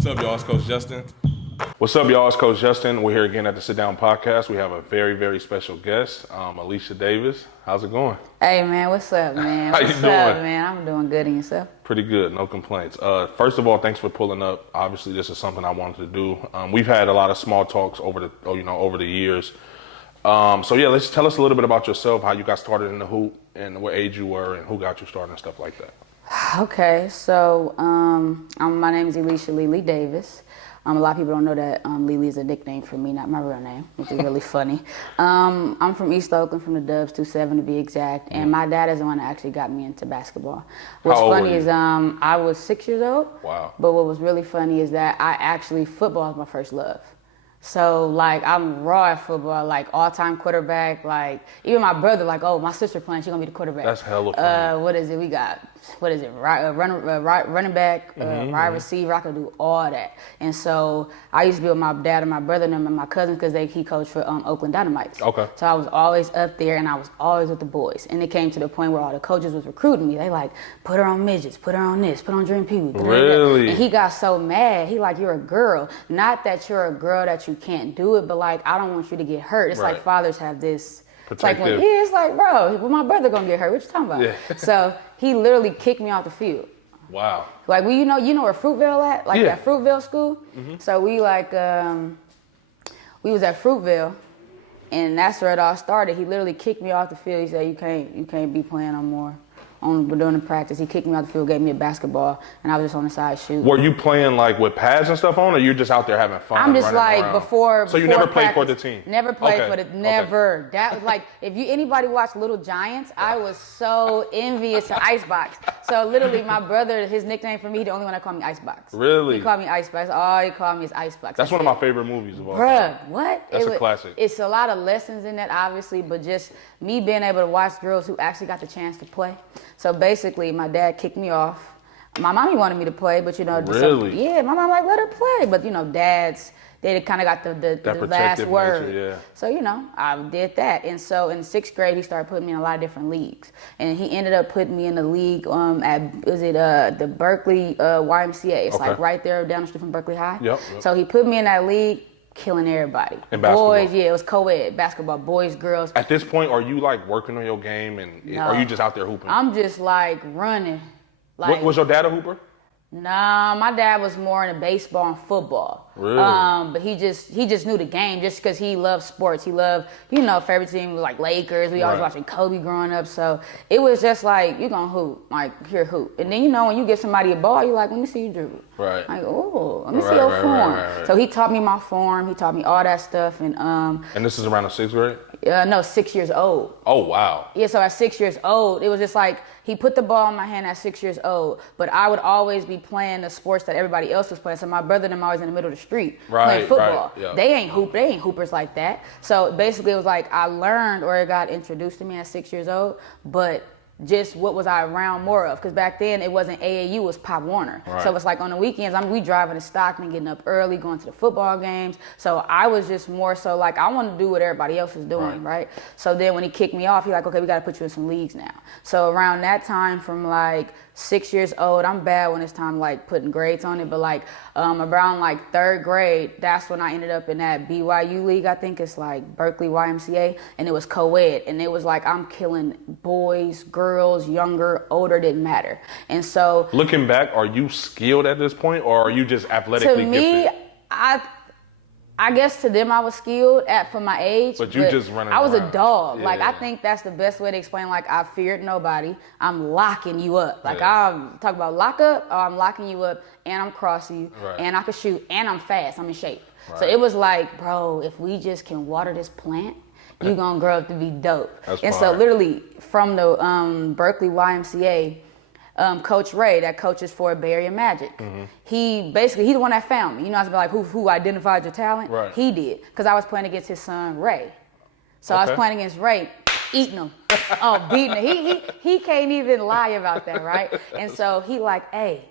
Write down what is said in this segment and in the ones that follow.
What's up, y'all? It's Coach Justin. What's up, y'all? It's Coach Justin. We're here again at the Sit Down Podcast. We have a very, very special guest, Elisha Davis. How's it going? Hey, man. What's up, man? How you What's doing? up, man? I'm doing good. And yourself? Pretty good. No complaints. First of all, thanks for pulling up. Obviously, this is something I wanted to do. We've had a lot of small talks over the years. So yeah, let's tell us a little bit about yourself, how you got started in the hoop, and what age you were, and who got you started and stuff like that. Okay, so my name is Elisha Lili Davis. A lot of people don't know that Lili is a nickname for me, not my real name, which is really funny. I'm from East Oakland, from the Dubs, 27 to be exact, and my dad is the one that actually got me into basketball. What's funny is I was 6 years old. Wow. But what was really funny is that football is my first love. So, like, I'm raw at football, like, all-time quarterback. Like, even my brother, like, oh, my sister playing, she's going to be the quarterback. That's hella funny. What is it? We got, running back, wide receiver. I could do all that. And so, I used to be with my dad and my brother and my cousins because he coached for Oakland Dynamites. Okay. So, I was always up there, and I was always with the boys. And it came to the point where all the coaches was recruiting me. They like, put her on midgets, put her on this, put on Dream Pee Wee. Really? And he got so mad. He like, you're a girl. Not that you're a girl that you can't do it, but like, I don't want you to get hurt. It's Right. like fathers have this. Protective. It's like, it's like, bro, well, my brother gonna get hurt. What you talking about? Yeah. So he literally kicked me off the field. Wow. Like, you know where Fruitvale at? Like Yeah. that Fruitvale school? So we like, we was at Fruitvale, and that's where it all started. He literally kicked me off the field. He said, you can't be playing no more. During the practice, he kicked me out the field, gave me a basketball, and I was just on the side shooting. Were you playing like with pads and stuff on, or you're just out there having fun? I'm just like around? before. So you before never played for practice, the team? Never played Okay. for the. Never. That was like, if anybody watched Little Giants, I was so envious to Icebox. So literally, my brother, his nickname for me, he the only one that called me Icebox. Really? He called me Icebox. All he called me is Icebox. That's one of my favorite movies of all time. Bruh, what? That's a classic. It's a lot of lessons in that, obviously, but just me being able to watch girls who actually got the chance to play. So basically, my dad kicked me off. My mommy wanted me to play, but Really? yeah, my mom like, let her play. But dads, they kind of got the last word. Nature, yeah. So, I did that. And so in sixth grade, he started putting me in a lot of different leagues. And he ended up putting me in the league the Berkeley YMCA. It's like right there down the street from Berkeley High. Yep. So he put me in that league, killing everybody. In basketball? Boys, yeah, it was co-ed, basketball, boys, girls. At this point, are you like working on your game, and No. are you just out there hooping? I'm just like running. Like, Was your dad a hooper? Nah, my dad was more into baseball and football. Really? But he just knew the game just because he loved sports. He loved, favorite team was like Lakers. We always Right. watching Kobe growing up. So it was just like, you gonna hoop, like here hoop. And then when you give somebody a ball, you're like, let me see you dribble. Right. Like, oh, let me see Right, your right, form. right. So he taught me my form. He taught me all that stuff. And And this is around the sixth grade? no, 6 years old. Oh, wow. Yeah, so at 6 years old, it was just like he put the ball in my hand at 6 years old, but I would always be playing the sports that everybody else was playing. So my brother and them always in the middle of the street playing football. Right, yeah. They ain't hoopers like that. So basically it was like I learned, or it got introduced to me at 6 years old, but just what was I around more of? Because back then it wasn't AAU, it was Pop Warner. Right. So it's like on the weekends, we driving to Stockton, getting up early, going to the football games. So I was just more so like, I want to do what everybody else is doing, right? So then when he kicked me off, he like, okay, we got to put you in some leagues now. So around that time, from like 6 years old, I'm bad when it's time like putting grades on it, but like around like third grade, that's when I ended up in that BYU league. I think it's like Berkeley YMCA, and it was co-ed, and it was like I'm killing boys, girls, younger, older, didn't matter. And so Looking back, are you skilled at this point, or are you just athletically to me, gifted? I guess to them I was skilled for my age. But you just running I was around. a dog. Yeah. Like, I think that's the best way to explain, like, I feared nobody. I'm locking you up. Like, Yeah. I'm talking about lock up, or I'm locking you up, and I'm crossing you, Right. and I can shoot, and I'm fast. I'm in shape. So Right. it was like, bro, if we just can water this plant, you gonna grow up to be dope. That's and fire. so literally from the Berkeley YMCA, Coach Ray, that coaches for Bay Area Magic. He the one that found me. I was like, who identified your talent? Right. He did, because I was playing against his son Ray. So I was Okay. playing against Ray, eating him, beating him. He can't even lie about that, right? And so he like, hey,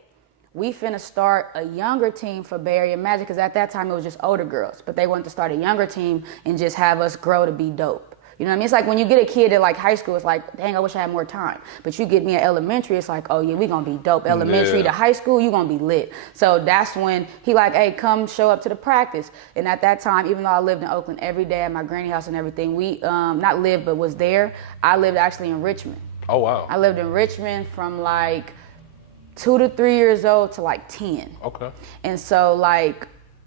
we finna start a younger team for Bay Area Magic, because at that time it was just older girls, but they wanted to start a younger team and just have us grow to be dope. You know what I mean? It's like when you get a kid at like high school, it's like, dang, I wish I had more time. But you get me at elementary, it's like, oh yeah, we gonna be dope. Elementary to high school, you gonna be lit. So that's when he like, hey, come show up to the practice. And at that time, even though I lived in Oakland every day at my granny house and everything, we not lived but was there. I lived actually in Richmond. Oh wow. I lived in Richmond from like 2 to 3 years old to like 10. Okay. And so like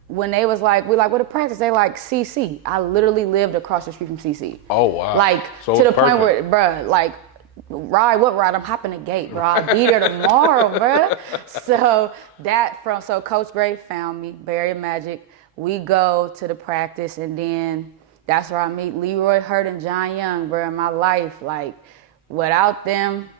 when they was like, we like, what a practice? They like CC. I literally lived across the street from CC. Oh wow. Like so to the perfect. point where, bruh, like ride, what ride? I'm hopping the gate, bro. I'll be there tomorrow, bruh. So Coach Gray found me, Barrier Magic. We go to the practice and then that's where I meet Leroy Hurt and John Young, bro, in my life. Like without them,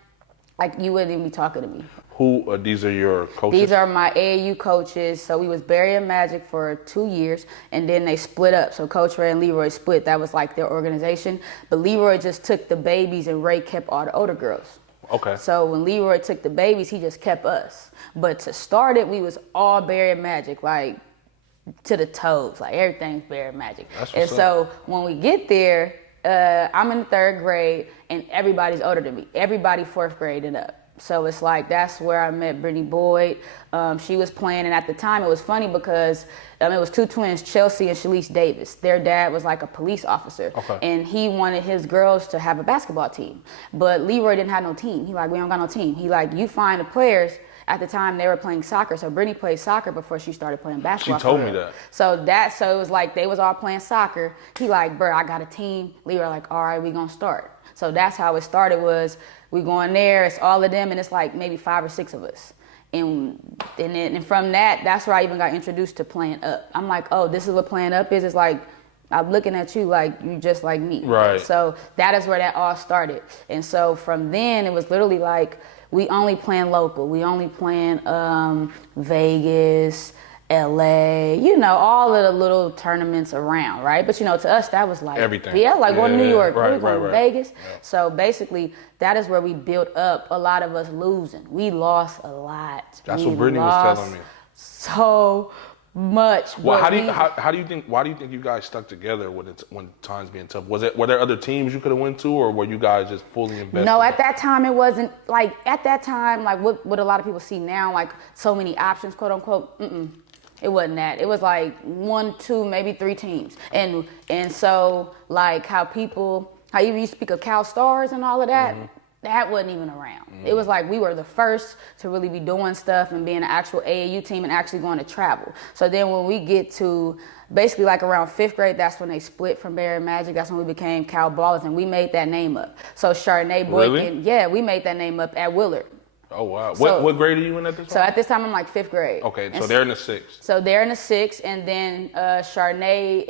like you wouldn't even be talking to me. Who, these are your coaches? These are my AAU coaches. So we was Barrier Magic for 2 years, and then they split up. So Coach Ray and Leroy split. That was like their organization. But Leroy just took the babies, and Ray kept all the older girls. Okay. So when Leroy took the babies, he just kept us. But to start it, we was all Barrier Magic, like to the toes. Like everything's Barrier Magic. That's and what's so when we get there, I'm in the 3rd grade, and everybody's older than me. Everybody 4th grade and up. So it's like, that's where I met Brittany Boyd. She was playing, and at the time it was funny because it was 2 twins, Chelsea and Shalise Davis. Their dad was like a police officer, and he wanted his girls to have a basketball team. But Leroy didn't have no team. He like, we don't got no team. He like, you find the players. At the time they were playing soccer, so Brittany played soccer before she started playing basketball. She told me that. So it was like they was all playing soccer. He like, bro, I got a team. Leroy like, all right, we gonna start. So that's how it started. Was we going there? It's all of them, and it's like maybe 5 or 6 of us. And from that's where I even got introduced to playing up. I'm like, oh, this is what playing up is. It's like I'm looking at you like you just like me. Right. So that is where that all started. And so from then it was literally like we only playing local. We only playing Vegas, LA, all of the little tournaments around, right? But to us that was like everything. Yeah, like going to New York, right, going to Vegas. Yeah. So basically that is where we built up a lot of us losing. We lost a lot. That's what Brittany was telling me. So much. Well, why do you think you guys stuck together when times being tough? Were there other teams you could have went to, or were you guys just fully invested? No, at that time it wasn't like what a lot of people see now, like so many options, quote unquote. It wasn't that. It was like 1, 2, maybe 3 teams, and so like how you used to speak of Cal Stars and all of that. Mm-hmm. That wasn't even around. Mm-hmm. It was like we were the first to really be doing stuff and being an actual AAU team and actually going to travel. So then when we get to basically like around 5th grade, that's when they split from Barrier Magic. That's when we became Cal Ballers, and we made that name up. So Charnay Boykin, really? Yeah, we made that name up at Willard. Oh wow! What grade are you in at this time? So at this time I'm like 5th grade. Okay, so they're in the 6th. So they're in the 6th, and then Charnay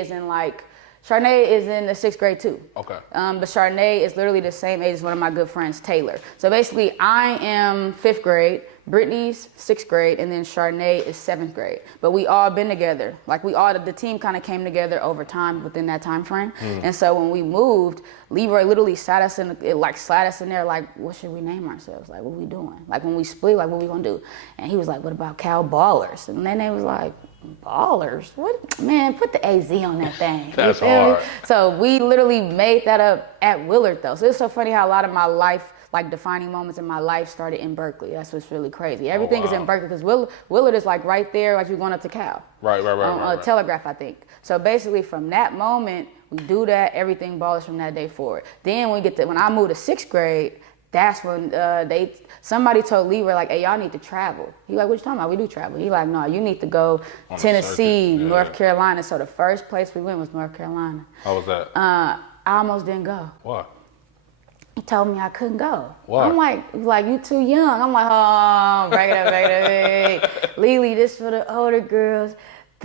is in the 6th grade too. Okay. But Charnay is literally the same age as one of my good friends, Taylor. So basically, I am 5th grade, Brittany's 6th grade, and then Charnay is 7th grade. But we all been together. Like the team kind of came together over time within that time frame. And so when we moved, Leroy literally sat us in there like, what should we name ourselves? Like, what we doing? Like when we split, like what we gonna do? And he was like, what about Cal Ballers? And then they was like, Ballers? What? Man, put the AZ on that thing. That's hard. So we literally made that up at Willard though. So it's so funny how a lot of my life, like defining moments in my life, started in Berkeley. That's what's really crazy. Everything is in Berkeley because Willard is like right there, like you're going up to Cal. Right. Telegraph, I think. So basically from that moment, we do that, everything Ballers from that day forward. Then when I moved to 6th grade, that's when somebody told Leroy, like, hey, y'all need to travel. He like, what you talking about? We do travel. He like, no, you need to go Tennessee, North Carolina. So the first place we went was North Carolina. How was that? I almost didn't go. Why? He told me I couldn't go. Why? I'm like, you too young. I'm like, oh, break it up. Lili, this for the older girls.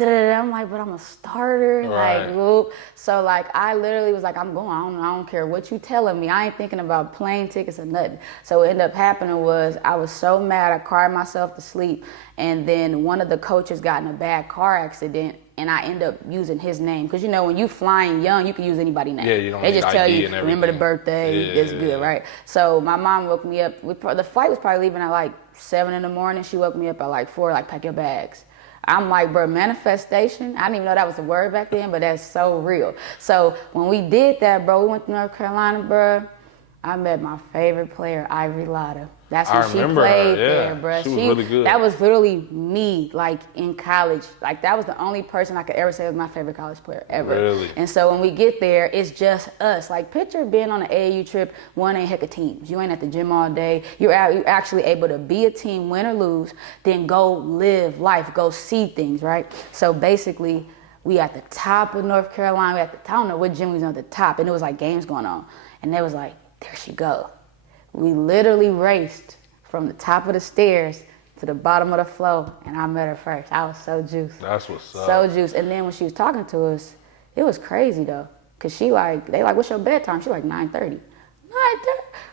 I'm like, but I'm a starter. Right. Like, whoop. So like, I literally was like, I'm going. I don't care what you telling me. I ain't thinking about plane tickets or nothing. So what ended up happening was I was so mad. I cried myself to sleep. And then one of the coaches got in a bad car accident, and I end up using his name. Because, when you flying young, you can use anybody's name. Yeah, you don't They need just tell ID you, and remember the birthday, it's good, right? So my mom woke me up. The flight was probably leaving at like 7 in the morning. She woke me up at like 4, like, pack your bags. I'm like, bro, manifestation. I didn't even know that was a word back then, but that's so real. So when we did that, bro, we went to North Carolina, bro. I met my favorite player, Ivory Lotta. That's when she played there, bro. She was really good. That was literally me, like in college. Like that was the only person I could ever say was my favorite college player ever. Really? And so when we get there, it's just us. Like picture being on an AAU trip, one ain't heck of teams. You ain't at the gym all day. You're actually able to be a team, win or lose, then go live life, go see things, right? So basically, we at the top of North Carolina. We at the, I don't know what gym we was at the top, and it was like games going on, and they was like, there she go. We literally raced from the top of the stairs to the bottom of the floor, and I met her first. I was so juiced. That's what's up. So juiced. And then when she was talking to us, it was crazy though, cause they like, what's your bedtime? She like 9:30. 9:30.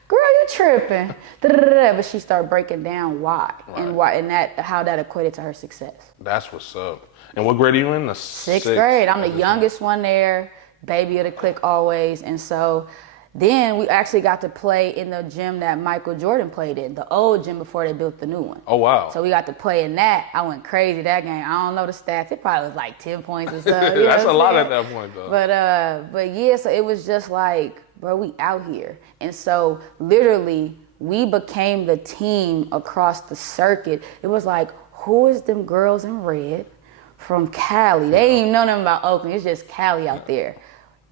Girl, you tripping? But she started breaking down why and that how that equated to her success. That's what's up. And what grade are you in? The sixth grade. I'm the youngest one there, baby of the clique always, and so. Then we actually got to play in the gym that Michael Jordan played in, the old gym before they built the new one. Oh, wow. So we got to play in that. I went crazy that game. I don't know the stats. It probably was like 10 points or something. That's a lot at that point, though. But yeah, so it was just like, bro, we out here. And so literally, we became the team across the circuit. It was like, who is them girls in red from Cali? They didn't even know nothing about Oakland. It's just Cali out there.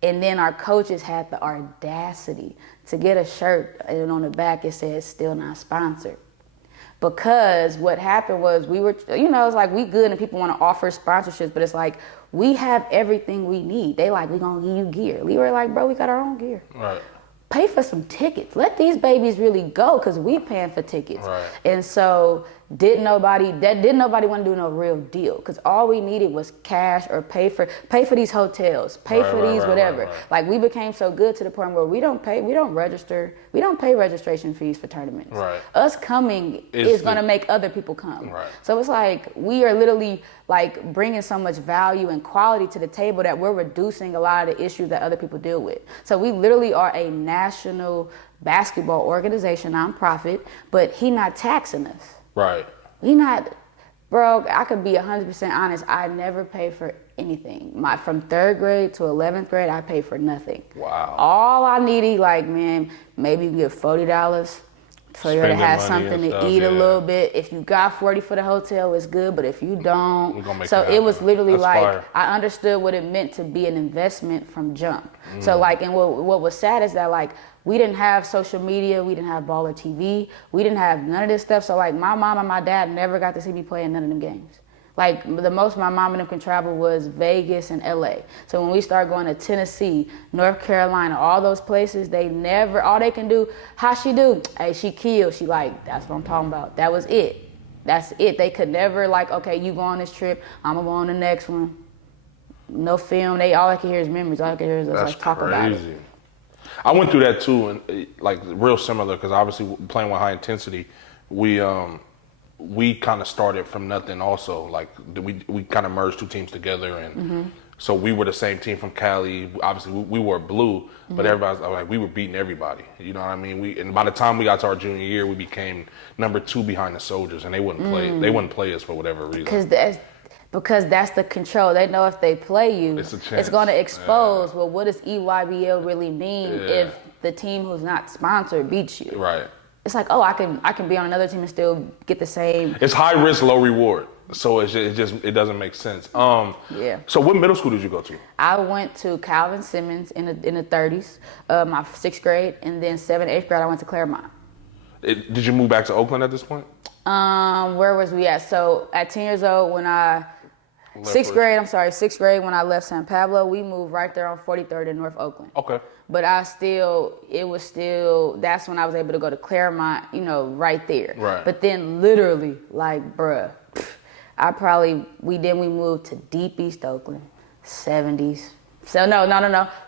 And then our coaches had the audacity to get a shirt, and on the back it said, still not sponsored. Because what happened was we were, it's like we good and people want to offer sponsorships, but it's like we have everything we need. They like, we gonna give you gear. We were like, bro, we got our own gear. Right. Pay for some tickets. Let these babies really go because we paying for tickets. Right. And so didn't nobody want to do no real deal because all we needed was cash or pay for these hotels, pay whatever. Like we became so good to the point where we don't pay registration fees for tournaments. Right. Us coming is going to make other people come. Right. So it's like we are literally like bringing so much value and quality to the table that we're reducing a lot of the issues that other people deal with. So we literally are a national basketball organization, nonprofit, but he not taxing us. Right. We not, bro, I could be 100% honest. I never pay for anything. From 3rd grade to 11th grade, I pay for nothing. Wow. All I needed, like, man, maybe you get $40 for you to have something to eat a little bit. If you got $40 for the hotel, it's good, but if you don't. So it was literally That's like, fire. I understood what it meant to be an investment from jump. So like, and what was sad is that like, we didn't have social media, we didn't have Baller TV, we didn't have none of this stuff. So like my mom and my dad never got to see me play in none of them games. Like the most my mom and them could travel was Vegas and LA. So when we started going to Tennessee, North Carolina, all those places, all they can do, how she do? Hey, she killed. She like, that's what I'm talking about. That was it. That's it. They could never like, okay, you go on this trip, I'm gonna go on the next one. No film. All I can hear is memories. All I can hear is us like talk about it. I went through that too, and like real similar because obviously playing with high intensity, we kind of started from nothing. Also, like we kind of merged two teams together, and so we were the same team from Cali. Obviously, we were blue, but everybody's like we were beating everybody. You know what I mean? And by the time we got to our junior year, we became number 2 behind the Soldiers, and they wouldn't play. They wouldn't play us for whatever reason. Because that's the control. They know if they play you, it's going to expose, well, what does EYBL really mean if the team who's not sponsored beats you? Right. It's like, oh, I can be on another team and still get the same. It's high risk, low reward. So it doesn't make sense. Yeah. So what middle school did you go to? I went to Calvin Simmons in the 30s, my 6th grade, and then 7th, 8th grade I went to Claremont. Did you move back to Oakland at this point? Where was we at? So at 10 years old when sixth grade when I left San Pablo, we moved right there on 43rd in North Oakland. Okay. But that's when I was able to go to Claremont, right there. Right. But then literally, like, bruh, we moved to Deep East Oakland, 70s. So no,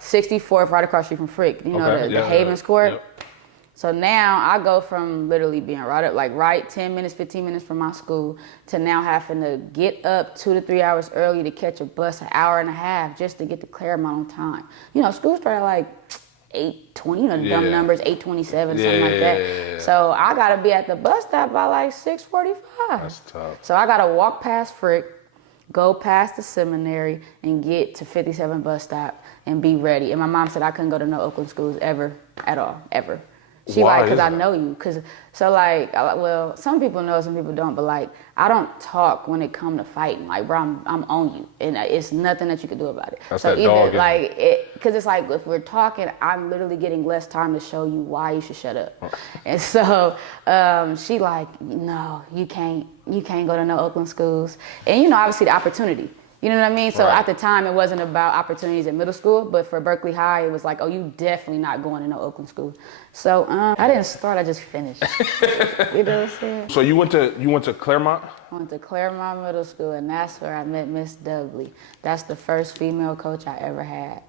64th, right across the street from Frick, the Havens Court. Yep. So now I go from literally being right 10 minutes, 15 minutes from my school to now having to get up 2 to 3 hours early to catch a bus an hour and a half just to get to Claremont on time. School started like 8:20, the dumb numbers, 8:27, something like that. Yeah. So I gotta be at the bus stop by like 6:45. That's tough. So I gotta walk past Frick, go past the seminary and get to 57 bus stop and be ready. And my mom said I couldn't go to no Oakland schools ever, at all, ever. She Why like, because is I that? know you. So like, well, some people know, some people don't, but like, I don't talk when it come to fighting. Like, bro, I'm on you. And it's nothing that you can do about it. That's so that dog in you. like, because it's like, if we're talking, I'm literally getting less time to show you why you should shut up. Oh. And so she like, no, you can't go to no Oakland schools. And you know, obviously the opportunity. You know what I mean? So Right. at the time, it wasn't about opportunities in middle school, but for Berkeley High, it was like, oh, you definitely not going to no Oakland school. So I didn't start, I just finished. You know what I'm saying? So you went to Claremont? I went to Claremont Middle School, and that's where I met Miss Dudley. That's the first female coach I ever had.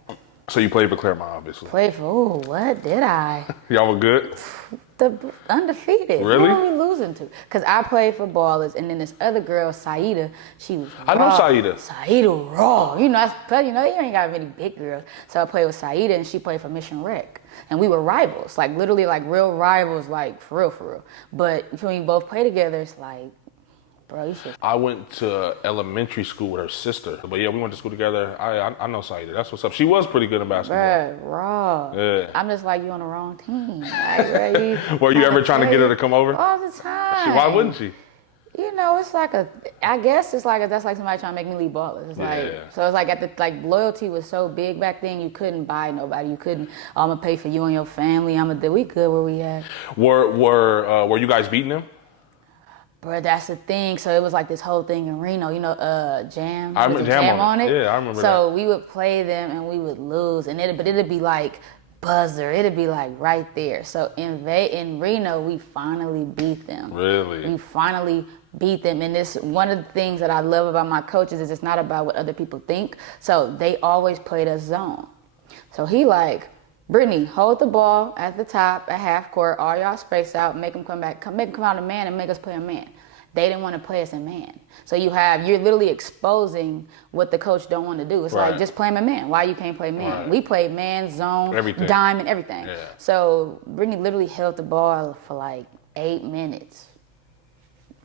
So you played for Claremont, obviously. Played for, oh, what did I? Y'all were good? The undefeated. Really? Who are we losing to? Because I played for Ballers, and then this other girl, Saida, she was I know raw. Saida. Saida raw. You know, you ain't got many big girls. So I played with Saida, and she played for Mission Rec. And we were rivals, like literally like real rivals, like for real. But when we both play together, it's like, bro, you should. I went to elementary school with her sister. But yeah, we went to school together. I know Saida. That's what's up. She was pretty good in basketball. Bruh, raw. Yeah. I'm just like, you on the wrong team. Like, bro, Were you ever trying to get her to come over? all the time. Why wouldn't she? You know, it's like I guess it's like that's like somebody trying to make me leave Ballers. It's like, Yeah. so it's like loyalty was so big back then. You couldn't buy nobody. You couldn't. Oh, I'm gonna pay for you and your family. We good where we at. Were you guys beating them? Bro, that's the thing. So it was like this whole thing in Reno. You know, Jam. I remember Was it Jam on it. it. Yeah, I remember So we would play them and we would lose, and it'd be like buzzer. It'd be like right there. So in Reno, we finally beat them. Really? We finally beat them. And this one of the things that I love about my coaches is it's not about what other people think. So they always played us zone. So he like, Brittany, hold the ball at the top at half court, all y'all space out, make them come back, make them come out of man and make us play a man. They didn't want to play us in man. So you're literally exposing what the coach don't want to do. It's Right. like, just play him in man. Why you can't play man? Right. We played man, zone, Everything. diamond, everything. Yeah. So Brittany literally held the ball for like 8 minutes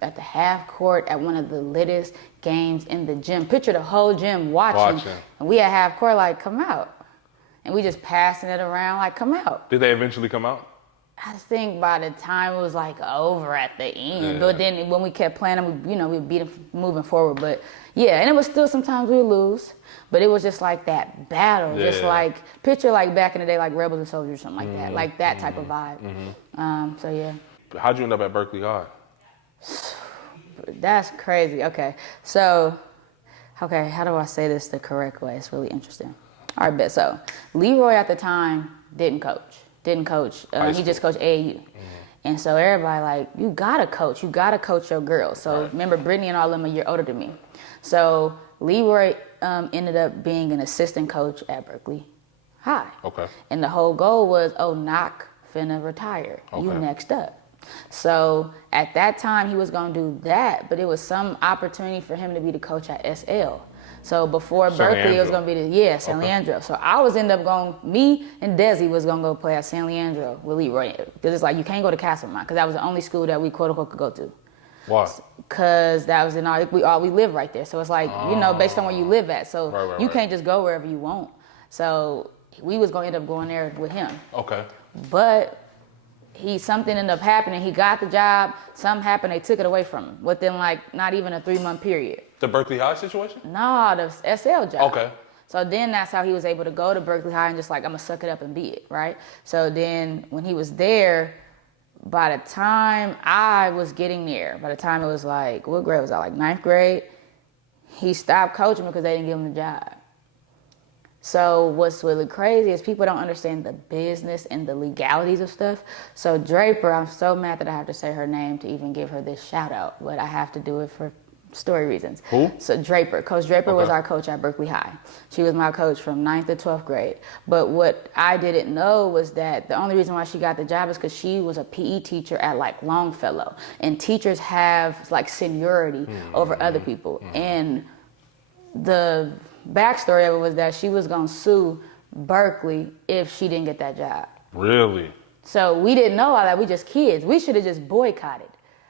at the half court at one of the littest games in the gym. Picture the whole gym watching. And we at half court like, come out. And we just passing it around like, come out. Did they eventually come out? I think by the time it was like over at the end. Yeah. But then when we kept playing them, we beat them moving forward. But yeah, and it was still sometimes we would lose. But it was just like that battle. Yeah. Just like, picture like back in the day, like Rebels and Soldiers or something like that. Like that type of vibe. So yeah. How'd you end up at Berkeley High? That's crazy. Okay. So, how do I say this the correct way? It's really interesting. All right, bet. So, Leroy at the time didn't coach. He just coached AAU. And so everybody like, you gotta coach your girls. So remember, Brittany and all them a year older than me. So Leroy ended up being an assistant coach at Berkeley High. Okay. And the whole goal was, Knock finna retire. You Okay. next up. So at that time, he was gonna do that, but it was some opportunity for him to be the coach at SL. So before San Berkeley, it was Leandro. gonna be San Okay. Leandro. So I was end up going, me and Desi was gonna go play at San Leandro with Leroy. Because it's like, you can't go to Castlemont, because that was the only school that we quote unquote could go to. Why? Because that was we live right there. So it's like, based on where you live at. So Right, you right. can't just go wherever you want. So we was gonna end up going there with him. Okay. But something ended up happening. He got the job. Something happened. They took it away from him within like not even a 3-month period. The Berkeley High situation? Nah, the SL job. Okay. So then that's how he was able to go to Berkeley High and just like, I'm gonna suck it up and be it, right? So then when he was there, by the time I was getting there, by the time it was like, what grade was I? Like 9th grade, he stopped coaching because they didn't give him the job. So what's really crazy is people don't understand the business and the legalities of stuff. So Draper, I'm so mad that I have to say her name to even give her this shout out, but I have to do it for story reasons. Who? So Draper. Coach Draper was Okay. our coach at Berkeley High. She was my coach from 9th to 12th grade. But what I didn't know was that the only reason why she got the job is because she was a PE teacher at like Longfellow. And teachers have like seniority over other people. And the backstory of it was that she was going to sue Berkeley if she didn't get that job. Really? So we didn't know all that. We just kids. We should have just boycotted.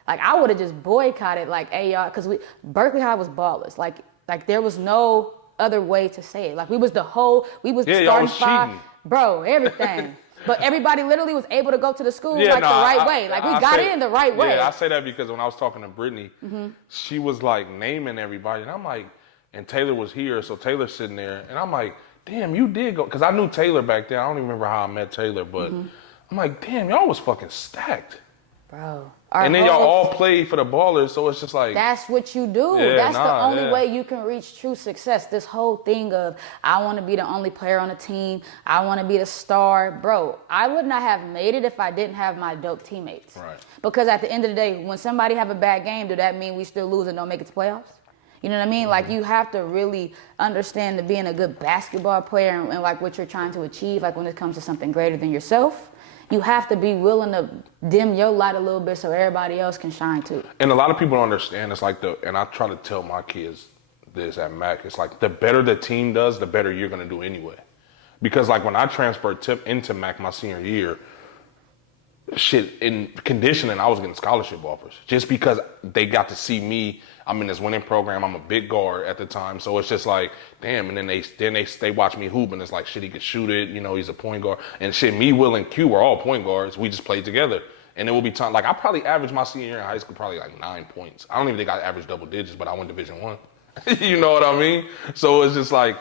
Like I would have just boycotted. Like, hey y'all, because Berkeley High was ballers. Like Like there was no other way to say it. Like we was the y'all starting was five, cheating. bro, everything. But everybody literally was able to go to the school the right way. Like we got in the right way. Yeah, I say that because when I was talking to Brittany, she was like naming everybody, and I'm like, and Taylor was here, so Taylor's sitting there, and I'm like, damn, you did go, because I knew Taylor back then. I don't even remember how I met Taylor, but I'm like, damn, y'all was fucking stacked. Bro. And then y'all all played for the Ballers, so it's just like... That's what you do. Yeah, that's the only way you can reach true success. This whole thing of, I want to be the only player on the team. I want to be the star. Bro, I would not have made it if I didn't have my dope teammates. Right. Because at the end of the day, when somebody have a bad game, do that mean we still lose and don't make it to playoffs? You know what I mean? Like, you have to really understand that being a good basketball player and like what you're trying to achieve, like when it comes to something greater than yourself, you have to be willing to dim your light a little bit so everybody else can shine too. And a lot of people don't understand. It's like and I try to tell my kids this at Mac. It's like the better the team does, the better you're going to do anyway. Because like when I transferred into Mac my senior year, shit, in conditioning, I was getting scholarship offers just because they got to see me. I'm in this winning program. I'm a big guard at the time, so it's just like, damn. And then they watch me hoop, and it's like, shit, he could shoot it. You know, he's a point guard. And shit, me, Will, and Q were all point guards. We just played together. And it will be time. Like I probably averaged my senior year in high school probably like 9 points. I don't even think I averaged double digits, but I went Division I. You know what I mean? So it's just like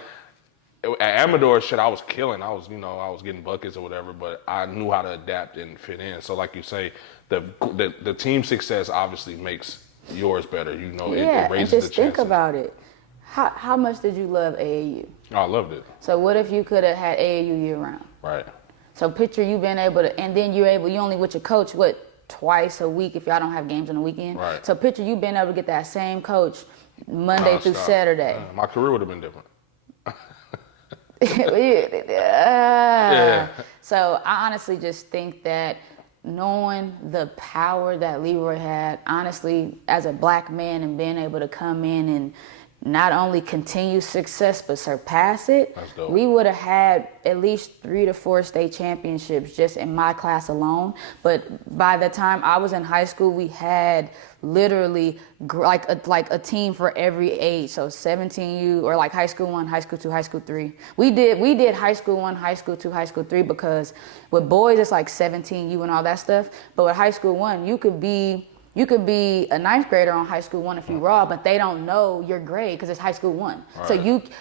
at Amador, shit, I was killing. I was getting buckets or whatever, but I knew how to adapt and fit in. So like you say, the team success obviously makes yours better. You know, it raises the chances. And just think about it. How much did you love AAU? Oh, I loved it. So what if you could have had AAU year round? Right. So picture you being able to, and then you only with your coach, twice a week if y'all don't have games on the weekend? Right. So picture you being able to get that same coach Monday through Saturday. My career would have been different. So I honestly just think that knowing the power that Leroy had, honestly, as a black man and being able to come in and not only continue success but surpass it, we would have had at least 3 to 4 state championships just in my class alone. But by the time I was in high school, we had literally like a team for every age. So 17U or like high school 1, high school 2, high school 3. We did high school 1, high school 2, high school 3 because with boys it's like 17U and all that stuff. But with high school 1, you could be a 9th grader on high school 1 if you raw, but they don't know your grade because it's high school 1. Right. So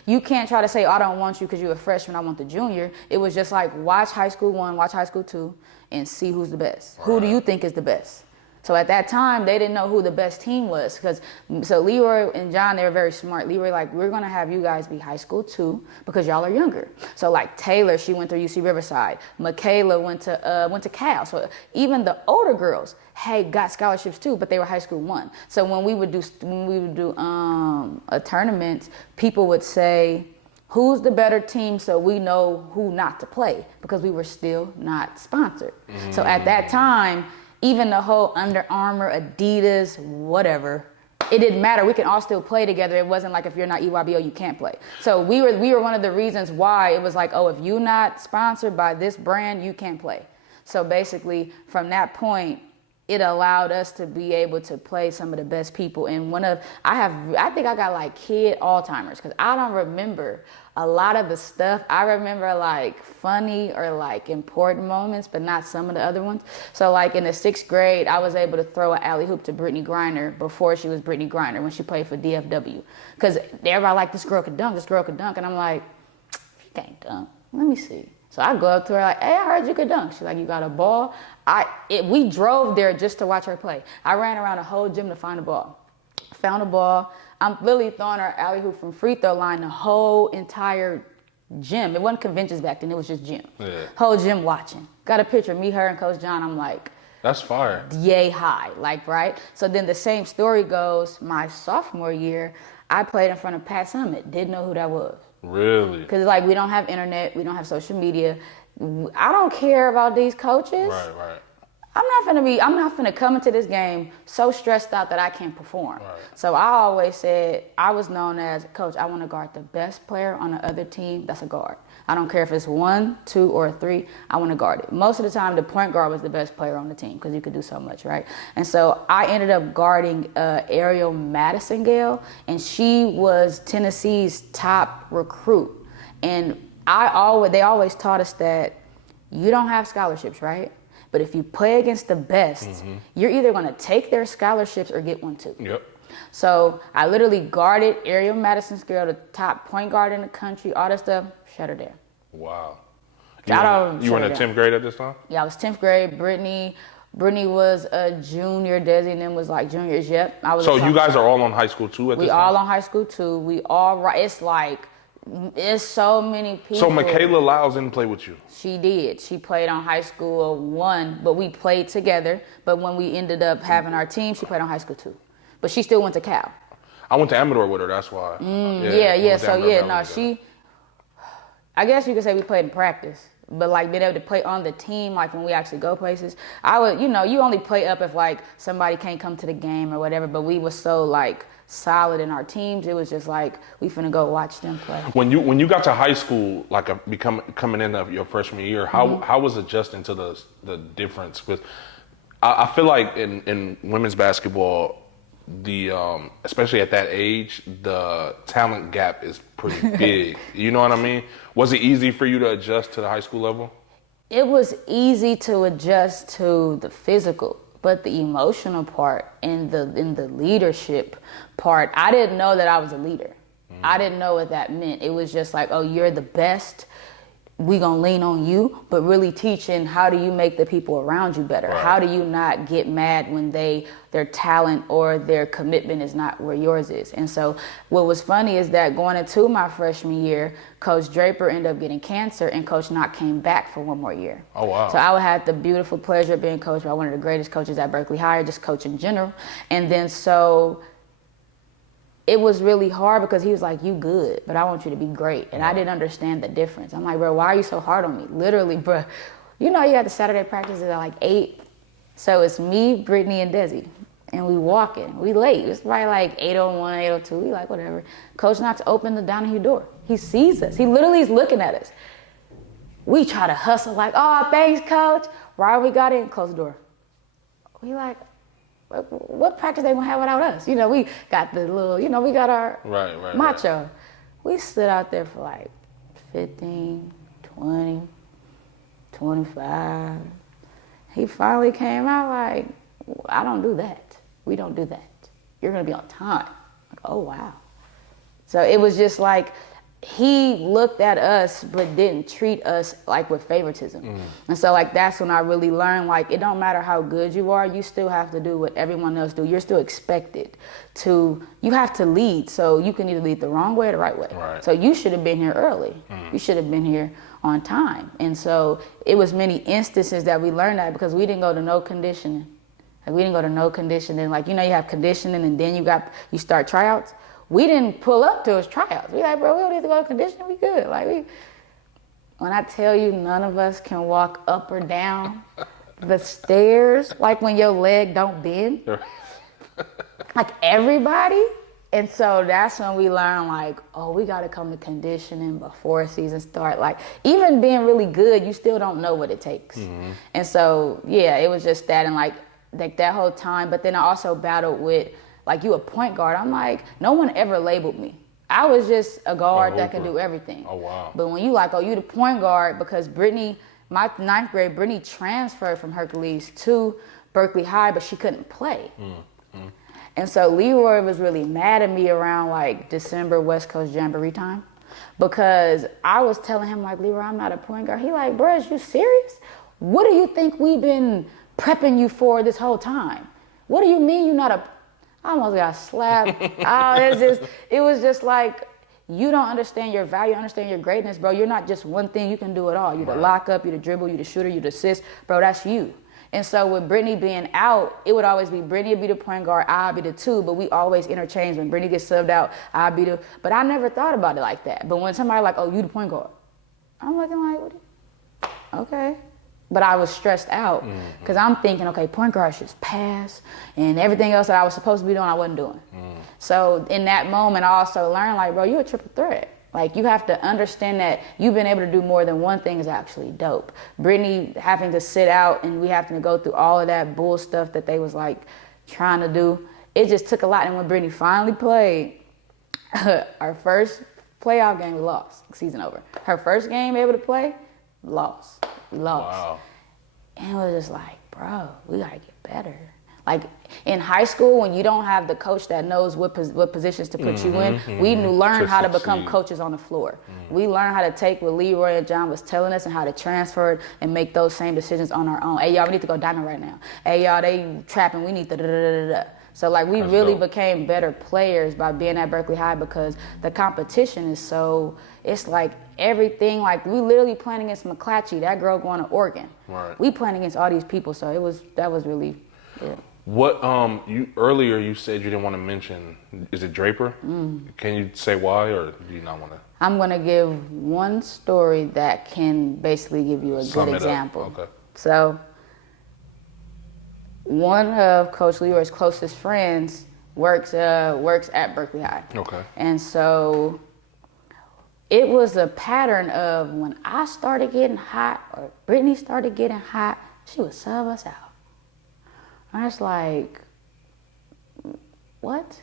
you can't try to say, I don't want you because you're a freshman, I want the junior. It was just like, watch high school 1, watch high school 2, and see who's the best. Right. Who do you think is the best? So at that time, they didn't know who the best team was. So Leroy and John, they were very smart. Leroy, like, we're going to have you guys be high school 2 because y'all are younger. So like Taylor, she went through UC Riverside. Michaela went to Cal. So even the older girls got scholarships too, but they were high school 1. So when we would do a tournament, people would say, who's the better team so we know who not to play because we were still not sponsored. Mm-hmm. So at that time, even the whole Under Armour, Adidas, whatever, it didn't matter. We can all still play together. It wasn't like if you're not EYBO, you can't play. So we were one of the reasons why it was like, oh, if you're not sponsored by this brand, you can't play. So basically, from that point, it allowed us to be able to play some of the best people. And I think I got like kid Alzheimer's because I don't remember a lot of the stuff. I remember like funny or like important moments, but not some of the other ones. So like in the 6th grade, I was able to throw an alley hoop to Brittany Griner before she was Brittany Griner when she played for DFW. Because everybody like, this girl could dunk. And I'm like, she can't dunk. Let me see. So I go up to her like, hey, I heard you could dunk. She's like, you got a ball? We drove there just to watch her play. I ran around the whole gym to find a ball. Found a ball. I'm literally throwing her alley hoop from free throw line the whole entire gym. It wasn't conventions back then. It was just gym. Yeah. Whole gym watching. Got a picture of me, her, and Coach John. I'm like, that's fire. Yay high, like, right? So then the same story goes, my sophomore year, I played in front of Pat Summitt. Didn't know who that was. Really? Because like we don't have internet, we don't have social media. I don't care about these coaches. Right. I'm not finna come into this game so stressed out that I can't perform. Right. So I always said, I was known as, coach, I want to guard the best player on the other team that's a guard. I don't care if it's 1, 2, or 3, I want to guard it. Most of the time, the point guard was the best player on the team because you could do so much, right? And so I ended up guarding Ariel Madison-Gale, and she was Tennessee's top recruit. And they always taught us that you don't have scholarships, right? But if you play against the best, you're either going to take their scholarships or get one too. Yep. So I literally guarded Ariel Madison-Gale, the top point guard in the country, all that stuff, shut her down. Wow. You were in the 10th grade at this time? Yeah, I was 10th grade. Brittany was a junior. Desi and them was like juniors. Yep. So you guys are all on high school too at this time? We all on high school too. We all, it's like, it's so many people. So Michaela Lyles didn't play with you? She did. She played on high school 1, but we played together. But when we ended up having our team, she played on high school 2. But she still went to Cal. I went to Amador with her, that's why. Yeah. So yeah, no, I guess you could say we played in practice. But like being able to play on the team, like when we actually go places, you only play up if like somebody can't come to the game or whatever. But we were so like solid in our teams, it was just like we finna go watch them play. When you got to high school, like coming in of your freshman year, how was adjusting to the difference? Because I feel like in women's basketball, especially at that age, the talent gap is pretty big. You know what I mean? Was it easy for you to adjust to the high school level? It was easy to adjust to the physical, but the emotional part and the leadership part, I didn't know that I was a leader. I didn't know what that meant. It was just like, oh, you're the best. We gonna lean on you, but really teaching how do you make the people around you better? Right. How do you not get mad when their talent or their commitment is not where yours is? And so what was funny is that going into my freshman year, Coach Draper ended up getting cancer and Coach Knox came back for 1 more year. Oh, wow. So I had the beautiful pleasure of being coached by one of the greatest coaches at Berkeley Higher, just coach in general. And then so it was really hard because he was like, you good, but I want you to be great. And I didn't understand the difference. I'm like, bro, why are you so hard on me? Literally, bro. You had the Saturday practices at like 8. So it's me, Brittany, and Desi. And we walking. We late. It's probably like 8:01, 8:02. We like, whatever. Coach Knox opened the Donahue door. He sees us. He literally is looking at us. We try to hustle like, oh, thanks, coach. Right, we got in, close the door. We like, what practice they gonna have without us? We got the little, we got our macho. Right. We stood out there for like 15, 20, 25. He finally came out like, I don't do that. We don't do that. You're gonna be on time. Like, oh wow. So it was just like, he looked at us but didn't treat us like with favoritism. And so like that's when I really learned, like, it don't matter how good you are, you still have to do what everyone else do. You're still expected to, you have to lead. So you can either lead the wrong way or the right way. Right. So you should have been here early. You should have been here on time. And so it was many instances that we learned that because we didn't go to no conditioning. Like we didn't go to no conditioning. Like, you have conditioning and then you start tryouts. We didn't pull up to his tryouts. We like, bro, we don't need to go to conditioning. We good. Like when I tell you none of us can walk up or down the stairs, like when your leg don't bend, like everybody. And so that's when we learn like, oh, we got to come to conditioning before season start. Like even being really good, you still don't know what it takes. And so, yeah, it was just that and like that whole time. But then I also battled with, like, you a point guard. I'm like, no one ever labeled me. I was just a guard that could do everything. Oh, wow. But when you like, oh, you the point guard, because Brittany, my 9th grade, Brittany transferred from Hercules to Berkeley High, but she couldn't play. And so Leroy was really mad at me around like December West Coast Jamboree time because I was telling him like, Leroy, I'm not a point guard. He like, bro, is you serious? What do you think we've been prepping you for this whole time? What do you mean you're not a... I almost got slapped. It was just like, you don't understand your value, understand your greatness, bro. You're not just one thing, you can do it all. You're the lockup, you're the dribble, you're the shooter, you're the assist. Bro, that's you. And so with Brittany being out, it would always be Brittany would be the point guard, I'd be the 2, but we always interchange. When Brittany gets subbed out, I'd be the, but I never thought about it like that. But when somebody like, oh, you the point guard, I'm looking like, what? Okay. But I was stressed out because I'm thinking, okay, point guard should just pass, and everything else that I was supposed to be doing, I wasn't doing. So in that moment, I also learned, like, bro, you're a triple threat. Like, you have to understand that you've been able to do more than one thing is actually dope. Brittany having to sit out and we having to go through all of that bull stuff that they was like trying to do, it just took a lot. And when Brittany finally played, our first playoff game, we lost. Season over. Her first game able to play, lost. We lost. Wow. And it was just like, bro, we gotta get better. Like in high school, when you don't have the coach that knows what positions to put you in, we learn how to become coaches on the floor. We learn how to take what Leroy and John was telling us and how to transfer it and make those same decisions on our own. Hey, y'all, we need to go diamond right now. Hey, y'all, they trapping. We need to da-da-da-da-da. So, like, we really became better players by being at Berkeley High because the competition is so, it's like everything, like, we literally playing against McClatchy, that girl going to Oregon. Right. We playing against all these people, so that was really, yeah. What earlier you said you didn't want to mention, is it Draper? Can you say why, or do you not want to? I'm going to give one story that can basically give you a good example. Okay. So, one of Coach Leroy's closest friends works at Berkeley High. Okay. And so it was a pattern of when I started getting hot or Brittany started getting hot, she would sub us out. I was like, what?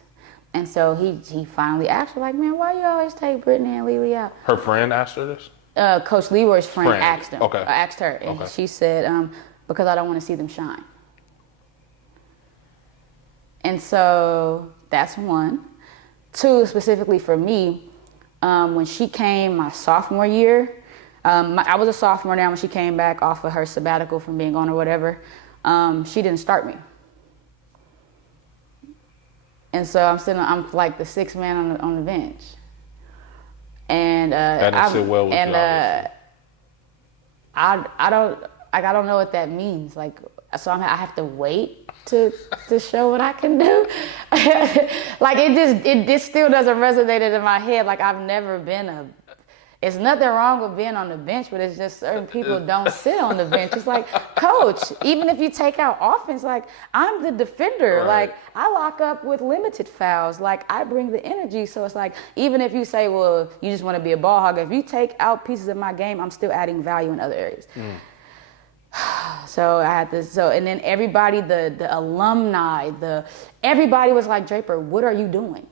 And so he finally asked her, like, man, why you always take Brittany and Lili out? Her friend asked her this? Coach Leroy's friend asked him. Okay. Asked her. And she said, because I don't want to see them shine. And so that's one. Two, specifically for me, when she came my sophomore year, I was a sophomore now when she came back off of her sabbatical from being gone or whatever. She didn't start me. And so I'm like the sixth man on the bench. And that didn't sit well with you, I don't know what that means. Like, so I have to wait to show what I can do. Like, it still doesn't resonate in my head. Like, I've never been it's nothing wrong with being on the bench, but it's just certain people don't sit on the bench. It's like, coach, even if you take out offense, like, I'm the defender. Right. Like, I lock up with limited fouls. Like, I bring the energy. So it's like, even if you say, well, you just want to be a ball hogger, if you take out pieces of my game, I'm still adding value in other areas. So I had this, and then everybody, the alumni, everybody was like, Draper, what are you doing?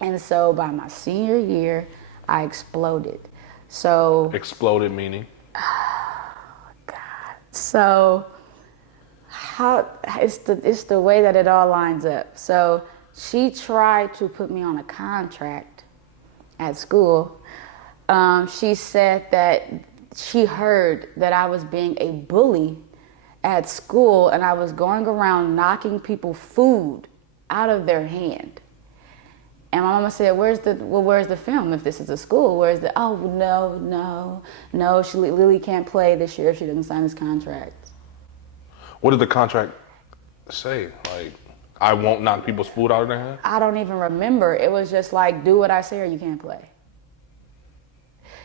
And so by my senior year, I exploded. So exploded meaning? God. So it's the way that it all lines up. So she tried to put me on a contract at school. She said that she heard that I was being a bully at school and I was going around knocking people food out of their hand. And my mama said, where's the film? If this is a school, no, Lili can't play this year if she doesn't sign this contract. What did the contract say? Like, I won't knock people's food out of their hand? I don't even remember. It was just like, do what I say or you can't play.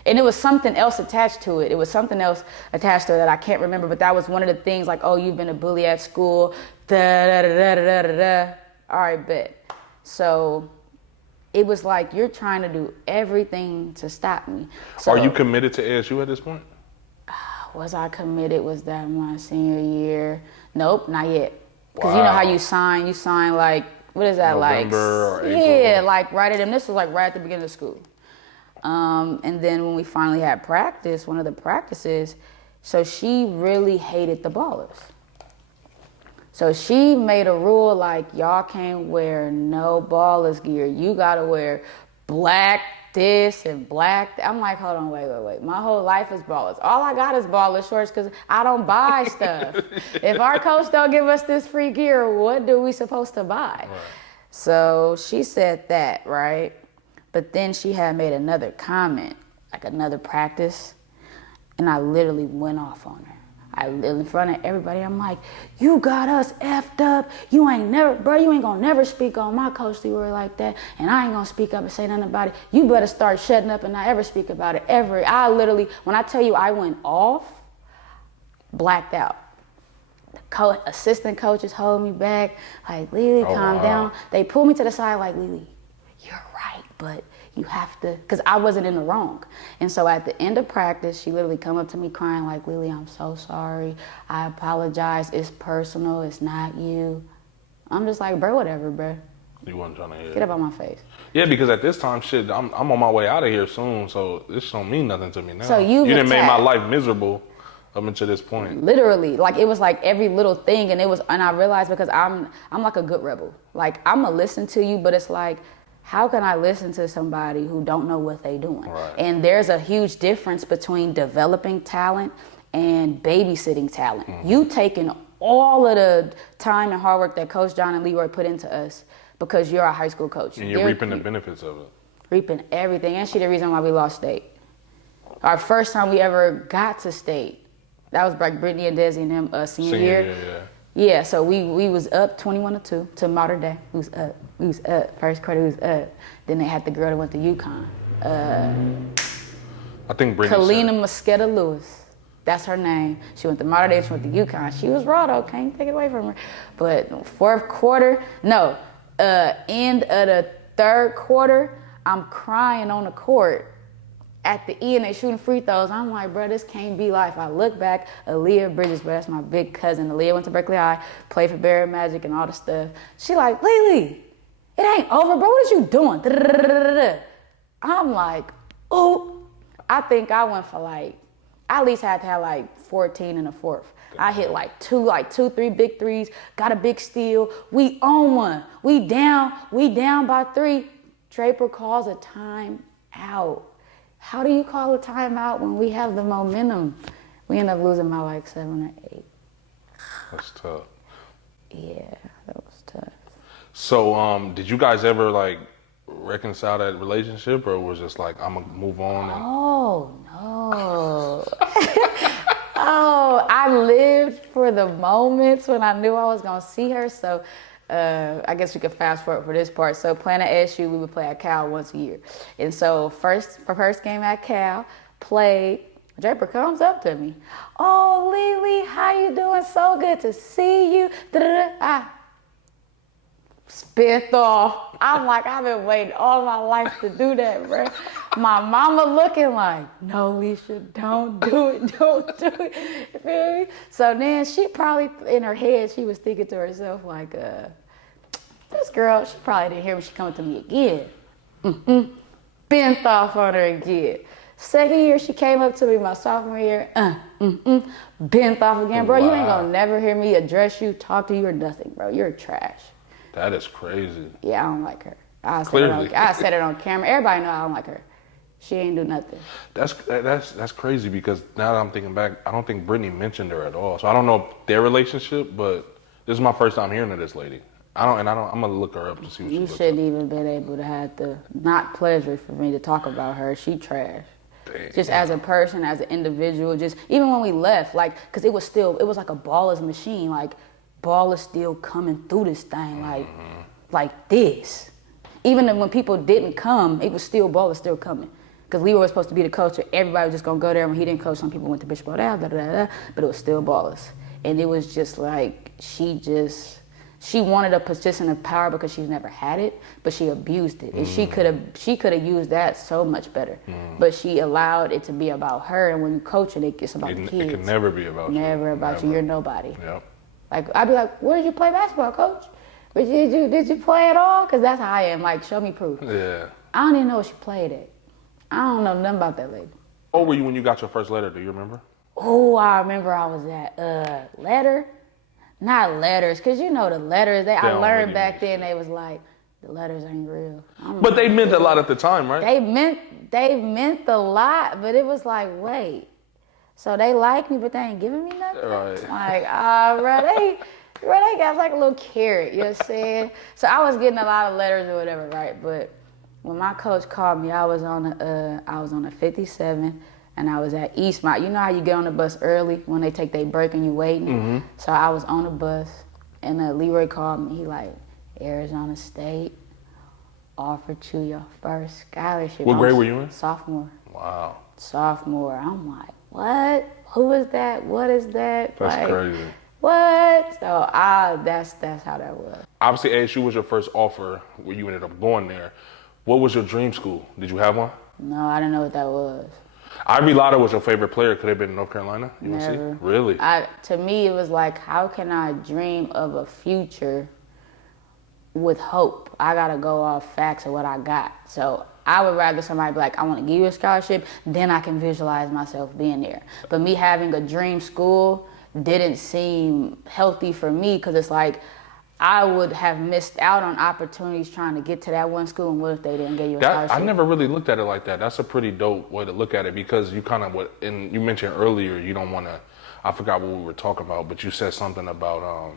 And it was something else attached to it. It was something else attached to it that I can't remember, but that was one of the things, like, oh, you've been a bully at school, da-da-da-da-da-da-da. All right, bet. So it was like, you're trying to do everything to stop me. So, are you committed to ASU at this point? Was I committed? Was that my senior year? Nope, not yet. Because you know how you sign like, what is that, November like? Or April? Yeah, like right at, and this was like right at the beginning of school. And then when we finally had practice, one of the practices, so she really hated the ballers. So she made a rule like, y'all can't wear no ballers gear. You gotta wear black this and black that. I'm like, hold on, wait. My whole life is ballers. All I got is baller shorts because I don't buy stuff. If our coach don't give us this free gear, what do we supposed to buy? Right. So she said that, right? But then she had made another comment, like another practice, and I literally went off on her. In front of everybody, I'm like, you got us effed up. You ain't gonna never speak on my coach Leroy like that, and I ain't gonna speak up and say nothing about it. You better start shutting up and not ever speak about it, ever. I literally, when I tell you I went off, blacked out. The assistant coaches hold me back, like, Lili, calm down. They pull me to the side, like, Lili, you're right, but you have to, because I wasn't in the wrong. And so at the end of practice, she literally come up to me crying, like, Lili, I'm so sorry. I apologize. It's personal. It's not you. I'm just like, bro, whatever, bro. You wasn't trying to hear. Get up on my face. Yeah, because at this time, shit, I'm on my way out of here soon, so this don't mean nothing to me now. So you done made my life miserable up until this point. Literally, like it was like every little thing, and I realized because I'm like a good rebel. Like I'm gonna listen to you, but it's like, how can I listen to somebody who don't know what they doing? Right. And there's a huge difference between developing talent and babysitting talent. You taking all of the time and hard work that Coach John and Leroy put into us because you're a high school coach. And you're reaping the benefits of it. Reaping everything. And she the reason why we lost state. Our first time we ever got to state, that was like Brittany and Desi and them senior year. Yeah, so we was up 21-2 to modern day. We was up. First quarter, we was up. Then they had the girl that went to UConn. I think Brittany Kalina Mosqueda Lewis. That's her name. She went to modern day, she went to UConn. She was raw though, can't take it away from her. But fourth quarter, end of the third quarter, I'm crying on the court. At the end, they shooting free throws. I'm like, bro, this can't be life. I look back, Aaliyah Bridges, bro, that's my big cousin. Aaliyah went to Berkeley High, played for Barrett Magic and all the stuff. She like, Lili, it ain't over, bro. What is you doing? I'm like, ooh. I think I went for like, I at least had to have like 14 in the fourth. I hit like two, three big threes, got a big steal. We own one. We down by 3. Draper calls a timeout. How do you call a timeout when we have the momentum? We end up losing by like 7 or 8. That's tough. Yeah, that was tough. So, did you guys ever like reconcile that relationship, or was it just like I'm gonna move on? Oh no. Oh, I lived for the moments when I knew I was gonna see her. So I guess we could fast forward for this part. So playing at SU, we would play at Cal once a year. And so first game at Cal, played, Draper comes up to me. Oh, Lili, how you doing? So good to see you. I spit off. I'm like, I've been waiting all my life to do that, bro. My mama looking like, no, Elisha, don't do it, don't do it. You feel me? So then she probably, in her head, she was thinking to herself like, this girl, she probably didn't hear me. She coming to me again. Bent off on her again. Second year, she came up to me my sophomore year. Bent off again. Bro, you ain't gonna never hear me address you, talk to you, or nothing, bro. You're trash. That is crazy. Yeah, I don't like her. I said it on camera. Everybody know I don't like her. She ain't do nothing. That's crazy because now that I'm thinking back, I don't think Brittany mentioned her at all. So I don't know their relationship, but this is my first time hearing of this lady. I'm gonna look her up to see what she looks like. You shouldn't even been able to have the not pleasure for me to talk about her. She trash. Dang. Just as a person, as an individual, just even when we left, like, cause it was like a baller's machine, like ball is still coming through this thing, like this. Even when people didn't come, it was still ball is still coming. Because Leroy was supposed to be the coach, everybody was just gonna go there. When he didn't coach, some people went to Bishop O'Dowd, but it was still ballers. And it was just like, she wanted a position of power because she's never had it, but she abused it. And she could have used that so much better. But she allowed it to be about her, and when you coach it, it's about the kids. It can never be about you. Never about you. You're nobody. Yep. Like, I'd be like, where did you play basketball, coach? But did you play at all? Because that's how I am. Like, show me proof. Yeah. I don't even know what she played at. I don't know nothing about that lady. How old were you when you got your first letter? Do you remember? Oh, I remember I was at letter. Not letters, because you know the letters. I learned back then they was like, the letters ain't real. But they meant a lot at the time, right? They meant a lot, but it was like, wait. So they like me, but they ain't giving me nothing? Right. Like, bro, they got like a little carrot, you know what I'm saying? So I was getting a lot of letters or whatever, right? But when my coach called me, I was on a 57, and I was at Eastmont. You know how you get on the bus early when they take their break and you waiting? So I was on the bus, and Leroy called me. He like, Arizona State offered you your first scholarship. What grade were you in? Sophomore. Wow. Sophomore. I'm like, what? Who is that? What is that? That's crazy. What? So that's how that was. Obviously, ASU was your first offer where you ended up going there. What was your dream school? Did you have one? No, I didn't know what that was. Ivy Lotta was your favorite player. Could have been in North Carolina? Never. Really? To me, it was like, how can I dream of a future with hope? I gotta go off facts of what I got. So I would rather somebody be like, I want to give you a scholarship, then I can visualize myself being there. But me having a dream school didn't seem healthy for me, because it's like, I would have missed out on opportunities trying to get to that one school, and what if they didn't give you a scholarship? I never really looked at it like that. That's a pretty dope way to look at it, because you kind of, and you mentioned earlier, you don't want to, I forgot what we were talking about, but you said something about,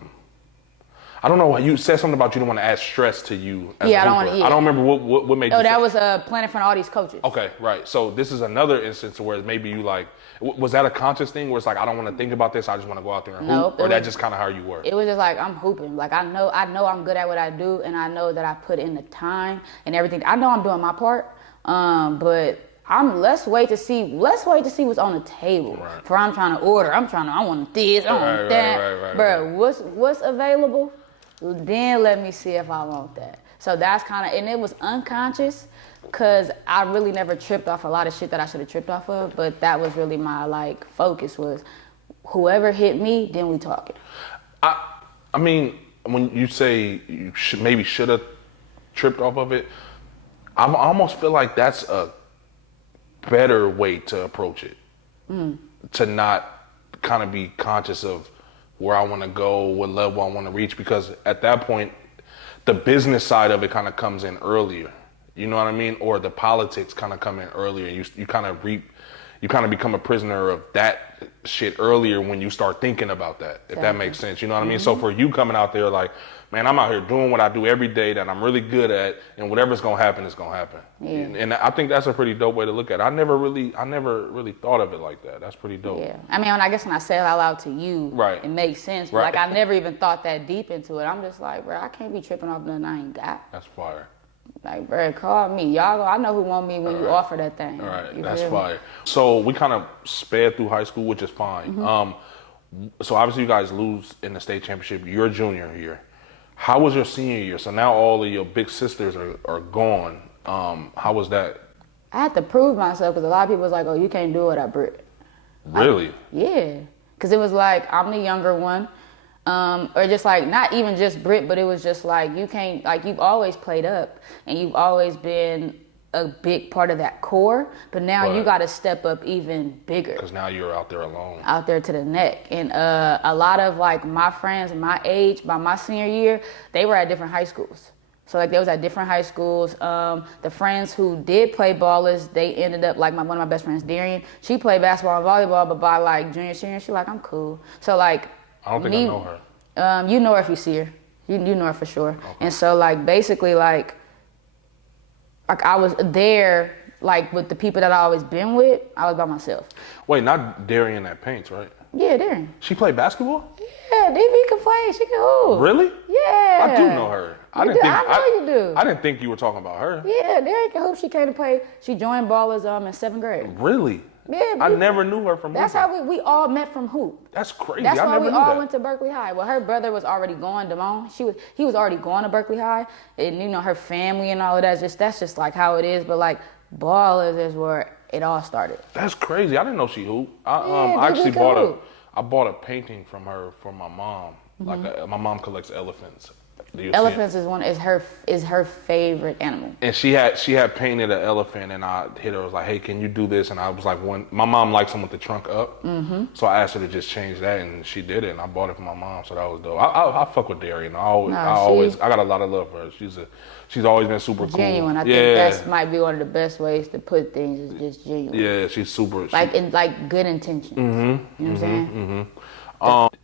I don't know, you said something about you don't want to add stress to you as a I don't hooper. want to. I don't remember what made you that say. was playing in front of all these coaches. Okay, right. So this is another instance where maybe you like, was that a conscious thing where it's like, I don't want to think about this, I just want to go out there and hoop? Or that just kind of how you were? It was just like, I'm hooping. Like, I know I'm good at what I do, and I know that I put in the time and everything. I know I'm doing my part, but let's wait to see what's on the table. Right. For I'm trying to order. I want this, I want that. Bro, what's available? Then let me see if I want that. So that's kind of, and it was unconscious, because I really never tripped off a lot of shit that I should have tripped off of, but that was really my like focus, was whoever hit me, then we talking. I mean, when you say you should have tripped off of it, I almost feel like that's a better way to approach it. To not kind of be conscious of where I want to go, what level I want to reach, because at that point, the business side of it kind of comes in earlier. You know what I mean? Or the politics kind of come in earlier. You kind of become a prisoner of that shit earlier when you start thinking about that, if that makes sense. You know what I mean? So for you coming out there like, man, I'm out here doing what I do every day that I'm really good at, and whatever's gonna happen is gonna happen. Yeah. And I think that's a pretty dope way to look at it. I never really thought of it like that. That's pretty dope. Yeah. I mean, I guess when I say it out loud to you, right, it makes sense. But like, I never even thought that deep into it. I'm just like, bro, I can't be tripping off nothing I ain't got. That's fire. Like, bro, call me. I know who want me when you offer that thing. All right, that's fire. So we kind of sped through high school, which is fine. So obviously you guys lose in the state championship your junior year. How was your senior year? So now all of your big sisters are gone. How was that? I had to prove myself, because a lot of people was like, oh, you can't do it at Brit. Really? Yeah. Because it was like, I'm the younger one. Or just like, not even just Brit, but it was just like, you can't, like, you've always played up, and you've always been a big part of that core, but now you got to step up even bigger. Because now you're out there alone. Out there to the neck. And a lot of like my friends my age, by my senior year, they were at different high schools. So like, they was at different high schools. The friends who did play ballers, they ended up, like one of my best friends, Darian, she played basketball and volleyball, but by like junior, senior, she like, I'm cool. So like, I don't think I know her. You know her if you see her. You know her for sure. Okay. And so like, basically like I was there, like with the people that I always been with, I was by myself. Wait, not Darian that paints, right? Yeah, Darian. She played basketball? Yeah, DB can play. She can hoop. Really? Yeah. I do know her. I know you do. I didn't think you were talking about her. Yeah, Darian can hoop. She came to play. She joined ballers in 7th grade. Really? Yeah, I never knew her from That's hooping. how we all met from hoop. That's crazy. That's why we all that. went to Berkeley High. Well, her brother was already going, Damone. He was already going to Berkeley High, and her family and all of that. That's just like how it is. But like, ballers is where it all started. That's crazy. I didn't know she hooped. I actually bought a painting from her for my mom. Like my mom collects elephants. Elephants is her favorite animal. And she had painted an elephant, and I hit her. I was like, "Hey, can you do this?" And I was like, my mom likes them with the trunk up, so I asked her to just change that, and she did it. And I bought it for my mom, so that was dope. I fuck with Darian. I got a lot of love for her. She's always been super cool. Genuine. I think that might be one of the best ways to put things, is just genuine. Yeah, she's super. Like good intentions. You know what I'm saying?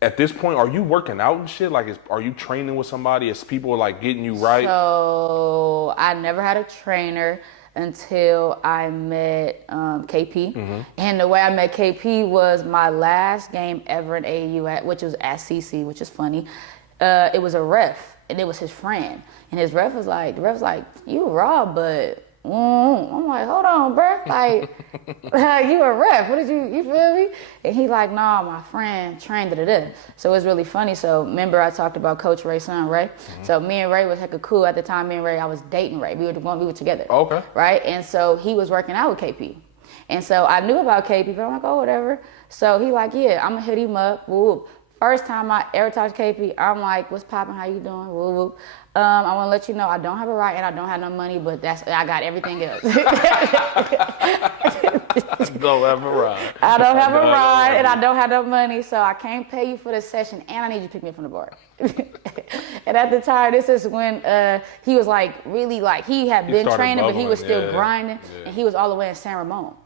At this point, are you working out and shit? Like, are you training with somebody? Is people like getting you right? So I never had a trainer until I met KP. And the way I met KP was my last game ever in AAU, which was at CC, which is funny. It was a ref, and it was his friend. And his ref was like, you raw, but I'm like, hold on, bro. Like, you a ref. What did you feel me? And he like, nah, my friend trained it. So it's really funny. So remember I talked about Coach Ray's son, Ray? So me and Ray was hecka cool. At the time, me and Ray, I was dating Ray. We were together. Okay. Right? And so he was working out with KP. And so I knew about KP, but I'm like, oh, whatever. So he like, yeah, I'm gonna hit him up. Woo. First time I ever talked to KP, I'm like, what's poppin', how you doing? Woo, woo. I want to let you know I don't have a ride and I don't have no money, but I got everything else. Don't have a ride. I don't have a ride and I don't have no money, so I can't pay you for the session and I need you to pick me up from the bar. And at the time, this is when he was like really like, he had been training, but he was still grinding and he was all the way in San Ramon.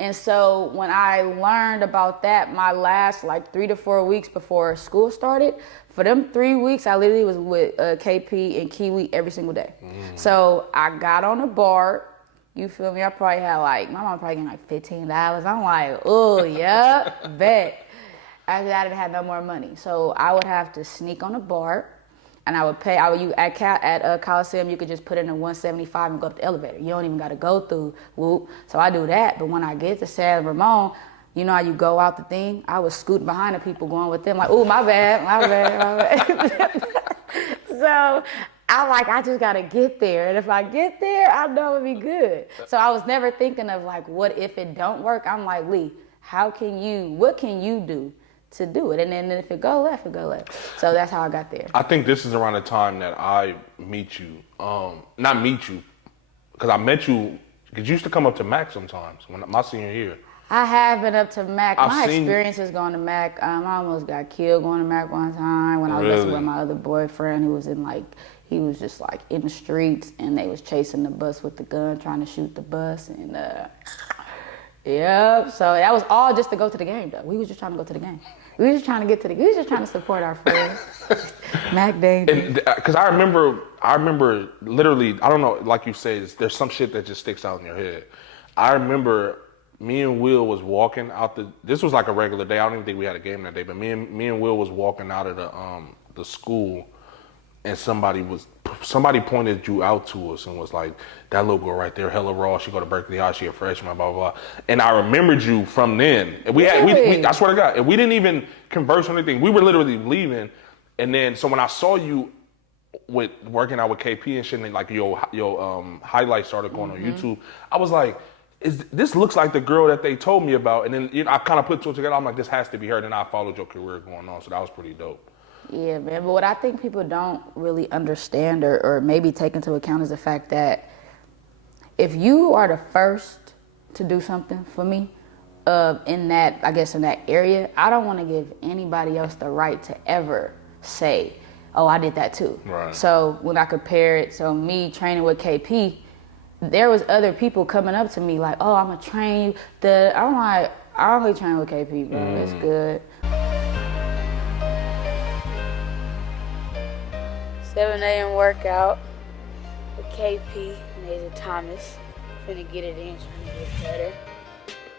And so when I learned about that, my last like 3 to 4 weeks before school started, for them 3 weeks, I literally was with KP and Kiwi every single day. So I got on the bar, you feel me? I probably had like, my mom probably getting like $15. I'm like, oh yeah, bet. After that, I didn't have no more money. So I would have to sneak on the bar. And I would pay. At Coliseum, you could just put in a 175 and go up the elevator. You don't even got to go through whoop. So I do that. But when I get to San Ramon, you know how you go out the thing? I was scooting behind the people going with them like, ooh, my bad. So I just got to get there. And if I get there, I know it'll be good. So I was never thinking of like, what if it don't work? I'm like, Lee, what can you do to do it? And then if it go left, it go left. So that's how I got there. I think this is around the time that I meet you. Not meet you, because I met you, because you used to come up to Mac sometimes, my senior year. I have been up to Mac. My experiences going to Mac, I almost got killed going to Mac one time when I was messing with my other boyfriend who was he was just like in the streets and they was chasing the bus with the gun, trying to shoot the bus and yep. So that was all just to go to the game though. We was just trying to go to the game. We was just trying to support our friends. Mac Danger. Because I remember literally, I don't know, like you said, there's some shit that just sticks out in your head. I remember me and Will was walking out this was like a regular day. I don't even think we had a game that day, but me and Will was walking out of the school and somebody pointed you out to us and was like, that little girl right there, hella raw, she go to Berkeley High, she a freshman, blah, blah, blah. And I remembered you from then. And I swear to God, and we didn't even converse or anything. We were literally leaving. And then, so when I saw you with working out with KP and shit, and like your highlights started going on YouTube, I was like, this looks like the girl that they told me about. And then I kind of put two together. I'm like, this has to be her. And then I followed your career going on. So that was pretty dope. Yeah, man. But what I think people don't really understand or maybe take into account is the fact that if you are the first to do something for me in that area, I don't want to give anybody else the right to ever say, oh, I did that too. Right. So when I compare it, so me training with KP, there was other people coming up to me like, oh, I'm going to train you. I'm like, I only train with KP, bro. It's good. 7 a.m. workout with KP and Asia Thomas. Finna get it in, trying to get better.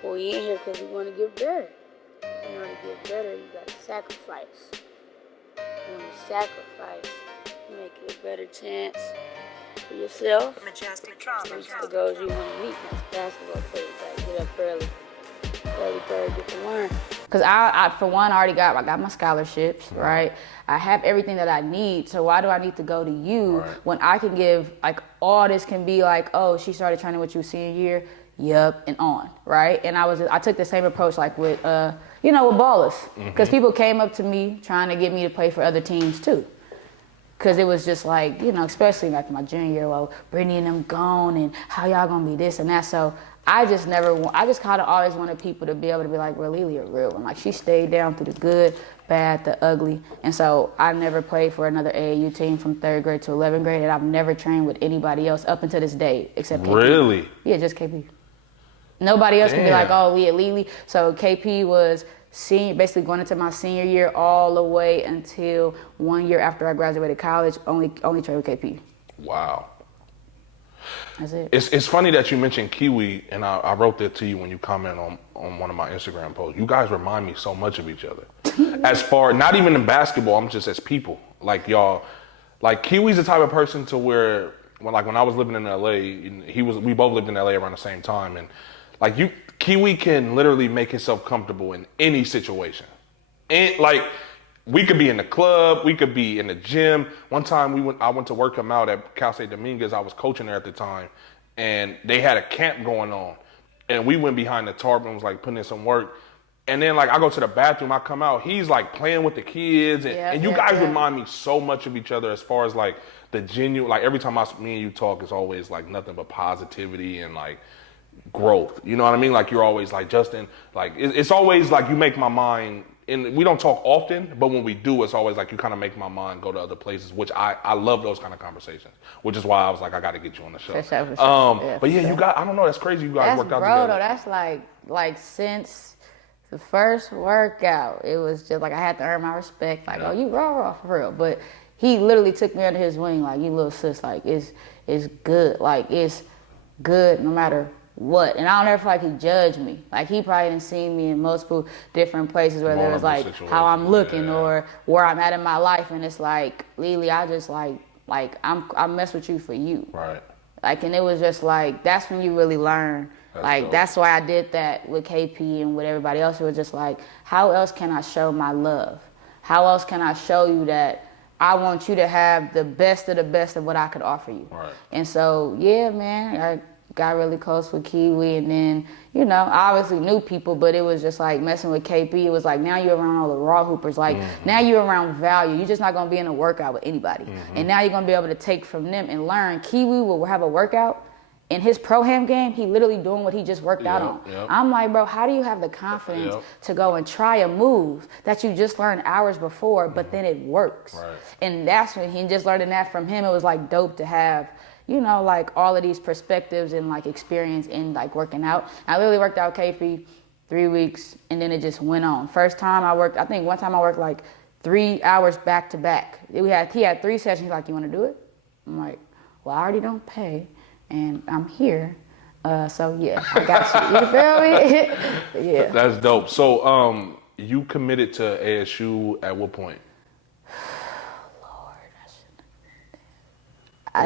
Well, we in here because we want to get better. In order to get better, you got to sacrifice. When you sacrifice, you make it a better chance for yourself. Reach the goals you want to meet. That's basketball players. Gotta get up early. Early bird get to learn. Because I for one, I got my scholarships, right? I have everything that I need. So why do I need to go to you when I can give, like, all this can be like, oh, she started training with you senior year, yup, and on, right? And I took the same approach like with, with ballers. Because people came up to me trying to get me to play for other teams too. Because it was just like, especially like my junior year, well, Brittany and them gone and how y'all gonna be this and that. So I just kind of always wanted people to be able to be like, well, Lili a real one. Like, she stayed down through the good, bad, the ugly. And so I never played for another AAU team from 3rd grade to 11th grade, and I've never trained with anybody else up until this day except KP. Really? Yeah, just KP. Nobody else can be like, oh, we at Lili. So KP was basically going into my senior year all the way until 1 year after I graduated college, only trained with KP. Wow. That's it. It's funny that you mentioned Kiwi, and I wrote that to you when you comment on one of my Instagram posts. You guys remind me so much of each other. As far, not even in basketball, I'm just as people. Like y'all, like Kiwi's the type of person to where when I was living in LA, we both lived in LA around the same time, and like Kiwi can literally make himself comfortable in any situation, and like we could be in the club, we could be in the gym. One time I went to work him out at Cal State Dominguez. I was coaching there at the time, and they had a camp going on, and we went behind the tarp and was like putting in some work. And then like I go to the bathroom, I come out, he's like playing with the kids, and you guys remind me so much of each other as far as like the genuine, like every time me and you talk, it's always like nothing but positivity and like growth. You know what I mean? Like you're always like, Justin, like it's always like you make my mind, and we don't talk often, but when we do, it's always like you kind of make my mind go to other places, which I love those kind of conversations, which is why I was like, I got to get you on the show. For sure. But yeah, you got, I don't know, that's crazy. You guys worked out together. Though, that's like since the first workout, it was just like I had to earn my respect. Like, oh, you raw for real. But he literally took me under his wing, like, you little sis, like, it's good. Like, it's good no matter what. And I don't ever feel like he judged me. Like, he probably didn't see me in multiple different places, whether it was like how I'm looking or where I'm at in my life. And it's like, Lili, I just like I mess with you for you. Right. Like, and it was just like, that's when you really learn. That's why I did that with KP and with everybody else. It was just like, how else can I show my love? How else can I show you that I want you to have the best of what I could offer you? Right. And so, yeah, man, I got really close with Kiwi, and then, you know, I obviously knew people, but it was just like messing with KP. It was like, now you're around all the raw hoopers. Like, now you're around value. You're just not going to be in a workout with anybody. And now you're going to be able to take from them and learn. Kiwi will have a workout. In his pro-ham game, he literally doing what he just worked out on. Yep. I'm like, bro, how do you have the confidence to go and try a move that you just learned hours before, but then it works? Right. And that's when he just learning that from him. It was like dope to have, you know, like all of these perspectives and like experience in like working out. I literally worked out KP 3 weeks, and then it just went on. First time I worked, I think one time I worked like 3 hours back to back. He had 3 sessions. He's like, you want to do it? I'm like, well, I already don't pay. And I'm here, so yeah, I got you. You feel me? Yeah. That's dope. So, you committed to ASU at what point? Lord,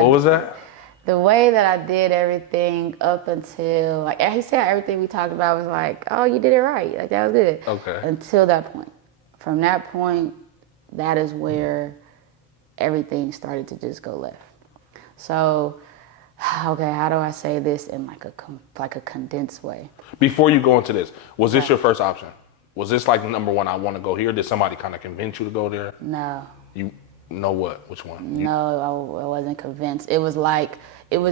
what was that? The way that I did everything up until, like, he said everything we talked about was like, oh, you did it right. Like, that was good. Okay. Until that point. From that point, that is where everything started to just go left. So, okay, how do I say this in like a condensed way? Before you go into this, was this your first option? Was this like number one, I want to go here? Did somebody kind of convince you to go there? No. You know what? Which one? No, I wasn't convinced. It was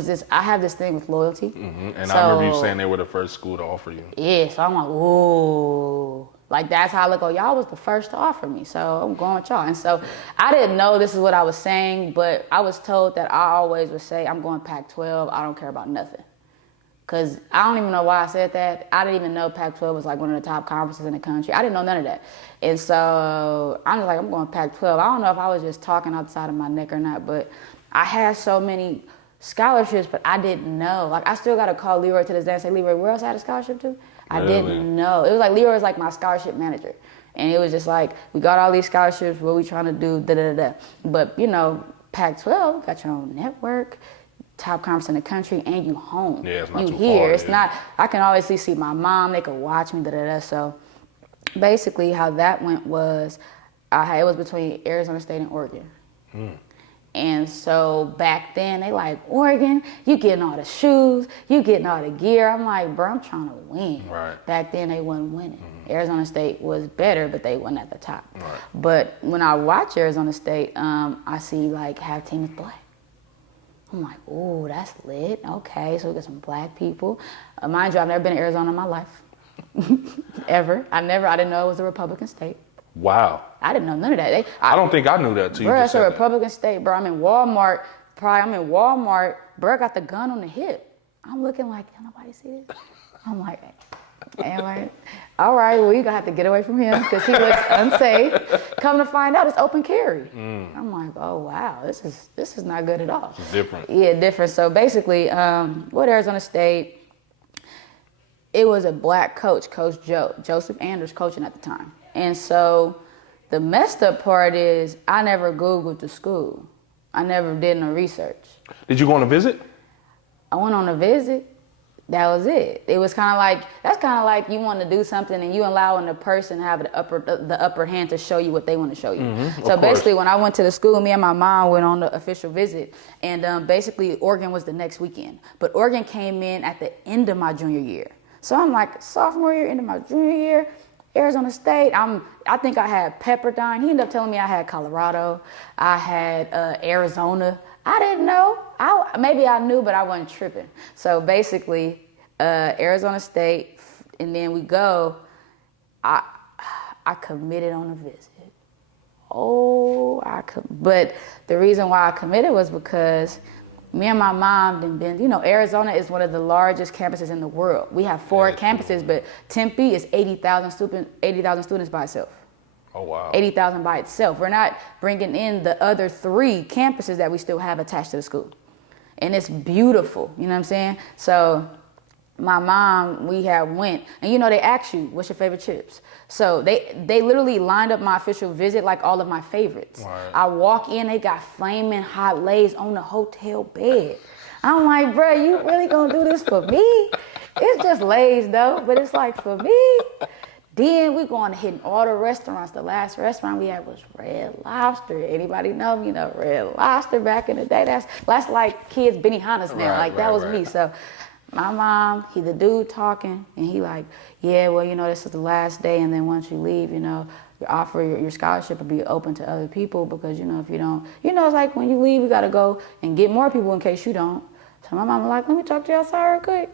this, I have this thing with loyalty. And I remember you saying they were the first school to offer you. Yeah, so I'm like, ooh. Like, that's how I look. Oh, y'all was the first to offer me, so I'm going with y'all. And so I didn't know this is what I was saying, but I was told that I always would say, I'm going Pac-12. I don't care about nothing. Because I don't even know why I said that. I didn't even know Pac-12 was like one of the top conferences in the country. I didn't know none of that. And so I'm just like, I'm going Pac-12. I don't know if I was just talking outside of my neck or not, but I had so many scholarships, but I didn't know. Like, I still got to call Leroy to this day and say, Leroy, where else I had a scholarship to? I didn't know. It was like Leroy was like my scholarship manager. And it was just like, we got all these scholarships, what we trying to do, da-da-da-da. But, you know, Pac-12, got your own network, top conference in the country, and you home. Yeah, it's not you too here. far. It's not, I can obviously see my mom, they could watch me, da-da-da. So basically how that went was, it was between Arizona State and Oregon. And so back then, they like, Oregon, you getting all the shoes, you getting all the gear. I'm like, bro, I'm trying to win. Right. Back then, they wasn't winning. Arizona State was better, but they wasn't at the top. Right. But when I watch Arizona State, I see like half team is black. I'm like, ooh, that's lit. Okay, so we got some black people. Mind you, I've never been to Arizona in my life, ever. I didn't know it was a Republican state. Wow. I didn't know none of that. I don't think I knew that till you Bro, just that's said a Republican state, bro. I'm in Walmart. Bro got the gun on the hip. I'm looking like, can nobody see this? I'm like, all right, well, you're going to have to get away from him because he looks unsafe. Come to find out, it's open carry. I'm like, oh, wow, this is not good at all. It's different. Yeah, different. So basically, with Arizona State, it was a black coach, Coach Joseph Anders, coaching at the time. And so the messed up part is I never Googled the school. I never did no research. Did you go on a visit? I went on a visit. That was it. It was kind of like, that's kind of like you want to do something and you allowing the person to have the upper hand to show you what they want to show you. So basically, when I went to the school, me and my mom went on the official visit, and basically Oregon was the next weekend. But Oregon came in at the end of my junior year. So I'm like, sophomore year, end of my junior year, Arizona State. I think I had Pepperdine. He ended up telling me I had Colorado. I had Arizona. I didn't know. Maybe I knew, but I wasn't tripping. So basically, Arizona State, and then we go. I committed on a visit. But the reason why I committed was because me and my mom Arizona is one of the largest campuses in the world. We have 4 campuses, but Tempe is 80,000 students by itself. Oh, wow. 80,000 by itself. We're not bringing in the other 3 campuses that we still have attached to the school. And it's beautiful, you know what I'm saying? So my mom, we had went, and they ask you, what's your favorite chips? So they literally lined up my official visit like all of my favorites. Right. I walk in, they got flaming hot Lays on the hotel bed. I'm like, bro, you really gonna do this for me? It's just Lays though, but it's like for me. Then we going to hitting all the restaurants. The last restaurant we had was Red Lobster. Anybody know me? Red Lobster back in the day. That's like kids Benihana's now. That was me. So my mom, he the dude talking, and he like, yeah, well, this is the last day, and then once you leave, your offer, your scholarship will be open to other people because, if you don't, it's like when you leave, you got to go and get more people in case you don't. So my mom was like, let me talk to you outside real quick.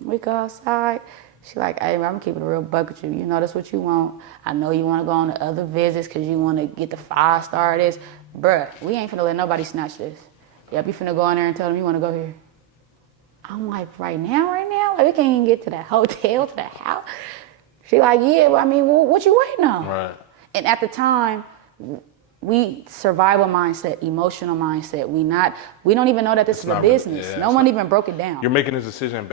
We go outside. She like, hey, I'm keeping a real buck with you. That's what you want. I know you want to go on to other visits because you want to get the 5-star this. Bruh, we ain't finna let nobody snatch this. Yep, you finna go in there and tell them you want to go here. I'm like, right now? Like, we can't even get to the hotel, to the house. She like, yeah, well, what you waiting on? Right. And at the time, we survival mindset, emotional mindset. We don't even know that this is a business. No one even broke it down. You're making this decision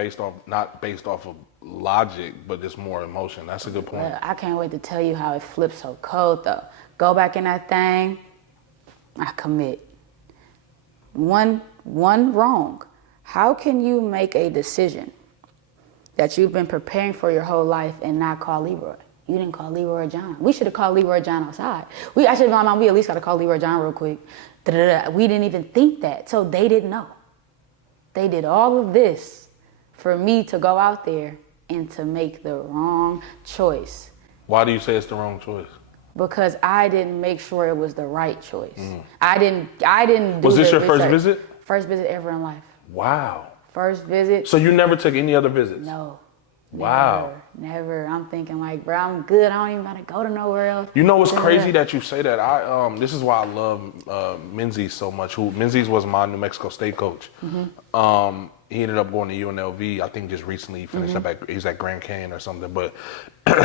not based off of logic, but it's more emotion. That's a good point. Well, I can't wait to tell you how it flips so cold though. Go back in that thing, I commit. One wrong. How can you make a decision that you've been preparing for your whole life and not call Leroy? You didn't call Leroy John. We should have called Leroy John outside. We at least got to call Leroy John real quick. We didn't even think that. So they didn't know. They did all of this for me to go out there and to make the wrong choice. Why do you say it's the wrong choice? Because I didn't make sure it was the right choice. I didn't do Was this the your first research. visit? First visit ever in life. Wow. First visit. So you never took any other visits? No. Wow. Never. I'm thinking like, bro, I'm good. I don't even gotta go to nowhere else. What's crazy that you say that? This is why I love Menzies so much. Menzies was my New Mexico State coach. He ended up going to UNLV. I think just recently he finished up he's at Grand Canyon or something. But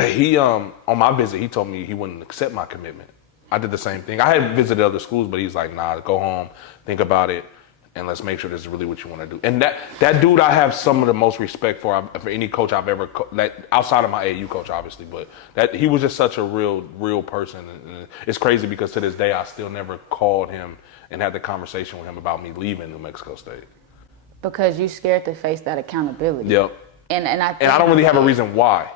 he on my visit, he told me he wouldn't accept my commitment. I did the same thing. I had visited other schools, but he's like, nah, go home, think about it, and let's make sure this is really what you want to do. And that dude, I have some of the most respect for any coach I've ever outside of my AAU coach, obviously. But he was just such a real person. And it's crazy because to this day, I still never called him and had the conversation with him about me leaving New Mexico State. Because you scared to face that accountability. Yep. And I don't really have a reason why.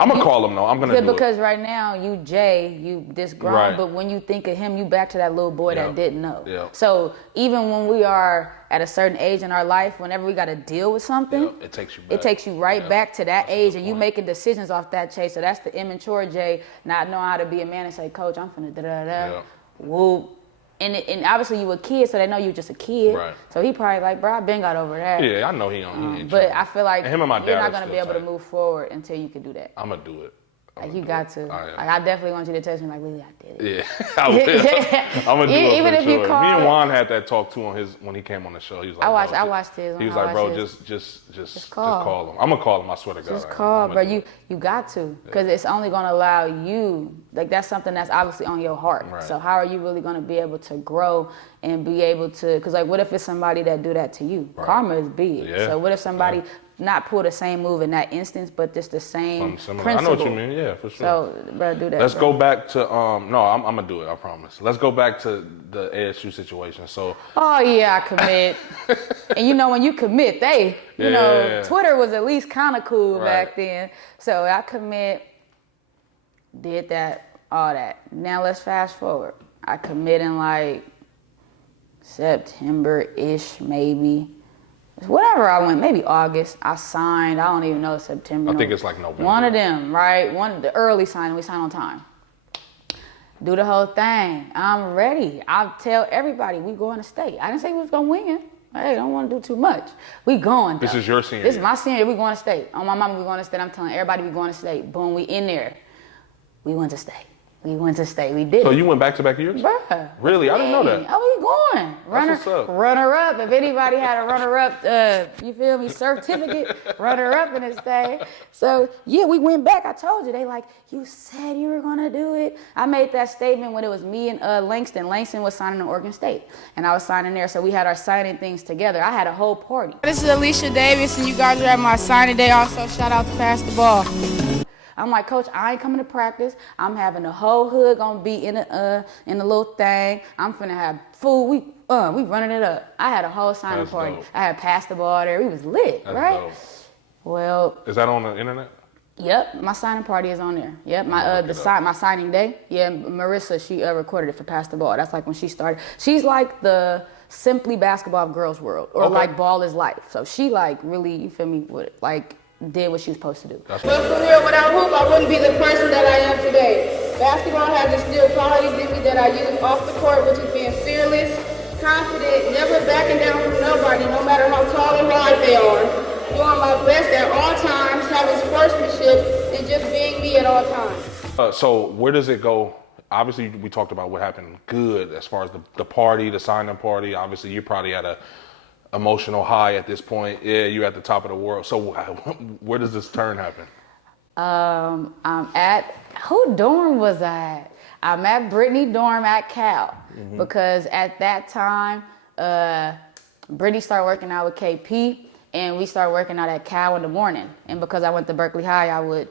I'm gonna call him though. I'm gonna do it. Because right now you this grown, Right. but when you think of him, you back to that little boy Yep. that didn't know. Yep. So even when we are at a certain age in our life, whenever we got to deal with something, Yep. It takes you back. It takes you right back to that That's a age, good and you point. making decisions off that chase. So that's the immature Jay, not knowing how to be a man and say, Coach, I'm finna da da da. Yeah. Whoop. And obviously you a kid, so they know you just a kid. Right. So he probably like, bro, I been got over that. Yeah, I know he ain't But tripping. I feel like And him and my you're dad not are gonna still be able to tight. move forward until you can do that. I'm gonna do it. Like you got to. I am. Like I definitely want you to text me like, Lili, I did it. Yeah, I will. I'm gonna do it Even for if you sure. call Me and it- Juan had that talk too when he came on the show. He was like, I bro, watched his. He was I like, bro, watched just call. call him. I'm gonna call him. I swear to God. Just call, I'm bro. gonna do You got to, because it's only gonna allow you. Like that's something that's obviously on your heart. Right. So how are you really gonna be able to grow and be able to? Because like, what if it's somebody that do that to you? Right. Karma is big. Yeah. So what if somebody not pull the same move in that instance, but just the same Similar. principle. I know what you mean. Yeah, for sure. So, bro, do that. Let's go back to no, I'm gonna do it. I promise. Let's go back to the ASU situation. So. Oh yeah, I commit. And you know when you commit, you know, Twitter was at least kind of cool back then. So I commit, did that, all that. Now let's fast forward. I commit in like September-ish, maybe. Whatever I went, maybe August. I signed. I don't even know September. I think it's like November. One of them, right? The early signing. We signed on time. Do the whole thing. I'm ready. I'll tell everybody we going to state. I didn't say we was gonna win. Hey, don't want to do too much. We going. This is your senior. This is my senior year. We going to state. On my mama, we going to state. I'm telling everybody we going to state. Boom, we in there. We went to state. We went to state. We did. So you went back-to-back years? Bruh. Really? I didn't know that. Oh, we going. Runner up. If anybody had a runner up, you feel me, certificate, runner up in this thing. So yeah, we went back. I told you. They like, you said you were gonna do it. I made that statement when it was me and Langston. Langston was signing to Oregon State, and I was signing there. So we had our signing things together. I had a whole party. This is Elisha Davis, and you guys are at my signing day. Also, shout out to Pass the Ball. I'm like, Coach, I ain't coming to practice. I'm having the whole hood gonna be in the little thing. I'm finna have food. We running it up. I had a whole signing party. Dope. I had passed the ball there. We was lit, right? Dope. Well, is that on the internet? Yep, my signing party is on there. Yep, my signing day. Yeah, Marissa, she recorded it for Pass the Ball. That's like when she started. She's like the Simply Basketball of Girls World, or like Ball is Life. So she like really, you feel me, like did what she was supposed to do. But for real, without hoop, I wouldn't be the person that I am today. Basketball has instilled qualities in me that I use off the court, which is being fearless, confident, never backing down from nobody, no matter how tall and wide they are. Doing my best at all times, having sportsmanship, and just being me at all times. So where does it go? Obviously, we talked about what happened good as far as the party, the signing party. Obviously, you probably had a emotional high at this point. Yeah, you're at the top of the world. So where does this turn happen? I'm at, who dorm was I at? I'm at Brittany dorm at Cal, because at that time, Brittany started working out with KP, and we started working out at Cal in the morning. And because I went to Berkeley High, I would,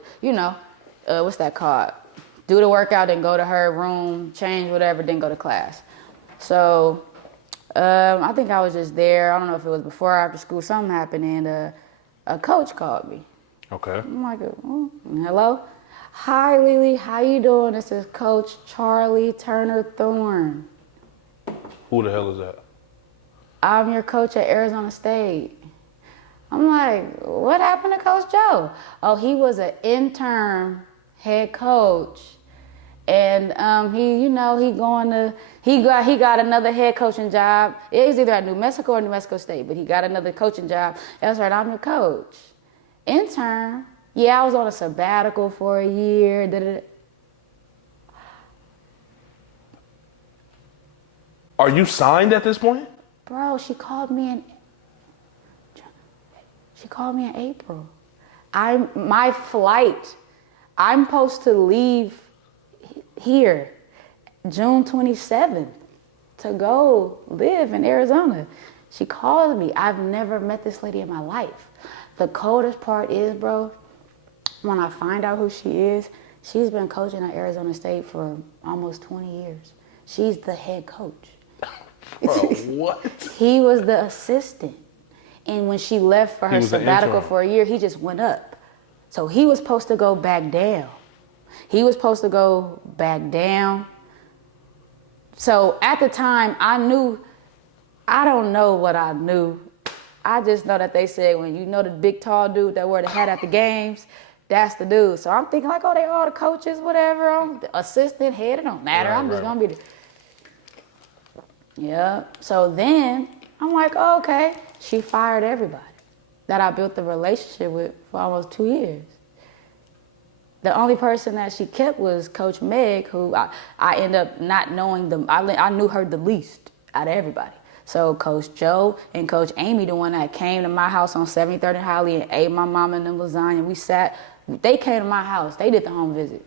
what's that called? Do the workout, then go to her room, change whatever, then go to class. So I think I was just there. I don't know if it was before or after school. Something happened, and a coach called me. Okay. I'm like, hello? Hi, Lili. How you doing? This is Coach Charlie Turner Thorne. Who the hell is that? I'm your coach at Arizona State. I'm like, what happened to Coach Joe? Oh, he was an intern head coach. And he got another head coaching job. It was either at New Mexico or New Mexico State, but he got another coaching job. That's right, I'm the coach. Intern? Yeah, I was on a sabbatical for a year. Are you signed at this point? Bro, she called me in April. My flight, I'm supposed to leave here June 27th to go live in Arizona. She called me. I've never met this lady in my life. The coldest part is, bro, when I find out who she is, she's been coaching at Arizona State for almost 20 years. She's the head coach. Bro, what? He was the assistant. And when she left for her sabbatical for a year, he just went up. So he was supposed to go back down. So at the time, I don't know what I knew. I just know that they said when you know the big tall dude that wore the hat at the games, that's the dude. So I'm thinking like, oh, they all the coaches, whatever. I'm the assistant, head, it don't matter. I'm just gonna be the. Yeah. So then I'm like, oh, okay. She fired everybody that I built the relationship with for almost 2 years. The only person that she kept was Coach Meg, who I ended up not knowing them. I knew her the least out of everybody. So Coach Joe and Coach Amy, the one that came to my house on 73rd and Holly and ate my mama and them lasagna. They came to my house. They did the home visit.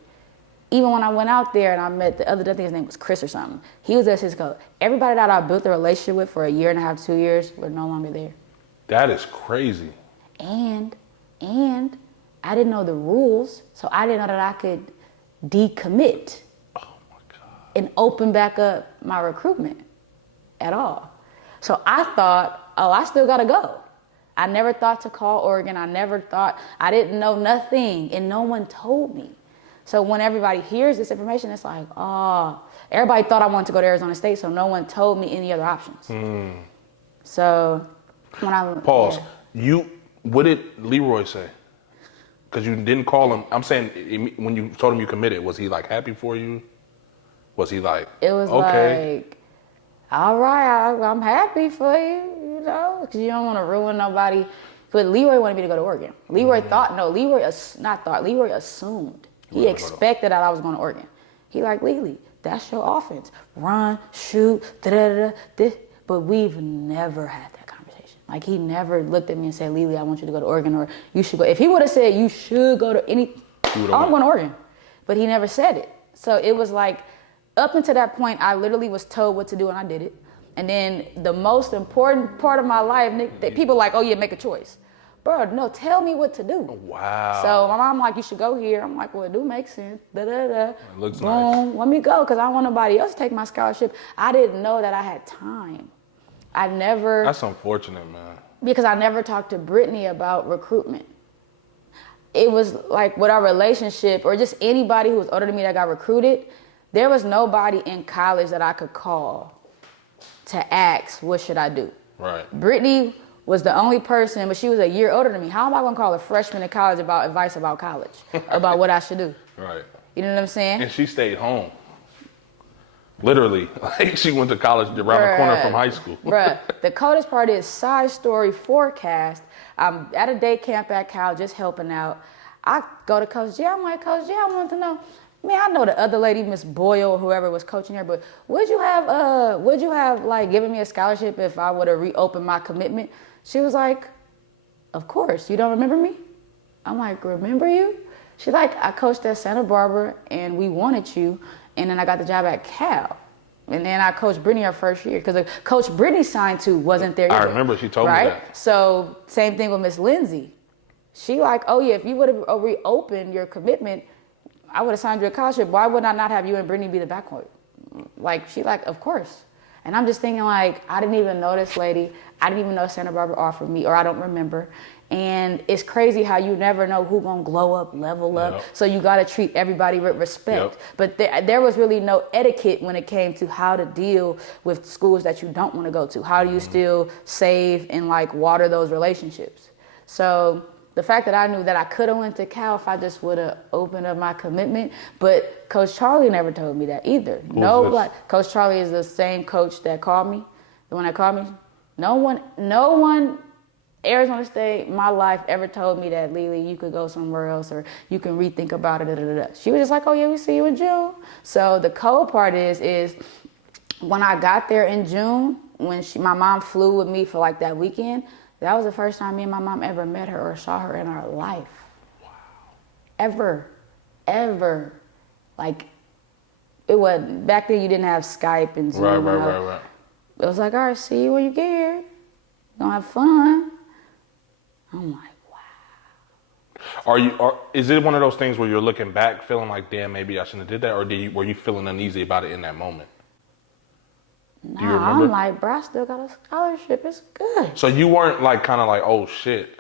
Even when I went out there and I met I think his name was Chris or something. He was assistant coach. Everybody that I built a relationship with for a year and a half, 2 years, were no longer there. That is crazy. And I didn't know the rules, so I didn't know that I could decommit and open back up my recruitment at all. So I thought, oh, I still gotta go. I never thought to call Oregon. I didn't know nothing, and no one told me. So when everybody hears this information, it's like, oh, everybody thought I wanted to go to Arizona State, so no one told me any other options. So when I pause, what did Leroy say? Because you didn't call him. I'm saying when you told him you committed, was he like happy for you? Was he like, it was okay, like, all right, I'm happy for you, you know, because you don't want to ruin nobody. But Leroy wanted me to go to Oregon. Leroy Leroy assumed. He expected that I was going to Oregon. He like, Lili, that's your offense. Run, shoot, da-da-da-da. But we've never had that conversation. Like, he never looked at me and said, Lili, I want you to go to Oregon, or you should go. If he would have said, you should go to I'm going to Oregon. But he never said it. So it was like, up until that point, I literally was told what to do and I did it. And then the most important part of my life, Nick, people like, oh yeah, make a choice. Bro, no, tell me what to do. Wow. So my mom like, you should go here. I'm like, well, it do make sense. Da-da-da. It looks Boom, nice. Let me go, because I don't want nobody else to take my scholarship. I didn't know that I had time. That's unfortunate, man. Because I never talked to Brittany about recruitment. It was like with our relationship, or just anybody who was older than me that got recruited, there was nobody in college that I could call to ask, what should I do? Right. Brittany was the only person, but she was a year older than me. How am I gonna call a freshman in college about advice about college, about what I should do? Right. You know what I'm saying? And she stayed home. Literally, like she went to college around the corner from high school. Bruh, the coldest part is side story forecast. I'm at a day camp at Cal, just helping out. I go to Coach J. I'm like, Coach J, I want to know. Man, I know the other lady, Miss Boyle, or whoever was coaching her, but would you have like given me a scholarship if I would have reopened my commitment? She was like, of course. You don't remember me? I'm like, remember you? She's like, I coached at Santa Barbara and we wanted you, and then I got the job at Cal. And then I coached Brittany her first year, because the coach Brittany signed to wasn't there either. I remember she told me that. So same thing with Miss Lindsay. She like, oh yeah, if you would have reopened your commitment, I would have signed you a scholarship. Why would I not have you and Brittany be the backcourt? Like, she like, of course. And I'm just thinking like, I didn't even know this lady. I didn't even know Santa Barbara offered me, or I don't remember. And it's crazy how you never know who gonna glow up, level up. Yep. So you gotta treat everybody with respect. Yep. But there was really no etiquette when it came to how to deal with schools that you don't wanna go to. How do you still save and like water those relationships? So the fact that I knew that I could have went to Cal if I just would have opened up my commitment, but Coach Charlie never told me that either. Coach Charlie is the same coach that called me, the one that called me. No one, Arizona State, my life ever told me that, Lili, you could go somewhere else or you can rethink about it. Da, da, da. She was just like, oh yeah, we see you in June. So the cold part is when I got there in June, when my mom flew with me for like that weekend, that was the first time me and my mom ever met her or saw her in our life. Wow. Ever. Like, it was, back then you didn't have Skype and Zoom. Right. It was like, all right, see you when you get here. Gonna have fun. I'm like, wow. Is it one of those things where you're looking back feeling like, damn, maybe I shouldn't have did that? Or were you feeling uneasy about it in that moment? Nah, do you remember? I'm like, bro, I still got a scholarship. It's good. So you weren't like, kind of like, oh shit,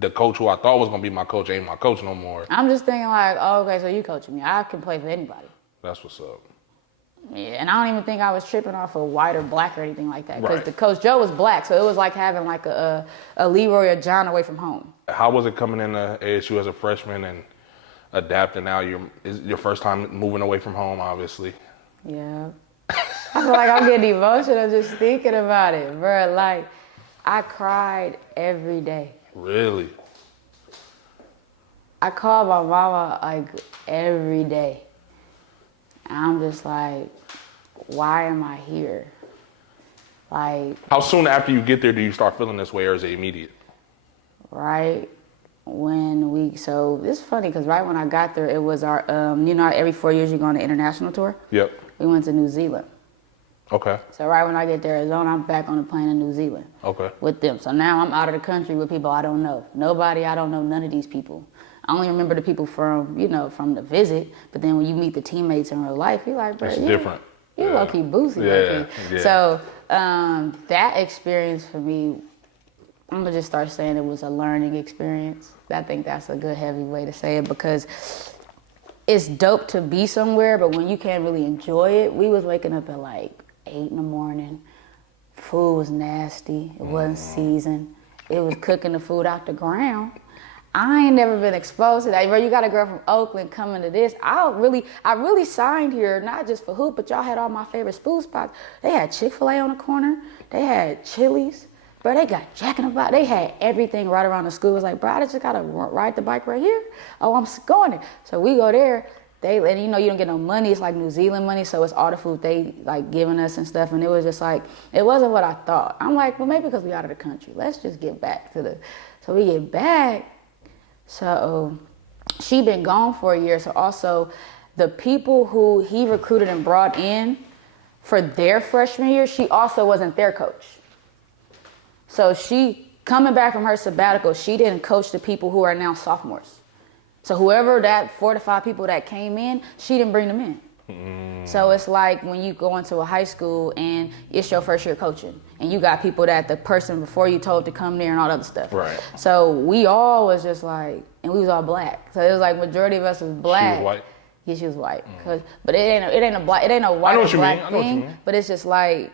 the coach who I thought was gonna be my coach ain't my coach no more. I'm just thinking like, oh, okay, so you coaching me. I can play for anybody. That's what's up. Yeah, and I don't even think I was tripping off of white or black or anything like that, because the Coach Joe was black, so it was like having like a Leroy or John away from home. How was it coming into ASU as a freshman and adapting now? Is your first time moving away from home, obviously. Yeah. I feel like I'm getting emotional just thinking about it, bro. Like, I cried every day. Really? I called my mama like every day. And I'm just like, why am I here? Like, how soon after you get there do you start feeling this way, or is it immediate? Right so it's funny because right when I got there, it was our, every 4 years you go on an international tour? Yep. We went to New Zealand. Okay. So right when I get to Arizona, I'm back on the plane in New Zealand. Okay. With them. So now I'm out of the country with people I don't know. Nobody, I don't know none of these people. I only remember the people from, from the visit, but then when you meet the teammates in real life, you're like, bro, It's different. You're low-key boozy. Yeah. So that experience for me, I'm going to just start saying it was a learning experience. I think that's a good heavy way to say it because it's dope to be somewhere, but when you can't really enjoy it, we was waking up at like 8 in the morning. Food was nasty. It wasn't seasoned. It was cooking the food out the ground. I ain't never been exposed to that. Bro, you got a girl from Oakland coming to this. I really signed here, not just for hoop, but y'all had all my favorite food spots. They had Chick-fil-A on the corner. They had Chili's. Bro, they got Jack in the Box. They had everything right around the school. It was like, bro, I just got to ride the bike right here. Oh, I'm going there. So we go there. And you don't get no money. It's like New Zealand money. So it's all the food they like giving us and stuff. And it was just like, it wasn't what I thought. I'm like, well, maybe because we out of the country. Let's just get back to so we get back. So she been gone for a year. So also the people who he recruited and brought in for their freshman year, she also wasn't their coach. So she, coming back from her sabbatical, she didn't coach the people who are now sophomores. So whoever that 4 to 5 people that came in, she didn't bring them in. So it's like when you go into a high school and it's your first year coaching and you got people that the person before you told to come there and all that other stuff. Right. So we all was just like, and we was all black. So it was like majority of us was black. She was white? Yeah, she was white. But it ain't a white or black thing, but it's just like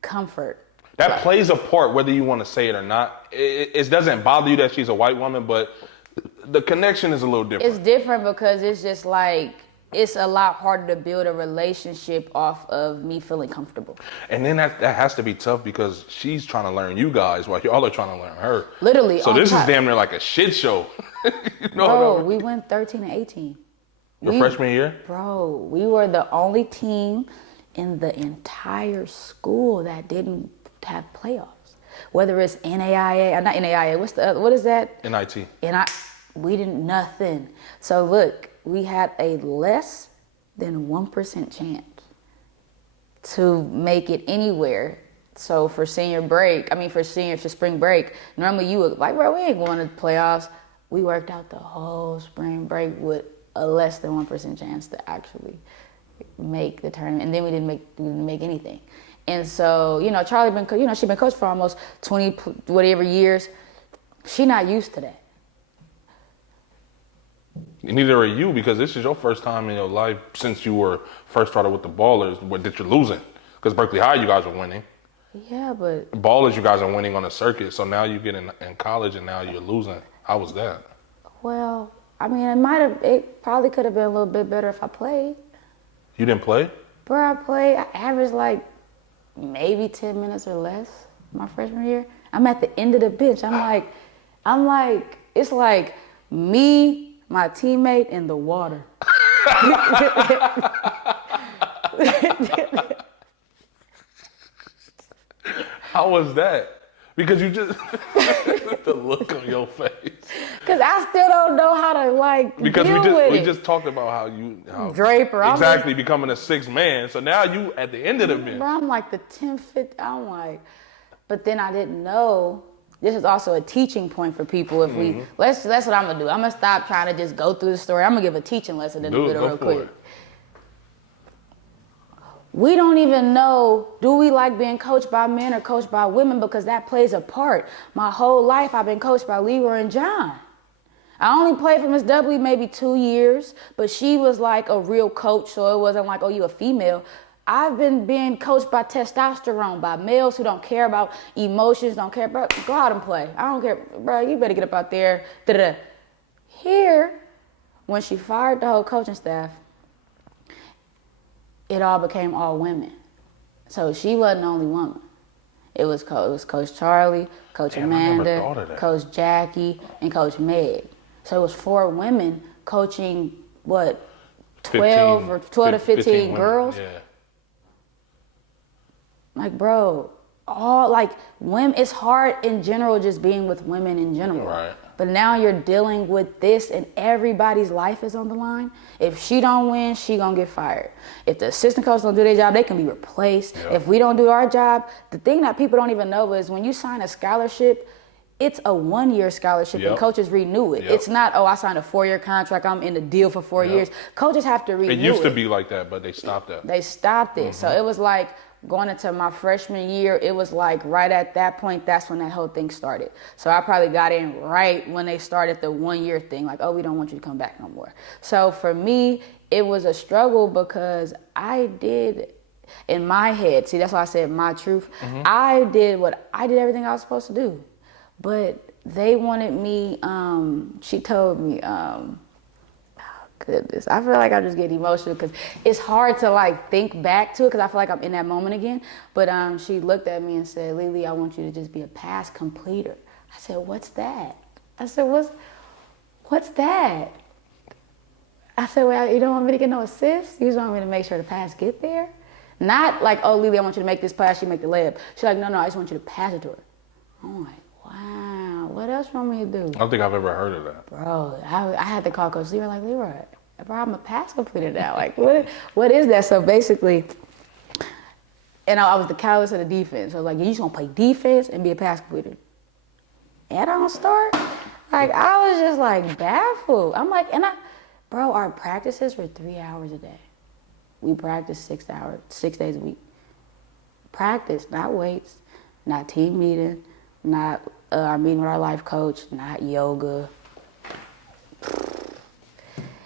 comfort. That plays a part whether you want to say it or not. It doesn't bother you that she's a white woman, but the connection is a little different. It's different because it's just like, it's a lot harder to build a relationship off of me feeling comfortable. And then that has to be tough because she's trying to learn you guys while y'all are trying to learn her. Literally. So this is damn near like a shit show. Bro, we went 13 and 18. Your freshman year? Bro, we were the only team in the entire school that didn't have playoffs. Whether it's NAIA, not NAIA, what is that? NIT. We didn't, nothing. So look, we had a less than 1% chance to make it anywhere. So for spring break, normally you would like, bro, we ain't going to the playoffs. We worked out the whole spring break with a less than 1% chance to actually make the tournament. And then we didn't make anything. And so, Charlie she been coached for almost 20 whatever years. She not used to that. Neither are you because this is your first time in your life since you were first started with the Ballers that you're losing. Because Berkeley High, you guys are winning. Yeah, but... Ballers, you guys are winning on the circuit. So now you get in college and now you're losing. How was that? Well, I mean, it probably could have been a little bit better if I played. You didn't play? Bro, I averaged like maybe 10 minutes or less my freshman year. I'm at the end of the bench. I'm like, it's like me, my teammate, and the water. How was that? Because you just the look on your face. Because I still don't know how to because deal we just talked about how Draper exactly becoming a sixth man. So now you at the end of the bench. Bro, I'm like the 10th, 5th. I'm like, but then I didn't know. This is also a teaching point for people. If that's what I'm gonna do. I'm gonna stop trying to just go through the story. I'm gonna give a teaching lesson in the middle real quick. We don't even know, do we like being coached by men or coached by women, because that plays a part. My whole life I've been coached by Leroy and John. I only played for Miss W maybe 2 years, but she was like a real coach, so it wasn't like, oh, you a female. I've been being coached by testosterone, by males who don't care about emotions, don't care, bro, go out and play. I don't care, bro, you better get up out there. Da-da-da. Here, when she fired the whole coaching staff, it all became all women. So she wasn't the only woman. It was Coach Charlie, Coach Amanda, Coach Jackie, and Coach Meg. So it was 4 women coaching, 12 to 15 girls? Yeah. Like, bro, all like women, it's hard in general just being with women in general. Right. But now you're dealing with this and everybody's life is on the line. If she don't win, she gonna get fired. If the assistant coach don't do their job, they can be replaced. Yep. If we don't do our job, the thing that people don't even know is when you sign a scholarship, it's a 1-year scholarship and coaches renew it. It's not, I signed a 4-year contract, I'm in the deal for 4 years. Coaches have to renew it. It used to be like that, but they stopped that. They stopped it. So it was like going into my freshman year, it was like right at that point, that's when that whole thing started. So I probably got in right when they started the 1-year thing, like, we don't want you to come back no more. So for me, it was a struggle because I did, in my head, see, that's why I said my truth. I did everything I was supposed to do. But they wanted me, she told me, goodness, I feel like I'm just getting emotional because it's hard to like think back to it because I feel like I'm in that moment again. But she looked at me and said, Lili, I want you to just be a pass completer. I said, what's that? I said, what's that? I said, well, you don't want me to get no assists? You just want me to make sure the pass get there? Not like, Lili, I want you to make this pass, you make the layup. She's like, no, I just want you to pass it to her. I'm like, wow, what else you want me to do? I don't think I've ever heard of that. Bro, I had to call Coach Leroy, like, Leroy, bro, I'm a pass completer now. Like, what is that? So basically, and I was the catalyst of the defense. So I was like, you just gonna play defense and be a pass completer. And I don't start? Like, I was just like baffled. I'm like, bro, our practices were 3 hours a day. We practiced 6 hours, 6 days a week. Practice, not weights, not team meeting, not our meeting with our life coach, not yoga.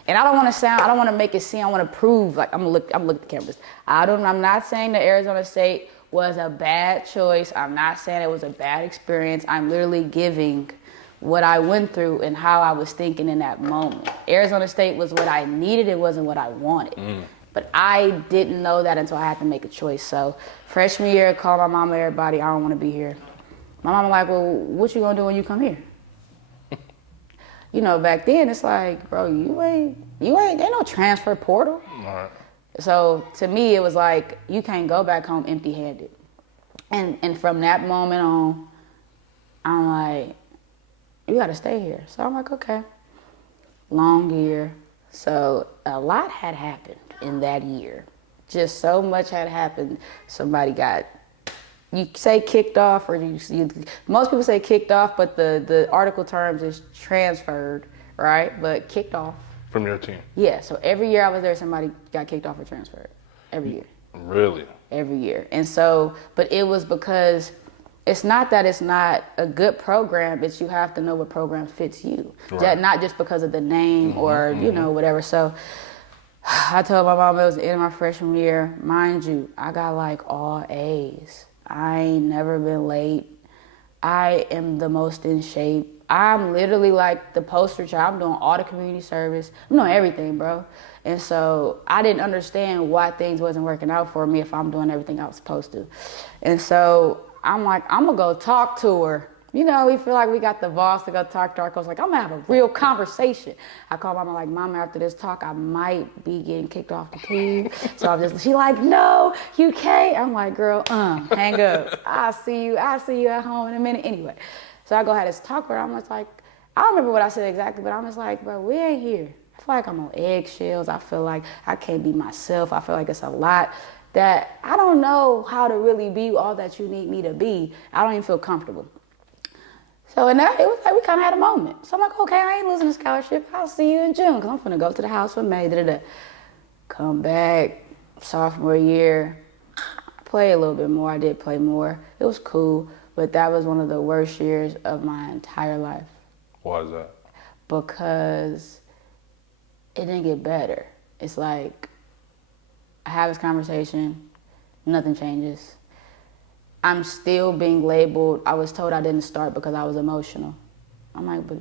And I don't want to make it seem, I want to prove, like, I'm gonna look at the cameras. I'm not saying that Arizona State was a bad choice. I'm not saying it was a bad experience. I'm literally giving what I went through and how I was thinking in that moment. Arizona State was what I needed, it wasn't what I wanted. But I didn't know that until I had to make a choice. So freshman year, called my mama, everybody, I don't want to be here. My mama like, well, what you gonna do when you come here? You know, back then it's like, bro, you ain't, ain't no transfer portal. All right. So to me, it was like, you can't go back home empty-handed. And from that moment on, I'm like, you gotta stay here. So I'm like, okay. Long year. So a lot had happened in that year. Just so much had happened. Somebody got, you say kicked off, or most people say kicked off, but the article terms is transferred, right? But kicked off. From your team? Yeah, so every year I was there, somebody got kicked off or transferred. Every year. Really? Every year. And so, but it was because it's not that it's not a good program, it's you have to know what program fits you. Right. Not just because of the name or, you know, whatever. So I told my mom it was the end of my freshman year. Mind you, I got like all A's. I ain't never been late. I am the most in shape. I'm literally like the poster child. I'm doing all the community service. I'm doing everything, bro. And so I didn't understand why things wasn't working out for me if I'm doing everything I was supposed to. And so I'm like, I'm gonna go talk to her. You know, we feel like we got the boss to go talk to our coach. Like, I'm gonna have a real conversation. I call Mama like, Mama, after this talk, I might be getting kicked off the team. So she like, no, you can't. I'm like, girl, hang up. I'll see you at home in a minute. Anyway, so I go have this talk with her. I'm just like, I don't remember what I said exactly, but I'm just like, bro, we ain't here. I feel like I'm on eggshells. I feel like I can't be myself. I feel like it's a lot that I don't know how to really be all that you need me to be. I don't even feel comfortable. So in that, it was like we kind of had a moment. So I'm like, okay, I ain't losing the scholarship. I'll see you in June because I'm finna go to the house for May. Come back, sophomore year, play a little bit more. I did play more. It was cool, but that was one of the worst years of my entire life. Why is that? Because it didn't get better. It's like I have this conversation, nothing changes. I'm still being labeled. I was told I didn't start because I was emotional. I'm like, but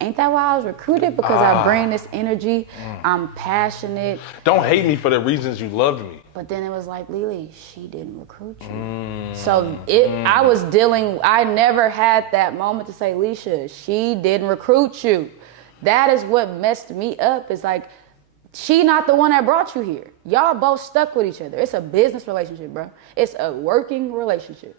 ain't that why I was recruited? Because I bring this energy. I'm passionate. Don't hate me for the reasons you loved me. But then it was like, Lili, she didn't recruit you. So I never had that moment to say, Elisha, she didn't recruit you. That is what messed me up. It's like, she not the one that brought you here. Y'all both stuck with each other. It's a business relationship, bro. It's a working relationship.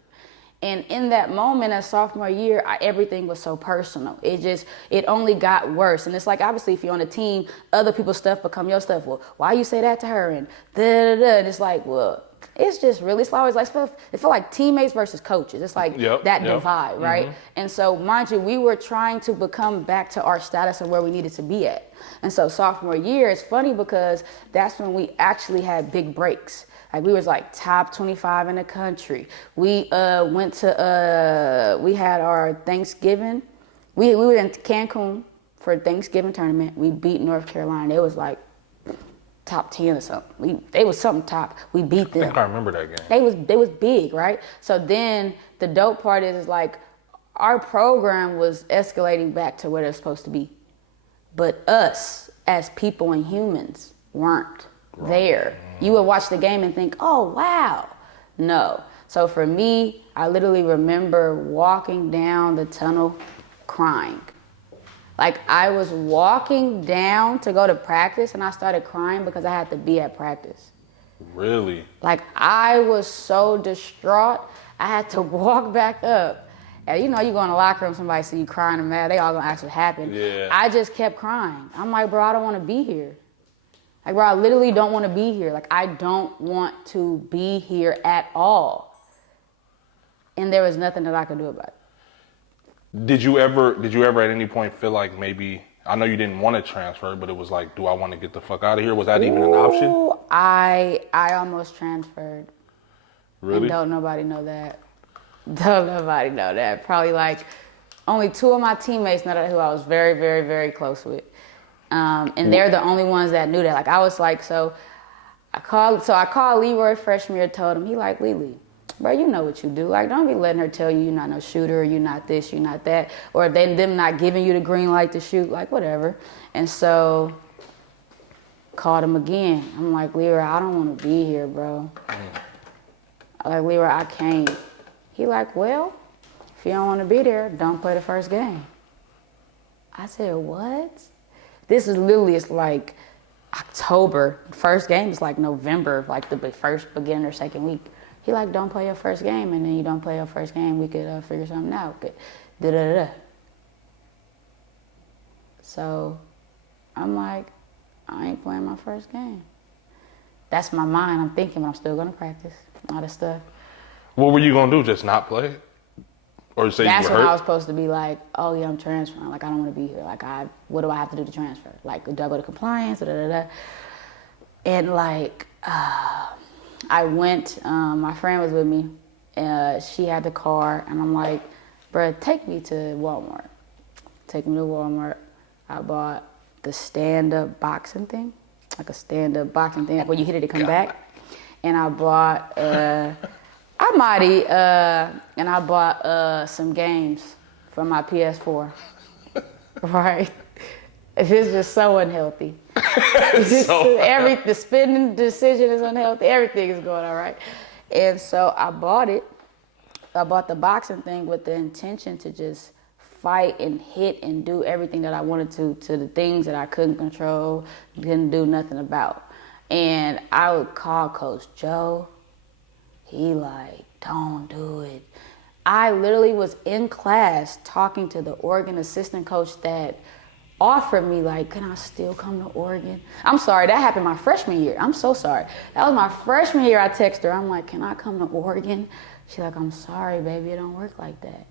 And in that moment, as sophomore year, everything was so personal. It only got worse. And it's like, obviously, if you're on a team, other people's stuff become your stuff. Well, why you say that to her? And da-da-da. And it's like, well, it's just really, it's always like, it feel like teammates versus coaches. It's like that divide, right? And so, mind you, we were trying to become back to our status of where we needed to be at. And so sophomore year, it's funny because that's when we actually had big breaks. Like we was like top 25 in the country. We went to, we had our Thanksgiving. We were in Cancun for a Thanksgiving tournament. We beat North Carolina. It was like top 10 or something. They was something top. We beat them. I think I remember that game. They was big, right? So then the dope part is like our program was escalating back to where they're supposed to be. But us as people and humans weren't there. You would watch the game and think, oh, wow. No. So for me, I literally remember walking down the tunnel crying. Like I was walking down to go to practice and I started crying because I had to be at practice. Really? Like I was so distraught, I had to walk back up. And you know, you go in the locker room, somebody see you crying and mad, they all gonna ask what happened. Yeah. I just kept crying. I'm like, bro, I don't wanna be here. Like, bro, I literally don't wanna be here. Like, I don't want to be here at all. And there was nothing that I could do about it. Did you ever at any point feel like maybe, I know you didn't want to transfer, but it was like, do I want to get the fuck out of here? Was that even an option? I almost transferred. Really? And don't nobody know that. Don't nobody know that. Probably like only 2 of my teammates know that, who I was very, very, very close with. And they're the only ones that knew that. Like I was like, I called Leroy freshman year, told him, he like, Lili, bro, you know what you do. Like, don't be letting her tell you you're not no shooter, you're not this, you're not that, or them not giving you the green light to shoot, like whatever. And so, called him again. I'm like, Leroy, I don't want to be here, bro. Like, Leroy, I can't. He like, well, if you don't want to be there, don't play the first game. I said, what? This is literally, it's like October. First game is like November, like the first beginning or second week. He like, don't play your first game, and then you don't play your first game, we could figure something out. Da-da-da-da. So I'm like, I ain't playing my first game. That's my mind. I'm thinking, but I'm still gonna practice all this stuff. What were you gonna do? Just not play? Or say That's you were when hurt? I was supposed to be like, oh yeah, I'm transferring. Like I don't want to be here. Like what do I have to do to transfer? Like do I go to compliance? Da-da-da-da. And like, I went, my friend was with me, she had the car, and I'm like, bruh, take me to Walmart. Take me to Walmart. I bought the stand-up boxing thing, like a stand-up boxing thing, where you hit it to come back. And I bought, and I bought some games for my PS4, right? It's just so unhealthy. The spending decision is unhealthy. Everything is going all right. And so I bought it. I bought the boxing thing with the intention to just fight and hit and do everything that I wanted to the things that I couldn't control, couldn't do nothing about. And I would call Coach Joe. He like, don't do it. I literally was in class talking to the Oregon assistant coach that offered me like, can I still come to Oregon? I'm sorry, that happened my freshman year. I'm so sorry. That was my freshman year. I texted her, I'm like, can I come to Oregon? She's like, I'm sorry, baby, it don't work like that.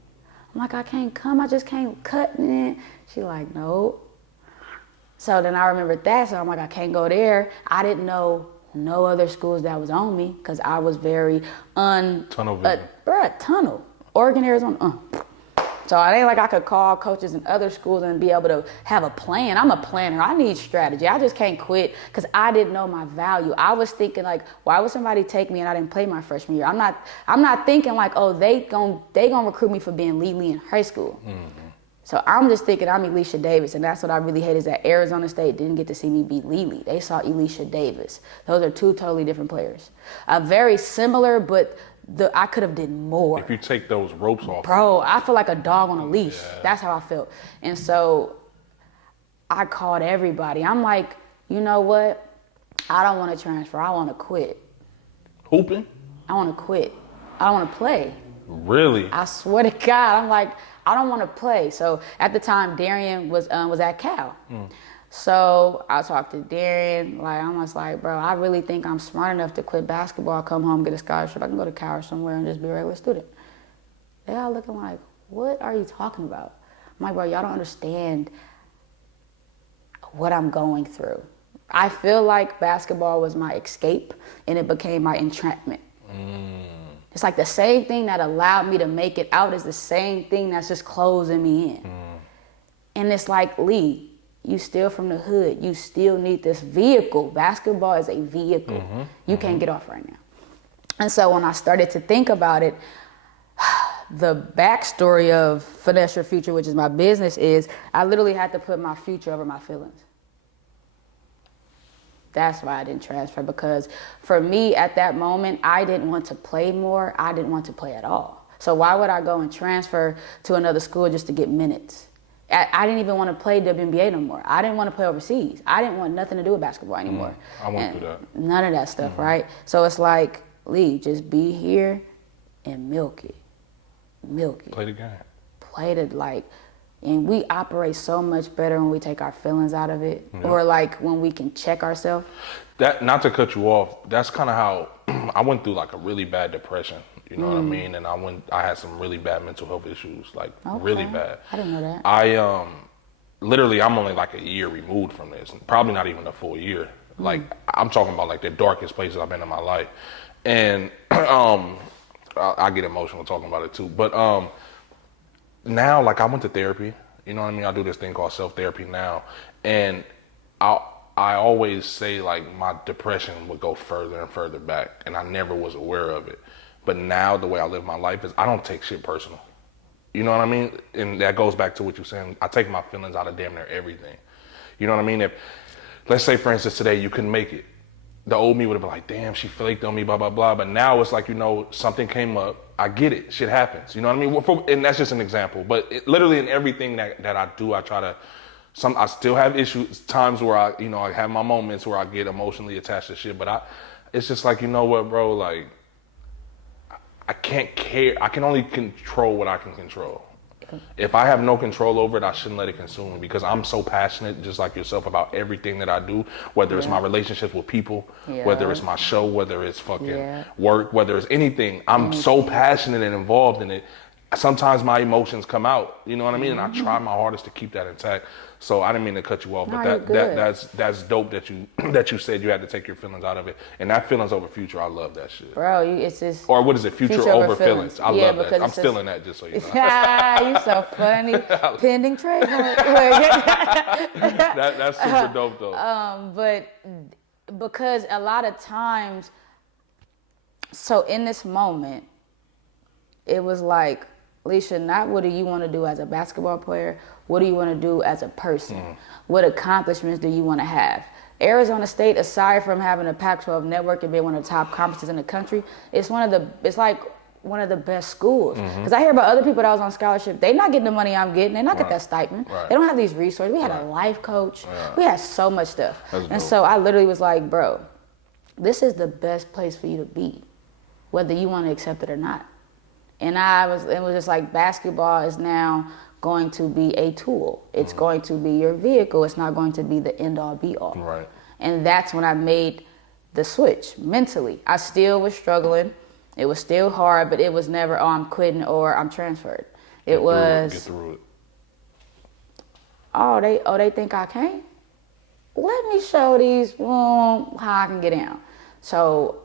I'm like, I can't come, I just can't cut in. She's like, no. So then I remembered that, so I'm like, I can't go there. I didn't know no other schools that was on me, because I was very tunnel vision. Tunnel. Oregon, Arizona, So it ain't like I could call coaches in other schools and be able to have a plan. I'm a planner. I need strategy. I just can't quit because I didn't know my value. I was thinking like, why would somebody take me and I didn't play my freshman year? I'm not thinking like, oh, they gonna recruit me for being Lili in high school. Mm-hmm. So I'm just thinking I'm Elisha Davis, and that's what I really hate is that Arizona State didn't get to see me beat Lili. They saw Elisha Davis. Those are 2 totally different players. Very similar, but I could have did more. If you take those ropes off. Bro, I feel like a dog on a leash. Yeah. That's how I felt. And so I called everybody. I'm like, you know what? I don't want to transfer. I want to quit. Hooping? I want to quit. I don't want to play. Really? I swear to God, I'm like, I don't want to play. So at the time, Darian was at Cal. So I talked to Darian, like, I'm just like, bro, I really think I'm smart enough to quit basketball, come home, get a scholarship. I can go to Cal or somewhere and just be a regular student. They all looking like, what are you talking about? I'm like, bro, y'all don't understand what I'm going through. I feel like basketball was my escape and it became my entrapment. It's like the same thing that allowed me to make it out is the same thing that's just closing me in. And it's like, Lee, you still from the hood. You still need this vehicle. Basketball is a vehicle. You can't get off right now. And so when I started to think about it, the backstory of Finesse Your Future, which is my business, is I literally had to put my future over my feelings. That's why I didn't transfer, because for me at that moment, I didn't want to play more. I didn't want to play at all. So why would I go and transfer to another school just to get minutes? I didn't even want to play WNBA no more. I didn't want to play overseas. I didn't want nothing to do with basketball anymore. I won't do that. None of that stuff, right? So it's like, Lee, just be here and milk it. Milk it. Play the game. Play it like, and we operate so much better when we take our feelings out of it, or like when we can check ourselves. That, not to cut you off, that's kind of how I went through like a really bad depression. You know what I mean? And I had some really bad mental health issues, like really bad. I didn't know that. Literally, I'm only like a year removed from this, probably not even a full year. Like, I'm talking about like the darkest places I've been in my life. And I get emotional talking about it too. But now, like, I went to therapy. You know what I mean? I do this thing called self-therapy now. And I always say, like, my depression would go further and further back, and I never was aware of it. But now the way I live my life is I don't take shit personal. You know what I mean? And that goes back to what you're saying. I take my feelings out of damn near everything. You know what I mean? If, let's say, for instance, today you couldn't make it. The old me would have been like, damn, she flaked on me, blah, blah, blah. But now it's like, you know, something came up. I get it. Shit happens. You know what I mean? And that's just an example. But literally in everything that I do, I try to, I still have issues, times where I have my moments where I get emotionally attached to shit. But it's just like, you know what, bro? Like, I can't care. I can only control what I can control. If I have no control over it, I shouldn't let it consume me, because I'm so passionate, just like yourself, about everything that I do, whether it's my relationships with people, whether it's my show, whether it's fucking work, whether it's anything. I'm so passionate and involved in it. Sometimes my emotions come out, you know what I mean? And I try my hardest to keep that intact. So I didn't mean to cut you off, but that's dope that you said you had to take your feelings out of it. And that feelings over future, I love that shit. Bro, it's just... Or what is it? Future over feelings. I love that. I'm still in that, just so you know. You so funny. Pending trademark. That's super dope though. But because a lot of times, so in this moment, it was like, Elisha, not what do you want to do as a basketball player? What do you want to do as a person? What accomplishments do you want to have? Arizona State, aside from having a Pac-12 network and being one of the top conferences in the country, it's like one of the best schools. Because I hear about other people that was on scholarship, they not getting the money I'm getting, they not get that stipend. They don't have these resources. We had a life coach. We had so much stuff. And so I literally was like, bro, this is the best place for you to be, whether you want to accept it or not. And it was just like, basketball is now going to be a tool. It's going to be your vehicle. It's not going to be the end all be all. Right. And that's when I made the switch mentally. I still was struggling. It was still hard, but it was never, oh, I'm quitting or I'm transferred. Get through it. Oh, they think I can't? Let me show these how I can get down. So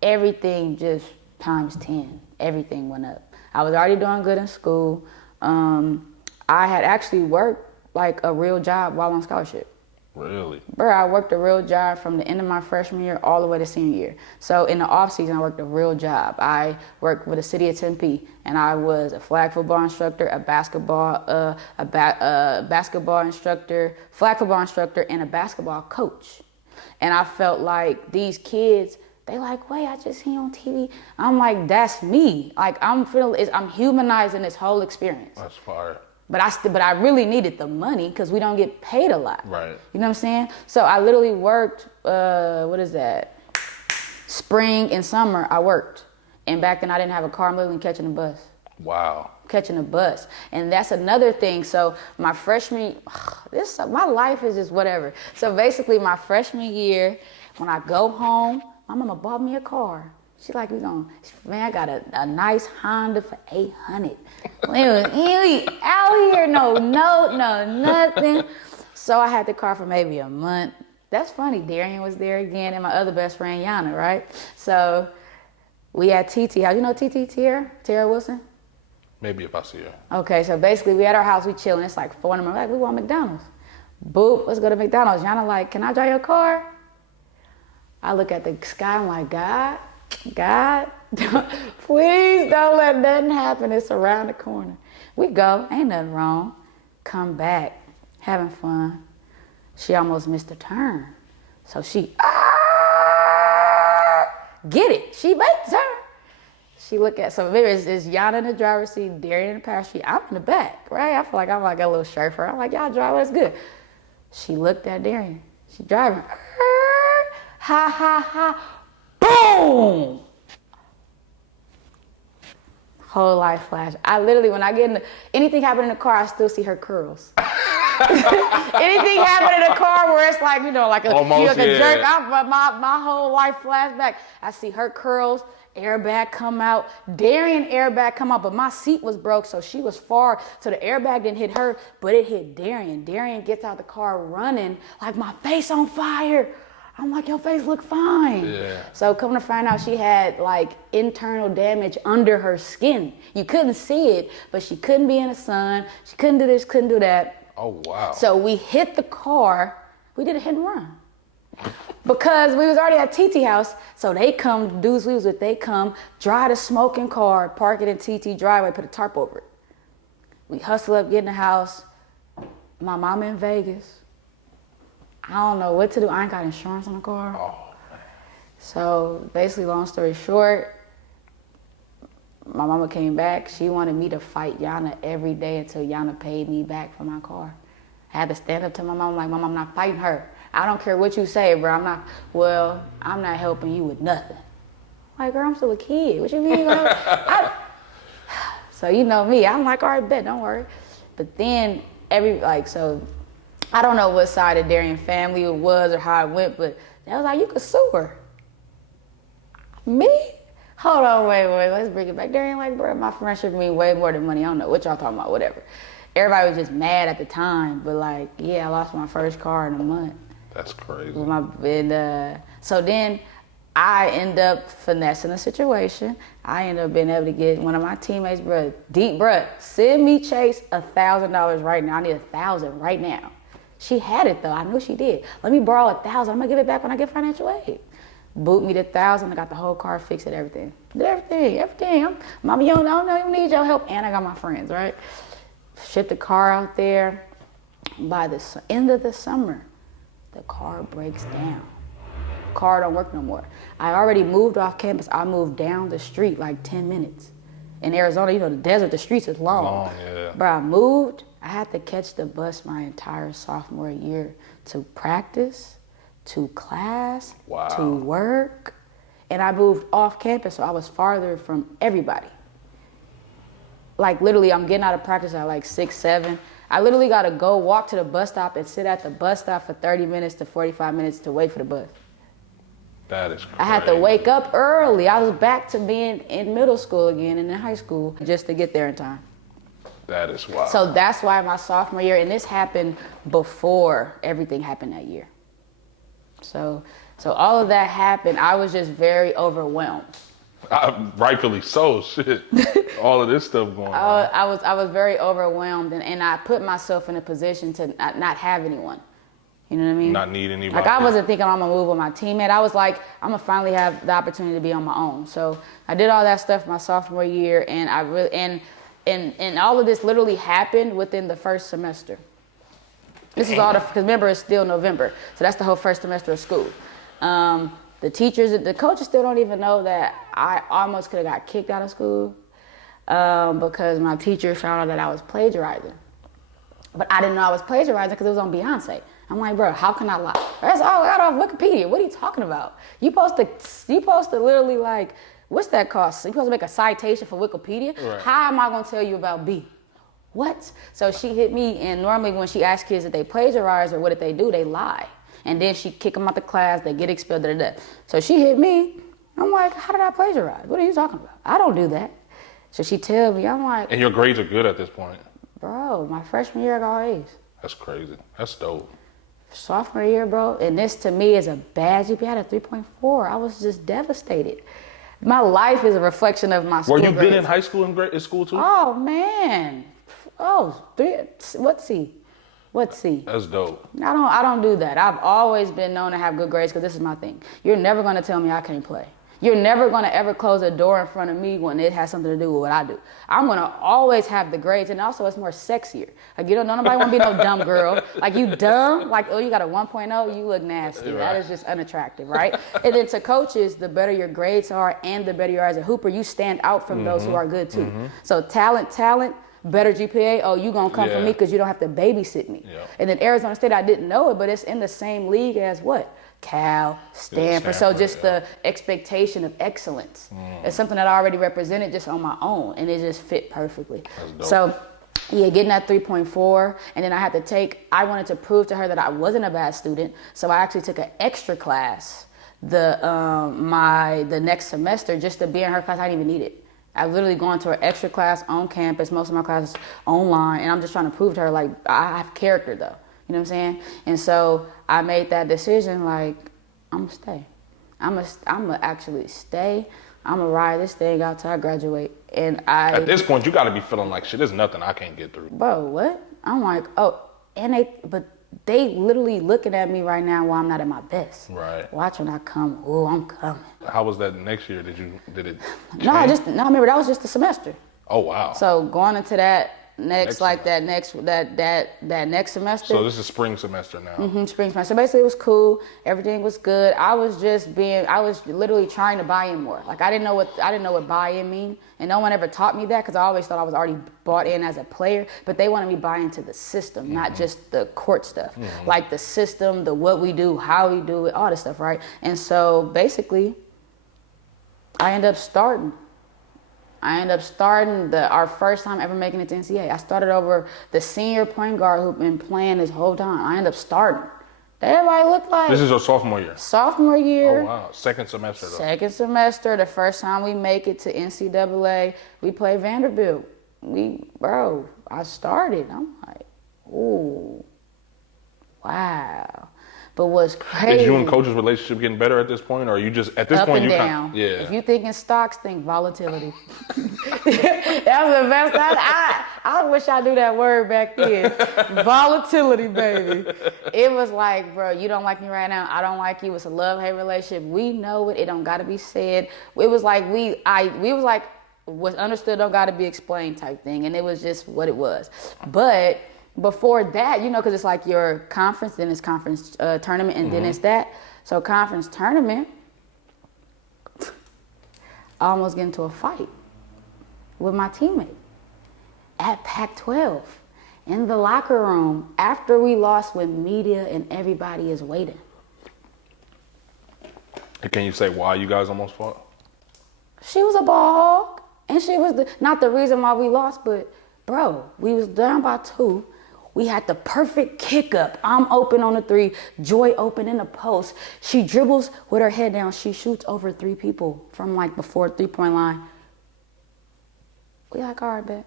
everything just times 10. Everything went up. I was already doing good in school. I had actually worked like a real job while on scholarship. Really? Bro, I worked a real job from the end of my freshman year all the way to senior year. So in the off season, I worked a real job. I worked with the city of Tempe, and I was a flag football instructor, a basketball instructor, flag football instructor, and a basketball coach. And I felt like these kids, they like, wait, I just see you on TV. I'm like, that's me. Like, I'm humanizing this whole experience. That's fire. But I really needed the money because we don't get paid a lot. Right. You know what I'm saying? So I literally worked, spring and summer I worked. And back then I didn't have a car. I'm literally catching a bus. Wow. Catching a bus. And that's another thing. So my freshman, my life is just whatever. So basically my freshman year, when I go home, my mama bought me a car. She's like, man, I got a nice Honda for $800. We out here, no note, no nothing. So I had the car for maybe a month. That's funny. Darian was there again, and my other best friend, Yana, right? So we had TT. How do you know TT, Tara Wilson? Maybe if I see her. Okay, so basically we at our house, we chilling. It's like 4 in the morning. Like, we want McDonald's. Boop, let's go to McDonald's. Yana like, can I drive your car? I look at the sky, I'm like, God, please don't let nothing happen. It's around the corner. We go, ain't nothing wrong. Come back, having fun. She almost missed a turn. So she, get it. She makes her. She look at, so maybe it's Yana in the driver's seat, Darian in the passenger seat. I'm in the back, right? I feel like I'm like a little chauffeur. I'm like, y'all drive, that's good. She looked at Darian. She driving. Ha, ha, ha. Boom! Whole life flash. I literally, when I get in anything happen in the car, I still see her curls. Anything happen in the car where it's like, like a jerk, my whole life flashback. I see her curls, airbag come out, Darian airbag come out, but my seat was broke, so she was far, so the airbag didn't hit her, but it hit Darian. Darian gets out the car running, like, my face on fire. I'm like, your face look fine. Yeah. So come to find out, she had like internal damage under her skin. You couldn't see it, but she couldn't be in the sun. She couldn't do this, couldn't do that. Oh, wow. So we hit the car. We did a hit and run. Because we was already at TT house. So they come, dudes we was with, they come, drive the smoking car, park it in TT driveway, put a tarp over it. We hustle up, get in the house. My mama in Vegas. I don't know what to do. I ain't got insurance on the car. Oh, man. So basically, long story short, my mama came back. She wanted me to fight Yana every day until Yana paid me back for my car. I had to stand up to my mom like, Mom, I'm not fighting her. I don't care what you say, bro. I'm not helping you with nothing. Like, girl, I'm still a kid. What you mean? So you know me. I'm like, all right, bet, don't worry. But then I don't know what side of Darian family it was or how it went, but they was like, you could sue her. Me? Hold on, wait, let's bring it back. Darian, like, bro, my friendship mean way more than money. I don't know what y'all talking about, whatever. Everybody was just mad at the time, but like, yeah, I lost my first car in a month. That's crazy. So then I end up finessing the situation. I end up being able to get one of my teammates, send me Chase $1,000 right now. I need $1,000 right now. She had it though. I knew she did. Let me borrow $1,000. I'm gonna give it back when I get financial aid. Boot me the $1,000. I got the whole car, fixed it, everything. Did everything. Mama, I don't need your help, and I got my friends, right? Shipped the car out there. By the end of the summer, the car breaks down. Car don't work no more. I already moved off campus. I moved down the street like 10 minutes. In Arizona, the desert, the streets is long. Yeah. But I moved. I had to catch the bus my entire sophomore year to practice, to class, to work. And I moved off campus, so I was farther from everybody. Like literally, I'm getting out of practice at like 6, 7. I literally gotta go walk to the bus stop and sit at the bus stop for 30 minutes to 45 minutes to wait for the bus. That is crazy. I had to wake up early. I was back to being in middle school again and in high school just to get there in time. That is wild. So that's why my sophomore year, and this happened before everything happened that year. So all of that happened. I was just very overwhelmed. Rightfully so, shit. All of this stuff going on. I was very overwhelmed, and I put myself in a position to not have anyone. You know what I mean? Not need anybody. Like I wasn't thinking I'm gonna move with my teammate. I was like, I'm gonna finally have the opportunity to be on my own. So I did all that stuff my sophomore year, and I really and all of this literally happened within the first semester. This is all because remember it's still November, so that's the whole first semester of school. The teachers, the coaches still don't even know that I almost could have got kicked out of school because my teacher found out that I was plagiarizing. But I didn't know I was plagiarizing because it was on Beyonce. I'm like, bro, how can I lie? That's all I got off Wikipedia. What are you talking about? You supposed to literally like, what's that cost? You're supposed to make a citation for Wikipedia? Right. How am I gonna tell you about B? What? So she hit me, and normally when she asks kids if they plagiarize or what did they do, they lie. And then she kick them out the class, they get expelled, da. So she hit me. I'm like, how did I plagiarize? What are you talking about? I don't do that. So she tell me, I'm like. And your grades are good at this point. Bro, my freshman year I got A's. That's crazy. That's dope. Sophomore year, bro, and this to me is a bad GPA. I had a 3.4. I was just devastated. My life is a reflection of my school Were you grades. good in high school and in school too? Oh, man. What C? That's dope. I don't do that. I've always been known to have good grades because this is my thing. You're never going to tell me I can't play. You're never going to ever close a door in front of me when it has something to do with what I do. I'm going to always have the grades, and also it's more sexier. Like, you don't know, nobody want to be no dumb girl. Like, you dumb, like, oh, you got a 1.0, you look nasty. Right. That is just unattractive, right? And then to coaches, the better your grades are and the better you are as a hooper, you stand out from those who are good too. So talent, better GPA, oh, you going to come from me because you don't have to babysit me. Yeah. And then Arizona State, I didn't know it, but it's in the same league as what? Cal, Stanford. So just the expectation of excellence. It's something that I already represented just on my own, and it just fit perfectly. So yeah, getting that 3.4, and then I wanted to prove to her that I wasn't a bad student, so I actually took an extra class the next semester just to be in her class. I didn't even need it. I've literally gone to an extra class on campus, most of my classes online, and I'm just trying to prove to her, like, I have character though. You know what I'm saying? And so I made that decision, like, I'm gonna stay. I'm gonna actually stay. I'm gonna ride this thing out till I graduate. And at this point, you gotta be feeling like, shit, there's nothing I can't get through. Bro, what? I'm like, oh, but they literally looking at me right now while I'm not at my best. Right. Watch when I come. Oh, I'm coming. How was that next year? Did it change? No, remember, that was just a semester. Oh, wow. So going into that next semester. So this is spring semester now. Spring semester. So basically it was cool. Everything was good. I was literally trying to buy in more. Like I didn't know what buy in mean. And no one ever taught me that because I always thought I was already bought in as a player, but they wanted me to buy into the system, not just the court stuff. Like the system, the what we do, how we do it, all this stuff, right? And so basically I ended up starting our first time ever making it to NCAA. I started over the senior point guard who'd been playing this whole time. I ended up starting. Everybody looked like... This is your sophomore year? Sophomore year. Oh, wow. Second semester, though. Second semester, the first time we make it to NCAA, we play Vanderbilt. I started. I'm like, ooh, wow. But what's crazy... Is you and coach's relationship getting better at this point, or are you just at this up point and you down? Yeah. If you think in stocks, think volatility. That was the best. I wish I knew that word back then. Volatility, baby. It was like, bro, you don't like me right now. I don't like you. It's a love-hate relationship. We know it. It don't gotta be said. It was like what's understood don't gotta be explained type thing, and it was just what it was. But before that, because it's like your conference, then it's conference tournament, and then it's that. So conference tournament, I almost get into a fight with my teammate at Pac-12 in the locker room after we lost when media and everybody is waiting. And can you say why you guys almost fought? She was a ball hog, and she was not the reason why we lost, but bro, we was down by 2. We had the perfect kick up. I'm open on the 3, Joy open in the post. She dribbles with her head down. She shoots over 3 people from like before 3-point line. We like, all right, bet.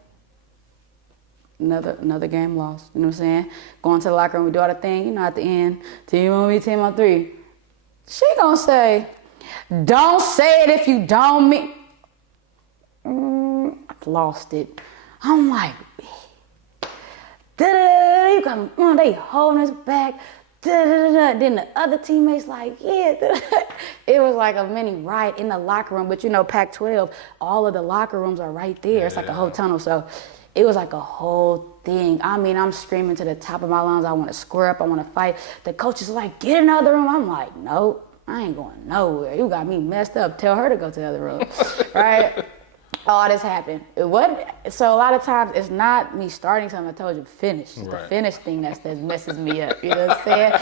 Another game lost. You know what I'm saying? Going to the locker room, we do all the thing. At the end, team on me, team on 3. She gonna say, don't say it if you don't mean. I lost it. I'm like, you got they holding us back. Then the other teammates like, yeah. It was like a mini riot in the locker room. But Pac-12, all of the locker rooms are right there. It's like a whole tunnel. So it was like a whole thing. I mean, I'm screaming to the top of my lungs. I want to square up. I want to fight. The coach is like, get in the other room. I'm like, nope, I ain't going nowhere. You got me messed up. Tell her to go to the other room, right? all this happened. It wasn't, so a lot of times it's not me starting something. I told you finish. It's the finish thing that messes me up. You know what I'm saying?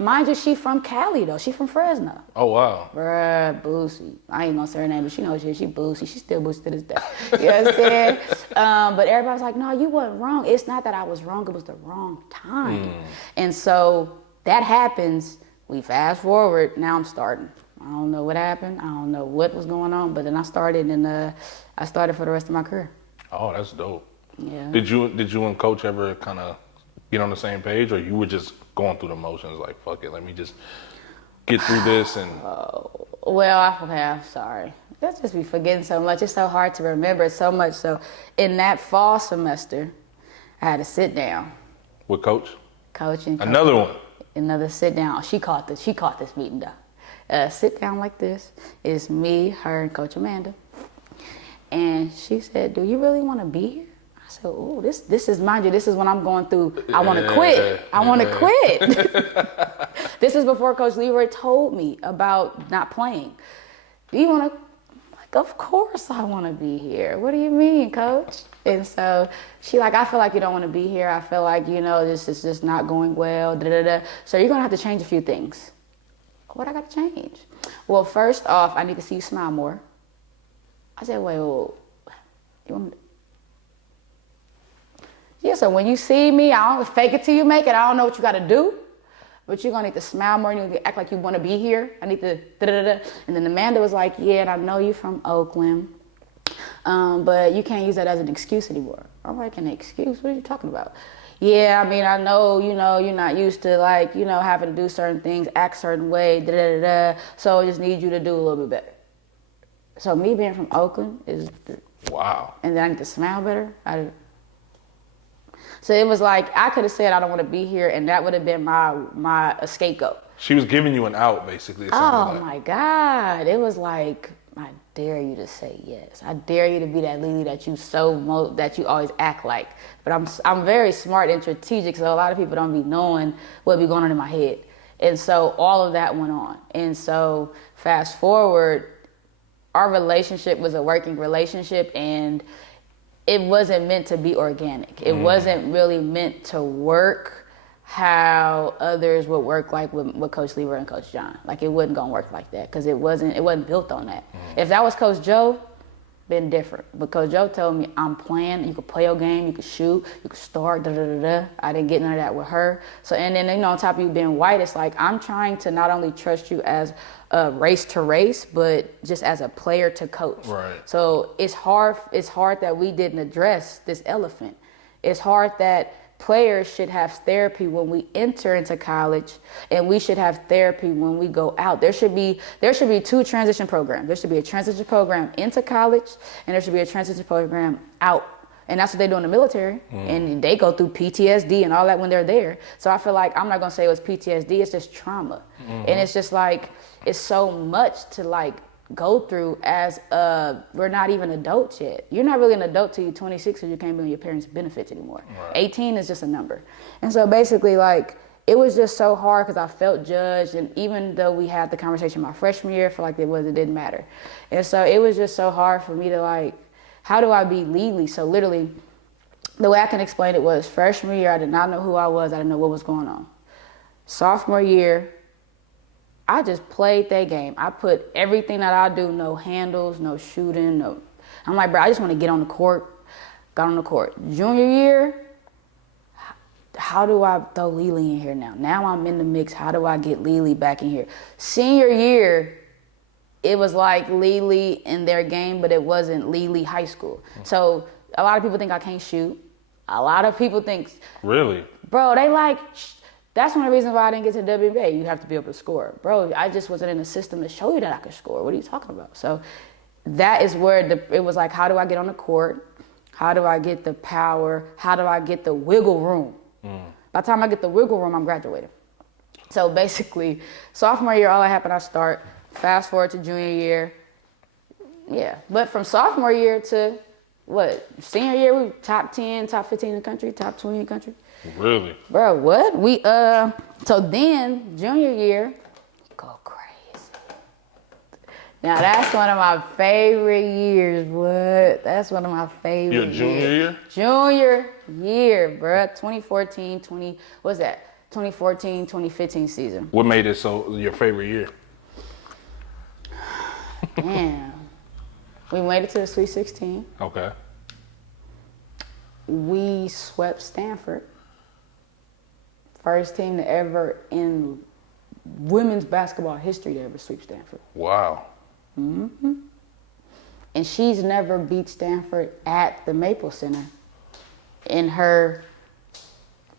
Mind you, she from Cali though. She from Fresno. Oh wow. Bruh, Boosie. I ain't gonna say her name, but she knows she Boosie. She still Boosie to this day. You know what I'm saying? But everybody's like, no, you wasn't wrong. It's not that I was wrong. It was the wrong time. And so that happens. We fast forward. Now I'm starting. I don't know what happened. I don't know what was going on, but then I started, and I started for the rest of my career. Oh, that's dope. Yeah. Did you and Coach ever kind of get on the same page, or you were just going through the motions like, fuck it, let me just get through this and? Well, I'm sorry. Let's just be forgetting so much. It's so hard to remember so much. So in that fall semester, I had to sit down. With Coach? Coach and Coach. Another one. Another sit down. She caught this meeting down. Sit down like this. It's me, her, and Coach Amanda. And she said, do you really want to be here? I said, oh, this is, mind you, this is when I'm going through, I want to quit. I want to quit. This is before Coach Leroy told me about not playing. Do you want to? Like, of course I want to be here. What do you mean, Coach? And so she like, I feel like you don't want to be here. I feel like, this is just not going well. So you're going to have to change a few things. What I got to change? Well, first off, I need to see you smile more. I said, wait, you want me to? Yeah, so when you see me, I don't fake it till you make it. I don't know what you got to do, but you're going to need to smile more. You need to act like you want to be here. I need to And then Amanda was like, yeah, and I know you're from Oakland, but you can't use that as an excuse anymore. I'm like, an excuse? What are you talking about? Yeah, I mean, I know, you're not used to having to do certain things, act certain way, so I just need you to do a little bit better. So me being from Oakland is... Wow. And then I need to smile better. So it was like, I could have said I don't want to be here, and that would have been my scapegoat. She was giving you an out, basically. Oh, my God. It was like, I dare you to say yes. I dare you to be that Lili that you always act like. But I'm very smart and strategic, so a lot of people don't be knowing what be going on in my head. And so all of that went on. And so fast forward, our relationship was a working relationship, and it wasn't meant to be organic. It wasn't really meant to work how others would work, like with Coach Lever and Coach John. Like, it wasn't gonna work like that because it wasn't built on that. If that was Coach Joe, been different. But Coach Joe told me, I'm playing, you can play your game, you can shoot, you can start, I didn't get none of that with her. So, and then, on top of you being white, it's like, I'm trying to not only trust you as a race to race, but just as a player to coach. Right. So it's hard that we didn't address this elephant. It's hard that players should have therapy when we enter into college, and we should have therapy when we go out. There should be two transition programs. There should be a transition program into college, and there should be a transition program out. And that's what they do in the military. And they go through PTSD and all that when they're there. So I feel like I'm not gonna say it was PTSD, it's just trauma. And it's just like, it's so much to go through as we're not even adults yet. You're not really an adult till you're 26 because you can't be on your parents' benefits anymore. Right. 18 is just a number. And so basically, it was just so hard because I felt judged. And even though we had the conversation my freshman year, I felt like it didn't matter. And so it was just so hard for me to how do I be Lili? So literally, the way I can explain it was freshman year, I did not know who I was. I didn't know what was going on. Sophomore year, I just played that game. I put everything that I do, no handles, no shooting, no. I'm like, bro, I just want to get on the court. Got on the court. Junior year, how do I throw Lili in here now? Now I'm in the mix. How do I get Lili back in here? Senior year, it was like Lili in their game, but it wasn't Lili high school. So a lot of people think I can't shoot. A lot of people think. Really? Bro, that's one of the reasons why I didn't get to the WNBA. You have to be able to score. Bro, I just wasn't in the system to show you that I could score. What are you talking about? So that is where it was like, how do I get on the court? How do I get the power? How do I get the wiggle room? By the time I get the wiggle room, I'm graduating. So basically, sophomore year, all that happened, I start. Fast forward to junior year. Yeah. But from sophomore year to senior year, we top 10, top 15 in the country, top 20 in the country. Really? Bro, what? So then junior year, go crazy. Now that's one of my favorite years. What? That's one of my favorite. Your junior year? Junior year, bruh. 2014, 2015 season. What made it so your favorite year? Damn. We made it to the Sweet 16. Okay. We swept Stanford. First team to ever in women's basketball history to ever sweep Stanford. Wow. Mm-hmm. And she's never beat Stanford at the Maple Center in her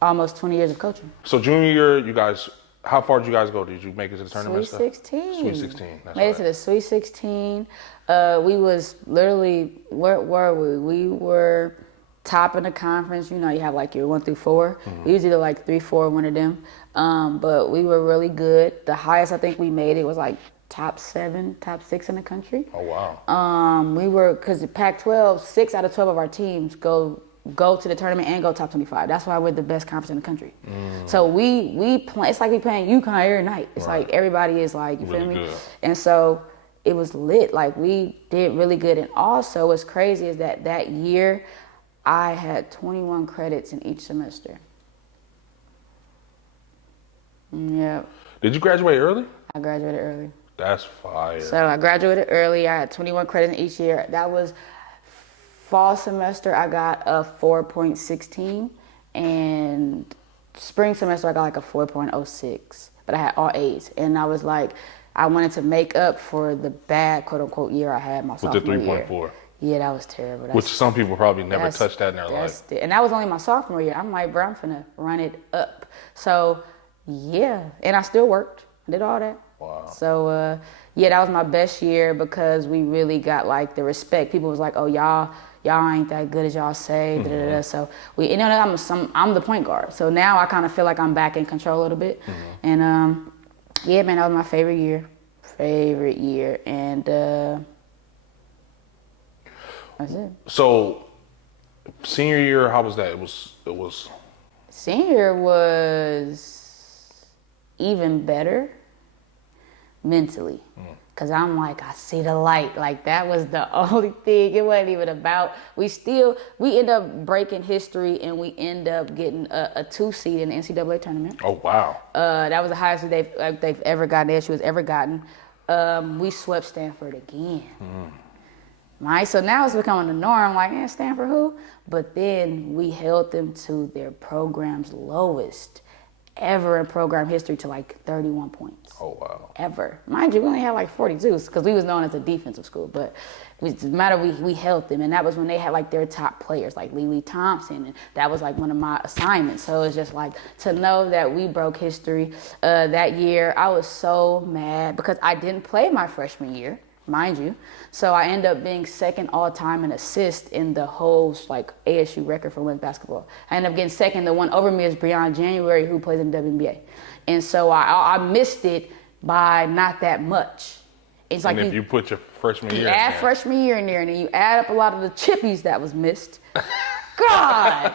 almost 20 years of coaching. So junior year, you guys, how far did you guys go? Did you make it to the tournament? Sweet 16. Sweet 16. That's Made right. it to the Sweet 16. We was literally, where were we? We were top in the conference. You know, you have like your 1 through 4. Mm-hmm. We was either like 3, 4, one of them. But we were really good. The highest I think we made it was like top 7, top 6 in the country. Oh, wow. We were, because the Pac-12, 6 out of 12 of our teams go to the tournament and go top 25. That's why we're the best conference in the country. So we play, it's like we playing UConn every night. It's Right. like everybody is like, you Really feel me? good. And so it was lit. Like we did really good. And also what's crazy is that year I had 21 credits in each semester. Yep. Did you graduate early? I graduated early. That's fire. So I graduated early. I had 21 credits in each year. That was fall semester. I got a 4.16, and spring semester I got like a 4.06. But I had all A's, and I was like, I wanted to make up for the bad quote unquote year I had my With the sophomore year. 3.4. Yeah, that was terrible. Which some people probably never touched that in their life. And that was only my sophomore year. I'm like, bro, I'm finna run it up. So yeah, and I still worked. I did all that. Wow. So yeah, that was my best year because we really got like the respect. People was like, oh, y'all ain't that good as y'all say. Mm-hmm. Da, da, da. So I'm the point guard. So now I kind of feel like I'm back in control a little bit. Mm-hmm. And yeah, man, that was my favorite year. And that's it. So senior year, how was that? It was. Senior was even better mentally. Cause I'm like, I see the light. Like that was the only thing. It wasn't even about, we end up breaking history and we end up getting a 2 seed in the NCAA tournament. Oh, wow. That was the highest they've ever gotten, the ASU has ever gotten. We swept Stanford again. Right, so now it's becoming the norm, like, Stanford who? But then we held them to their program's lowest ever in program history to like 31 points. Oh, wow. Ever. Mind you, we only had like 42 because we was known as a defensive school, but it doesn't matter, we held them. And that was when they had like their top players, like Lili Thompson, and that was like one of my assignments. So it's just like to know that we broke history that year. I was so mad because I didn't play my freshman year, mind you. So I ended up being second all-time in assists in the whole like ASU record for women's basketball. I ended up getting second. The one over me is Breonna January, who plays in the WNBA. And so I missed it by not that much. It's like and if you put your freshman year add freshman year in there, and then you add up a lot of the chippies that was missed. God,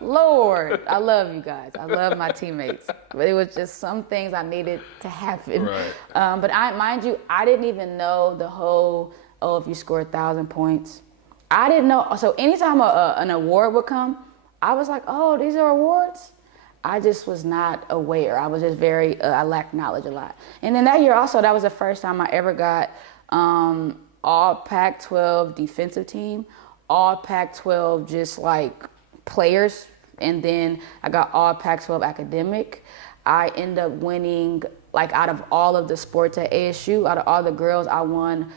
Lord, I love you guys. I love my teammates. But it was just some things I needed to happen. Right. But mind you, I didn't even know the whole, if you score 1,000 points. I didn't know. So anytime an award would come, I was like, oh, these are awards? I just was not aware. I was just I lacked knowledge a lot. And then that year also, that was the first time I ever got all Pac-12 defensive team, all Pac-12 just like players, and then I got all Pac-12 academic. I ended up winning, like out of all of the sports at ASU, out of all the girls, I won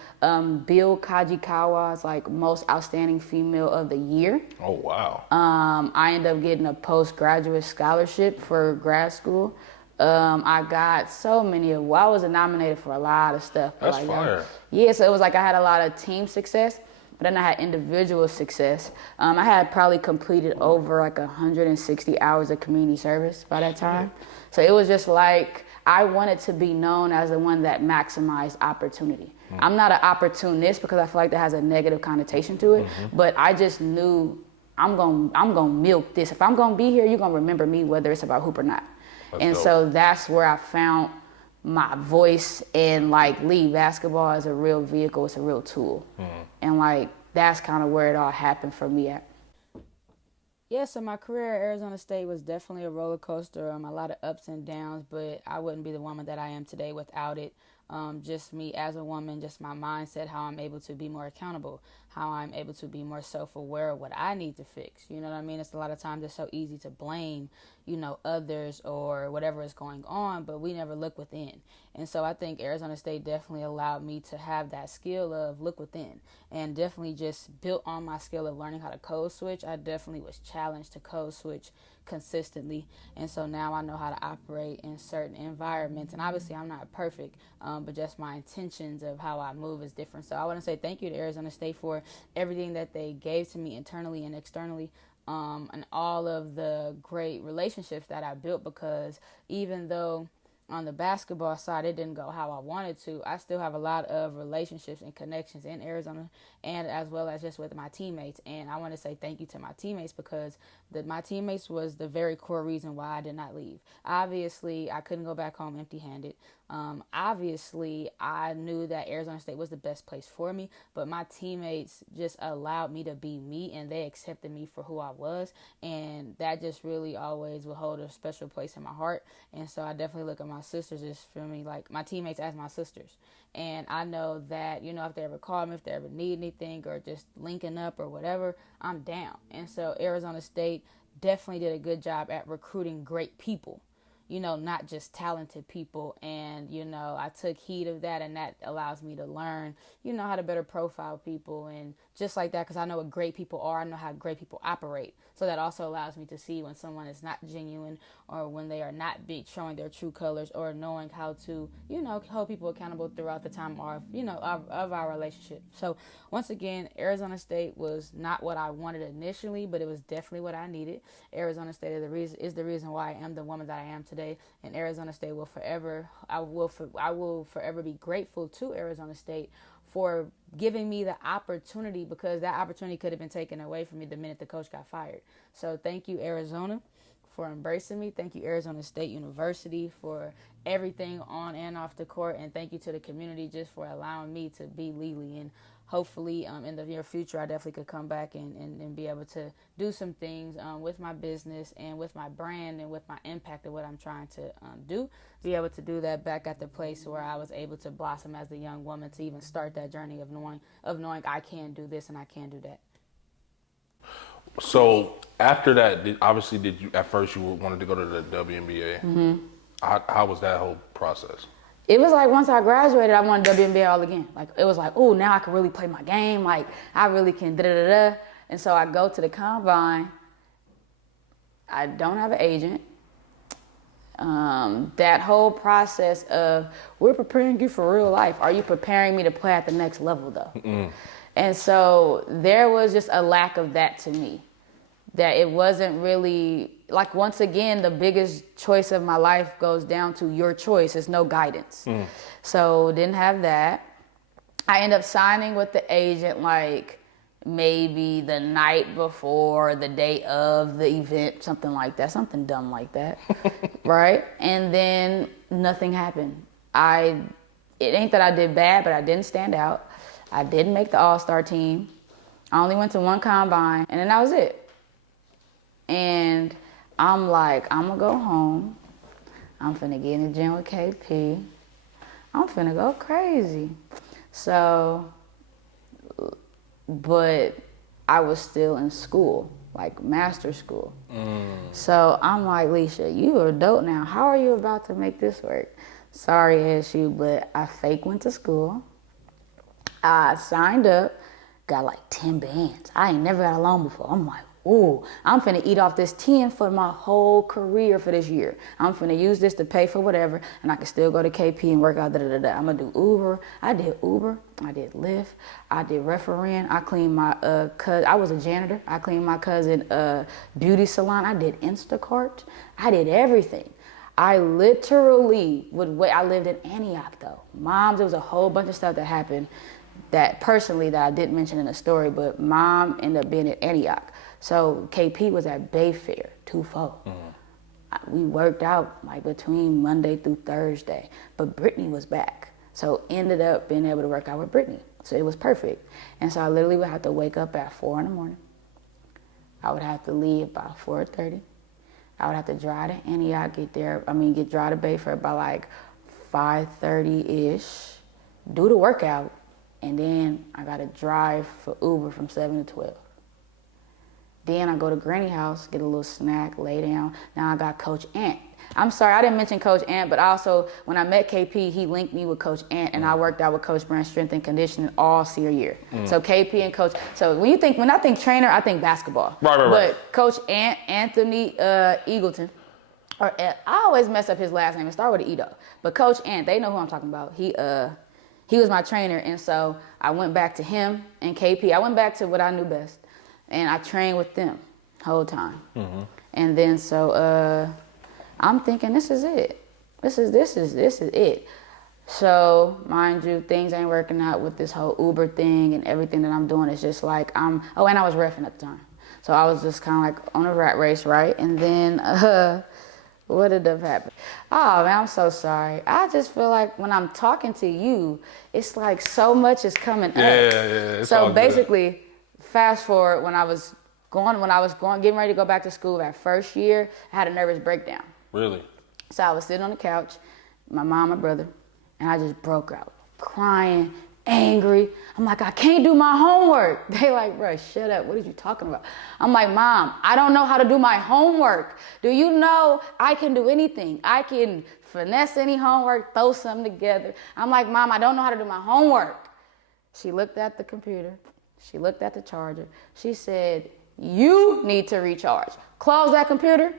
Bill Kajikawa's like most outstanding female of the year. Oh, wow. I ended up getting a postgraduate scholarship for grad school. I got so many I was nominated for a lot of stuff. That's fire. Yeah, so it was like I had a lot of team success, but then I had individual success. I had probably completed over like 160 hours of community service by that time. So it was just like, I wanted to be known as the one that maximized opportunity. I'm not an opportunist because I feel like that has a negative connotation to it, but I just knew I'm gonna milk this. If I'm gonna be here, you're gonna remember me whether it's about hoop or not. That's and dope. so that's where I found my voice. And like Lee, basketball is a real vehicle, it's a real tool. And like that's kind of where it all happened for me at. Yeah, so my career at Arizona State was definitely a roller coaster, a lot of ups and downs, but I wouldn't be the woman that I am today without it. Just me as a woman, just my mindset, how I'm able to be more accountable, how I'm able to be more self-aware of what I need to fix. You know what I mean? It's a lot of times it's so easy to blame, others or whatever is going on, but we never look within. And so I think Arizona State definitely allowed me to have that skill of look within, and definitely just built on my skill of learning how to code switch. I definitely was challenged to code switch consistently, and so now I know how to operate in certain environments. And obviously I'm not perfect, but just my intentions of how I move is different. So I want to say thank you to Arizona State for everything that they gave to me internally and externally, and all of the great relationships that I built, because even though on the basketball side it didn't go how I wanted to, I still have a lot of relationships and connections in Arizona, and as well as just with my teammates. And I want to say thank you to my teammates, because my teammates was the very core reason why I did not leave. Obviously I couldn't go back home empty-handed. Obviously I knew that Arizona State was the best place for me, but my teammates just allowed me to be me, and they accepted me for who I was, and that just really always will hold a special place in my heart. And so I definitely look at my sisters as, for me, like my teammates as my sisters. And I know that, if they ever call me, if they ever need anything or just linking up or whatever, I'm down. And so Arizona State definitely did a good job at recruiting great people, not just talented people. And, I took heed of that, and that allows me to learn, how to better profile people and just like that, because I know what great people are. I know how great people operate. So that also allows me to see when someone is not genuine, or when they are not showing their true colors, or knowing how to, hold people accountable throughout the time of our relationship. So once again, Arizona State was not what I wanted initially, but it was definitely what I needed. Arizona State is the reason why I am the woman that I am today, and Arizona State will forever. I will forever be grateful to Arizona State for giving me the opportunity, because that opportunity could have been taken away from me the minute the coach got fired. So thank you, Arizona, for embracing me. Thank you, Arizona State University, for everything on and off the court. And thank you to the community just for allowing me to be Lili. And hopefully in the near future, I definitely could come back and be able to do some things with my business and with my brand and with my impact of what I'm trying to do. Be able to do that back at the place where I was able to blossom as a young woman, to even start that journey of knowing I can do this and I can do that. So after that, did you at first you wanted to go to the WNBA? Mm-hmm. How was that whole process? It was like once I graduated, I wanted WNBA all again. Like it was like, oh, now I can really play my game. Like I really can da-da-da-da. And so I go to the combine. I don't have an agent. That whole process of, we're preparing you for real life. Are you preparing me to play at the next level though? Mm-hmm. And so there was just a lack of that to me. That it wasn't really, like once again, the biggest choice of my life goes down to your choice. There's no guidance. Mm. So didn't have that. I ended up signing with the agent like maybe the night before, the day of the event, something like that, something dumb like that, right? And then nothing happened. It ain't that I did bad, but I didn't stand out. I didn't make the all-star team. I only went to one combine, and then that was it. And I'm like, I'm gonna go home. I'm finna get in the gym with KP. I'm finna go crazy. So, but I was still in school, like master's school. So I'm like, Elisha, you are adult now. How are you about to make this work? Sorry, SU, but I fake went to school. I signed up, got like 10 bands. I ain't never got a loan before. I'm like, ooh, I'm finna eat off this 10 for my whole career for this year. I'm finna use this to pay for whatever, and I can still go to KP and work out, da-da-da-da. I'm gonna do Uber. I did Lyft, I did refereeing. I cleaned my cousin. I was a janitor. I cleaned my cousin beauty salon. I did Instacart. I did everything. I literally I lived in Antioch though. Moms, there was a whole bunch of stuff that happened that personally that I didn't mention in the story, but mom ended up being at Antioch. So KP was at Bayfair, 2-4. we worked out like between Monday through Thursday, but Brittany was back. So ended up being able to work out with Brittany. So it was perfect. And so I literally would have to wake up at 4 in the morning. I would have to leave about 4:30. I would have to drive to Antioch, get drive to Bayford by like 5:30-ish, do the workout, and then I gotta drive for Uber from 7 to 12. Then I go to Granny house, get a little snack, lay down. Now I got Coach Ant. I'm sorry, I didn't mention Coach Ant, but also when I met KP, he linked me with Coach Ant, and I worked out with Coach Brand Strength and Conditioning all senior year. So KP and Coach. So when I think trainer, I think basketball. Right. But Coach Ant, Anthony Eagleton, I always mess up his last name. It started with an E though. But Coach Ant, they know who I'm talking about. He was my trainer, and so I went back to him and KP. I went back to what I knew best, and I trained with them the whole time. And then so I'm thinking, this is it. This is it. So mind you, things ain't working out with this whole Uber thing, and everything that I'm doing is just like and I was reffing at the time. So I was just kind of like on a rat race, right? And then what did have happened? Oh man, I'm so sorry. I just feel like when I'm talking to you, it's like so much is coming up. Yeah. So basically, fast forward, when I was getting ready to go back to school that first year, I had a nervous breakdown. Really? So I was sitting on the couch, my mom, my brother, and I just broke out, crying, angry. I'm like, I can't do my homework. They like, bro, shut up. What are you talking about? I'm like, Mom, I don't know how to do my homework. Do you know I can do anything? I can finesse any homework, throw something together. I'm like, Mom, I don't know how to do my homework. She looked at the computer. She looked at the charger. She said, you need to recharge. Close that computer.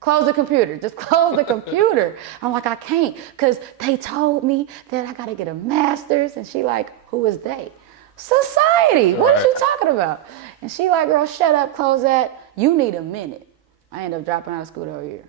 Close the computer. Just close the computer. I'm like, I can't, because they told me that I got to get a master's. And she like, who is they? Society. What are you talking about? And she like, girl, shut up, close that. You need a minute. I ended up dropping out of school the whole year.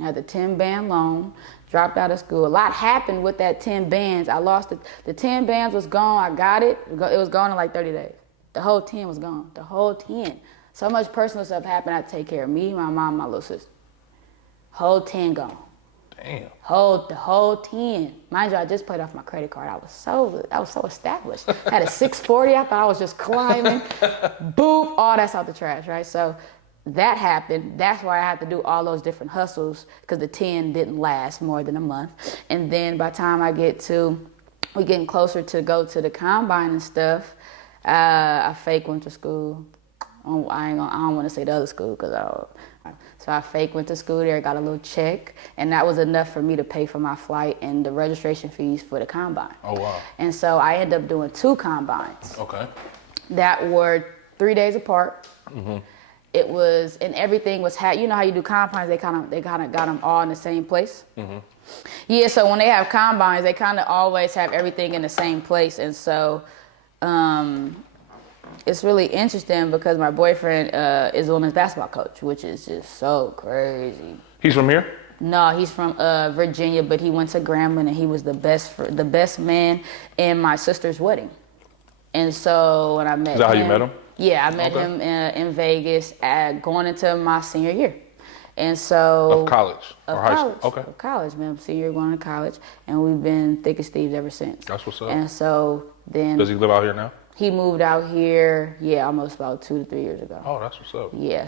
I had the 10-band loan, dropped out of school. A lot happened with that 10 bands. I lost it. The 10 bands was gone. I got it. It was gone in like 30 days. The whole 10 was gone. The whole 10. So much personal stuff happened. I had to take care of me, my mom, my little sister. Whole 10 gone. Damn. The whole 10. Mind you, I just paid off my credit card. I was so established. I had a 640. I thought I was just climbing. Boop, all that's out the trash, right? So that happened. That's why I had to do all those different hustles, because the 10 didn't last more than a month. And then by the time we getting closer to go to the combine and stuff, I fake went to school. I don't want to say the other school, so I fake went to school there, got a little check, and that was enough for me to pay for my flight and the registration fees for the combine. Oh wow. And so I ended up doing 2 combines. Okay. That were 3 days apart. It was, and everything was you know how you do combines, they kind of got them all in the same place. Yeah, so when they have combines, they kind of always have everything in the same place. And so it's really interesting because my boyfriend is a women's basketball coach, which is just so crazy. He's from here? No, he's from Virginia, but he went to Grambling, and he was the best man in my sister's wedding. And so when I met him... Is that how you met him? Yeah, I met him in Vegas going into my senior year. And so... Of college? Or high school? Okay. Of college, man. Senior year going to college. And we've been thick as thieves ever since. That's what's up. And so then... Does he live out here now? He moved out here, almost about 2 to 3 years ago. Oh, that's what's up. Yeah,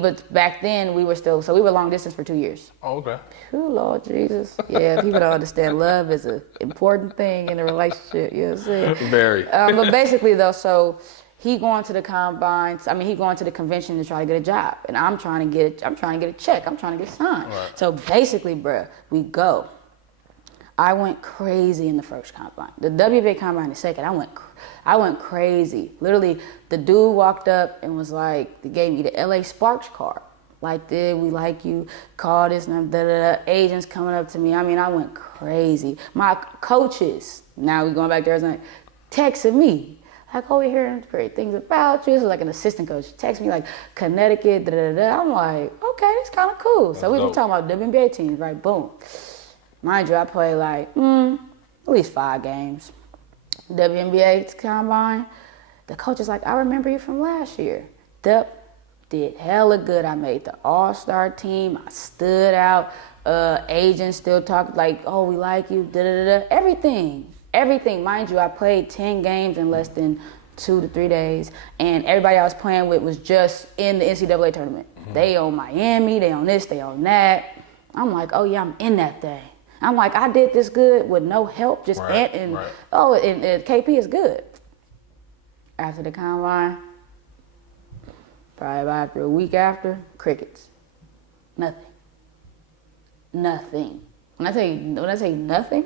but back then we were long distance for 2 years. Oh, okay. Oh, Lord Jesus. Yeah, people don't understand love is an important thing in a relationship, you know what I'm saying? Very. But basically though, so he going to the combines, he going to the convention to try to get a job. And I'm trying to get a check, I'm trying to get signed. Right. So basically, bruh, we go. I went crazy in the first combine. The WBA combine in the second, I went crazy. Literally, the dude walked up and was like, they gave me the LA Sparks card. Like, we like you, call this number, agents coming up to me. I went crazy. My coaches, now we going back there, like, texting me. Like, we hearing great things about you. So like an assistant coach text me like Connecticut, I'm like, okay, that's kind of cool. So we were talking about WNBA teams, right? Boom. Mind you, I played like at least 5 games. WNBA combine. The coach is like, I remember you from last year. did hella good. I made the all-star team. I stood out. Agents still talk like, oh, we like you, da-da-da-da. Everything. Mind you, I played 10 games in less than 2 to 3 days, and everybody I was playing with was just in the NCAA tournament. Mm-hmm. They on Miami, they on this, they on that. I'm like, oh yeah, I'm in that thing. I'm like, I did this good with no help, just and KP is good. After the combine, probably about a week after, crickets. Nothing. When I say nothing,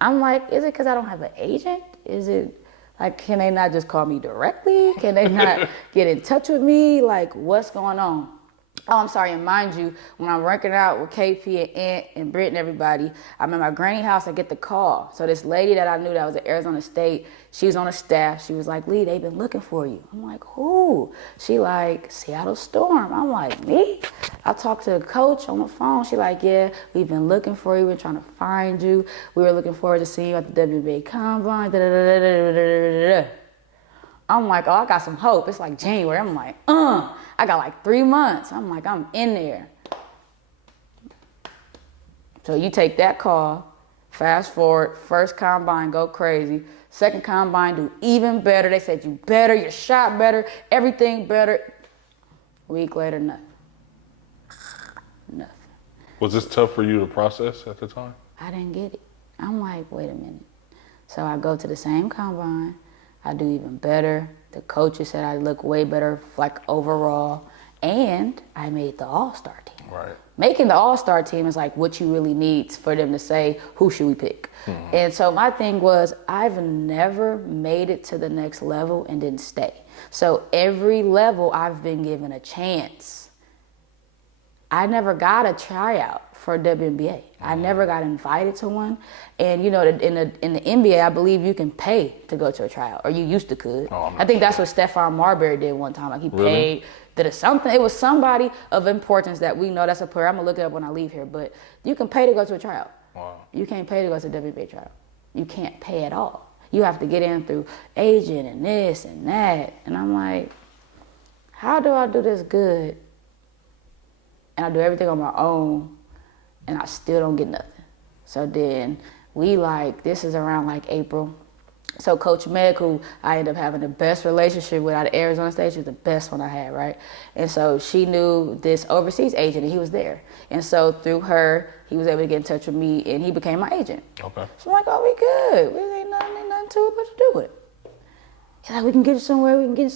I'm like, is it because I don't have an agent? Is it like, can they not just call me directly? Can they not get in touch with me? Like, what's going on? Oh, I'm sorry, and mind you, when I'm working out with KP and Ant and Britt and everybody, I'm at my granny house, I get the call. So this lady that I knew that was at Arizona State, she was on the staff. She was like, Lee, they've been looking for you. I'm like, who? She like, Seattle Storm. I'm like, me? I talked to the coach on the phone. She like, yeah, we've been looking for you. We're trying to find you. We were looking forward to seeing you at the WNBA Combine. I'm like, oh, I got some hope. It's like January. I'm like, I got like 3 months. I'm like, I'm in there. So you take that call, fast forward, first combine, go crazy. Second combine, do even better. They said you better, your shot better, everything better. A week later, nothing. Was this tough for you to process at the time? I didn't get it. I'm like, wait a minute. So I go to the same combine. I do even better. The coaches said I look way better, like overall. And I made the all-star team. Right. Making the all-star team is like what you really need for them to say, who should we pick? Mm-hmm. And so my thing was, I've never made it to the next level and didn't stay. So every level I've been given a chance. I never got a tryout for WNBA. I never got invited to one. And you know, in the NBA, I believe you can pay to go to a tryout, or you used to could. I think that's what Stephon Marbury did one time. Like he paid, did something. It was somebody of importance that we know that's a player. I'm gonna look it up when I leave here, but you can pay to go to a tryout. Wow. You can't pay to go to a WNBA tryout. You can't pay at all. You have to get in through agent and this and that. And I'm like, how do I do this good? And I do everything on my own, and I still don't get nothing. So then this is around like April. So Coach Meg, who I ended up having the best relationship with out of Arizona State, she was the best one I had, right? And so she knew this overseas agent, and he was there. And so through her, he was able to get in touch with me, and he became my agent. Okay. So I'm like, oh, we good. We ain't nothing to it but to do it. He's like, we can get you somewhere. We can get you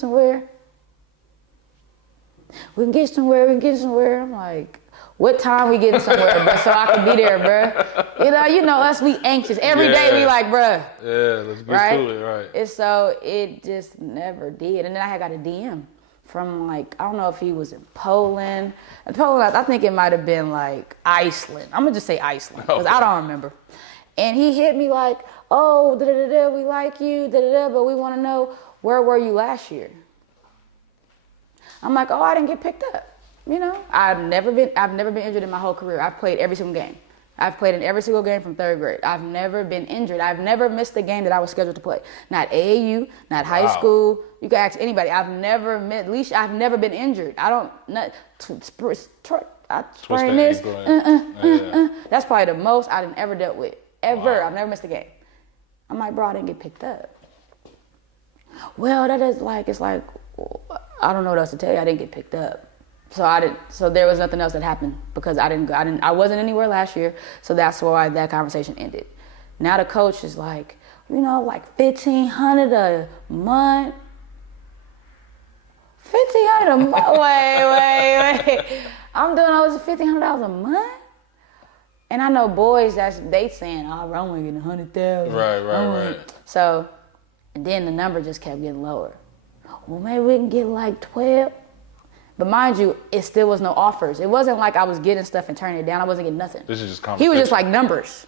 somewhere. I'm like, what time we getting somewhere, bruh, so I can be there, bruh? You know us, we anxious. Every day we like, bruh. Yeah, let's get to it, right. And so it just never did. And then I had got a DM from like, I don't know if he was in Poland. I think it might have been like Iceland. I'm gonna just say Iceland, because I don't remember. And he hit me like, oh, da-da-da-da, we like you, da-da-da, but we wanna know, where were you last year? I'm like, oh, I didn't get picked up. You know, I've never been injured in my whole career. I've played every single game. I've played in every single game from third grade. I've never been injured. I've never missed a game that I was scheduled to play. Not AAU, not high school. You can ask anybody. I've never been injured. I sprained this. That's probably the most I've ever dealt with. Ever. Wow. I've never missed a game. I'm like, bro, I didn't get picked up. Well, that is like, it's like, I don't know what else to tell you. I didn't get picked up. So there was nothing else that happened because I wasn't anywhere last year. So that's why that conversation ended. Now the coach is like, you know, like $1,500 a month. $1,500 a month. Wait. I'm doing almost $1,500 a month. And I know boys they saying, oh, I'm only getting 100,000. Right. So then the number just kept getting lower. Well, maybe we can get like 12. But mind you, it still was no offers. It wasn't like I was getting stuff and turning it down. I wasn't getting nothing. This is just conversation. He was just like numbers.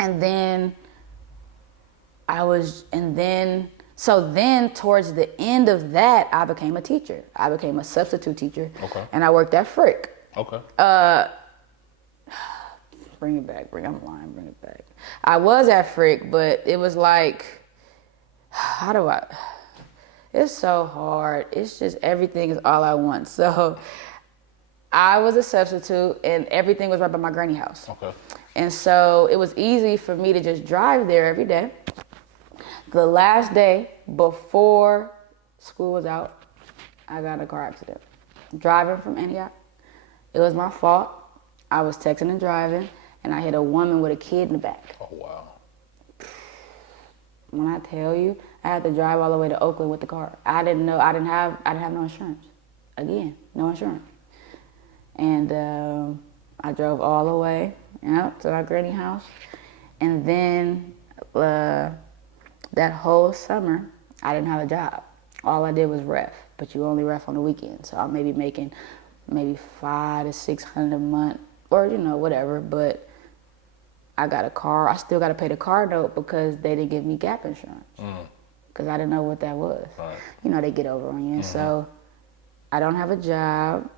And then towards the end of that, I became a teacher. I became a substitute teacher. Okay. And I worked at Frick. Okay. Bring it back. Bring it back. I was at Frick, but it was like, It's so hard. It's just everything is all I want. So I was a substitute, and everything was right by my granny house. Okay. And so it was easy for me to just drive there every day. The last day before school was out, I got in a car accident. Driving from Antioch. It was my fault. I was texting and driving, and I hit a woman with a kid in the back. Oh, wow. When I tell you, I had to drive all the way to Oakland with the car. I didn't have no insurance. Again, no insurance. And I drove all the way, to our granny house. And then that whole summer, I didn't have a job. All I did was ref, but you only ref on the weekend. So I may be making maybe $500 to $600 a month, or whatever. But I got a car. I still got to pay the car note because they didn't give me gap insurance because I didn't know what that was. Right. They get over on you. And so I don't have a job.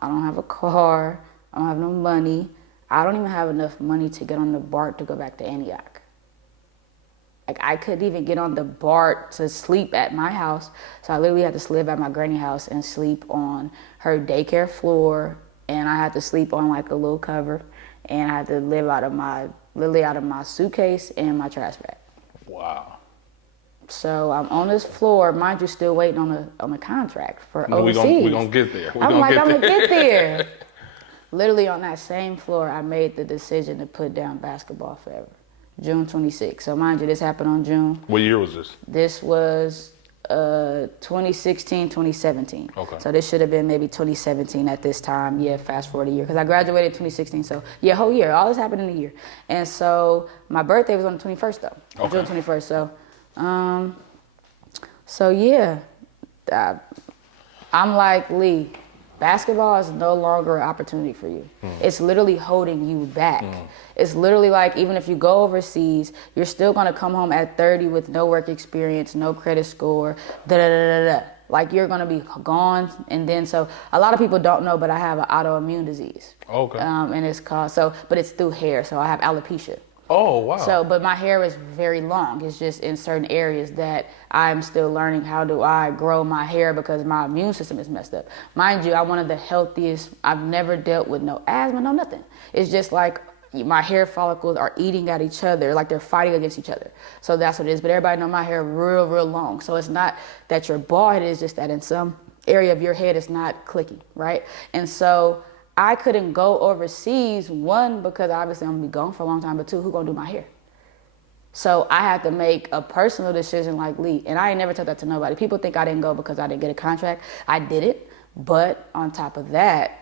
I don't have a car. I don't have no money. I don't even have enough money to get on the BART to go back to Antioch. Like, I couldn't even get on the BART to sleep at my house. So I literally had to sleep at my granny house and sleep on her daycare floor. And I had to sleep on like a little cover. And I had to live out of my suitcase and my trash bag. Wow. So I'm on this floor, mind you, still waiting on the contract for overseas. We're going to get there. I'm going to get there. Literally on that same floor, I made the decision to put down basketball forever. June 26th. So mind you, this happened on June. What year was this? This was 2016, 2017. Okay. So this should have been maybe 2017 at this time. Yeah, fast forward a year. Because I graduated 2016. So yeah, whole year. All this happened in a year. And so my birthday was on the 21st though. Okay. June 21st. So yeah. I'm like, Lee, basketball is no longer an opportunity for you. It's literally holding you back. It's literally like, even if you go overseas, you're still gonna come home at 30 with no work experience, no credit score, Like, you're gonna be gone. And then, so a lot of people don't know, but I have an autoimmune disease. Okay. And it's called, but it's through hair. So I have alopecia. Oh, wow. So, but my hair is very long. It's just in certain areas that I'm still learning how do I grow my hair because my immune system is messed up. Mind you, I'm one of the healthiest. I've never dealt with no asthma, no nothing. It's just like my hair follicles are eating at each other, like they're fighting against each other. So that's what it is. But everybody know my hair real, real long. So it's not that you're bald, it's just that in some area of your head it's not clicking, right? And so I couldn't go overseas, one, because obviously I'm gonna be gone for a long time, but two, who gonna do my hair? So I had to make a personal decision like Lee, and I ain't never told that to nobody. People think I didn't go because I didn't get a contract. I did it, but on top of that,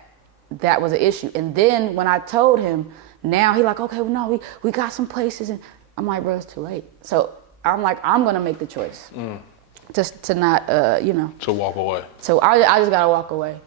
that was an issue. And then when I told him, now he like, okay, well, no, we got some places, and I'm like, bro, it's too late. So I'm like, I'm gonna make the choice. Just to not, To walk away. So I just gotta walk away.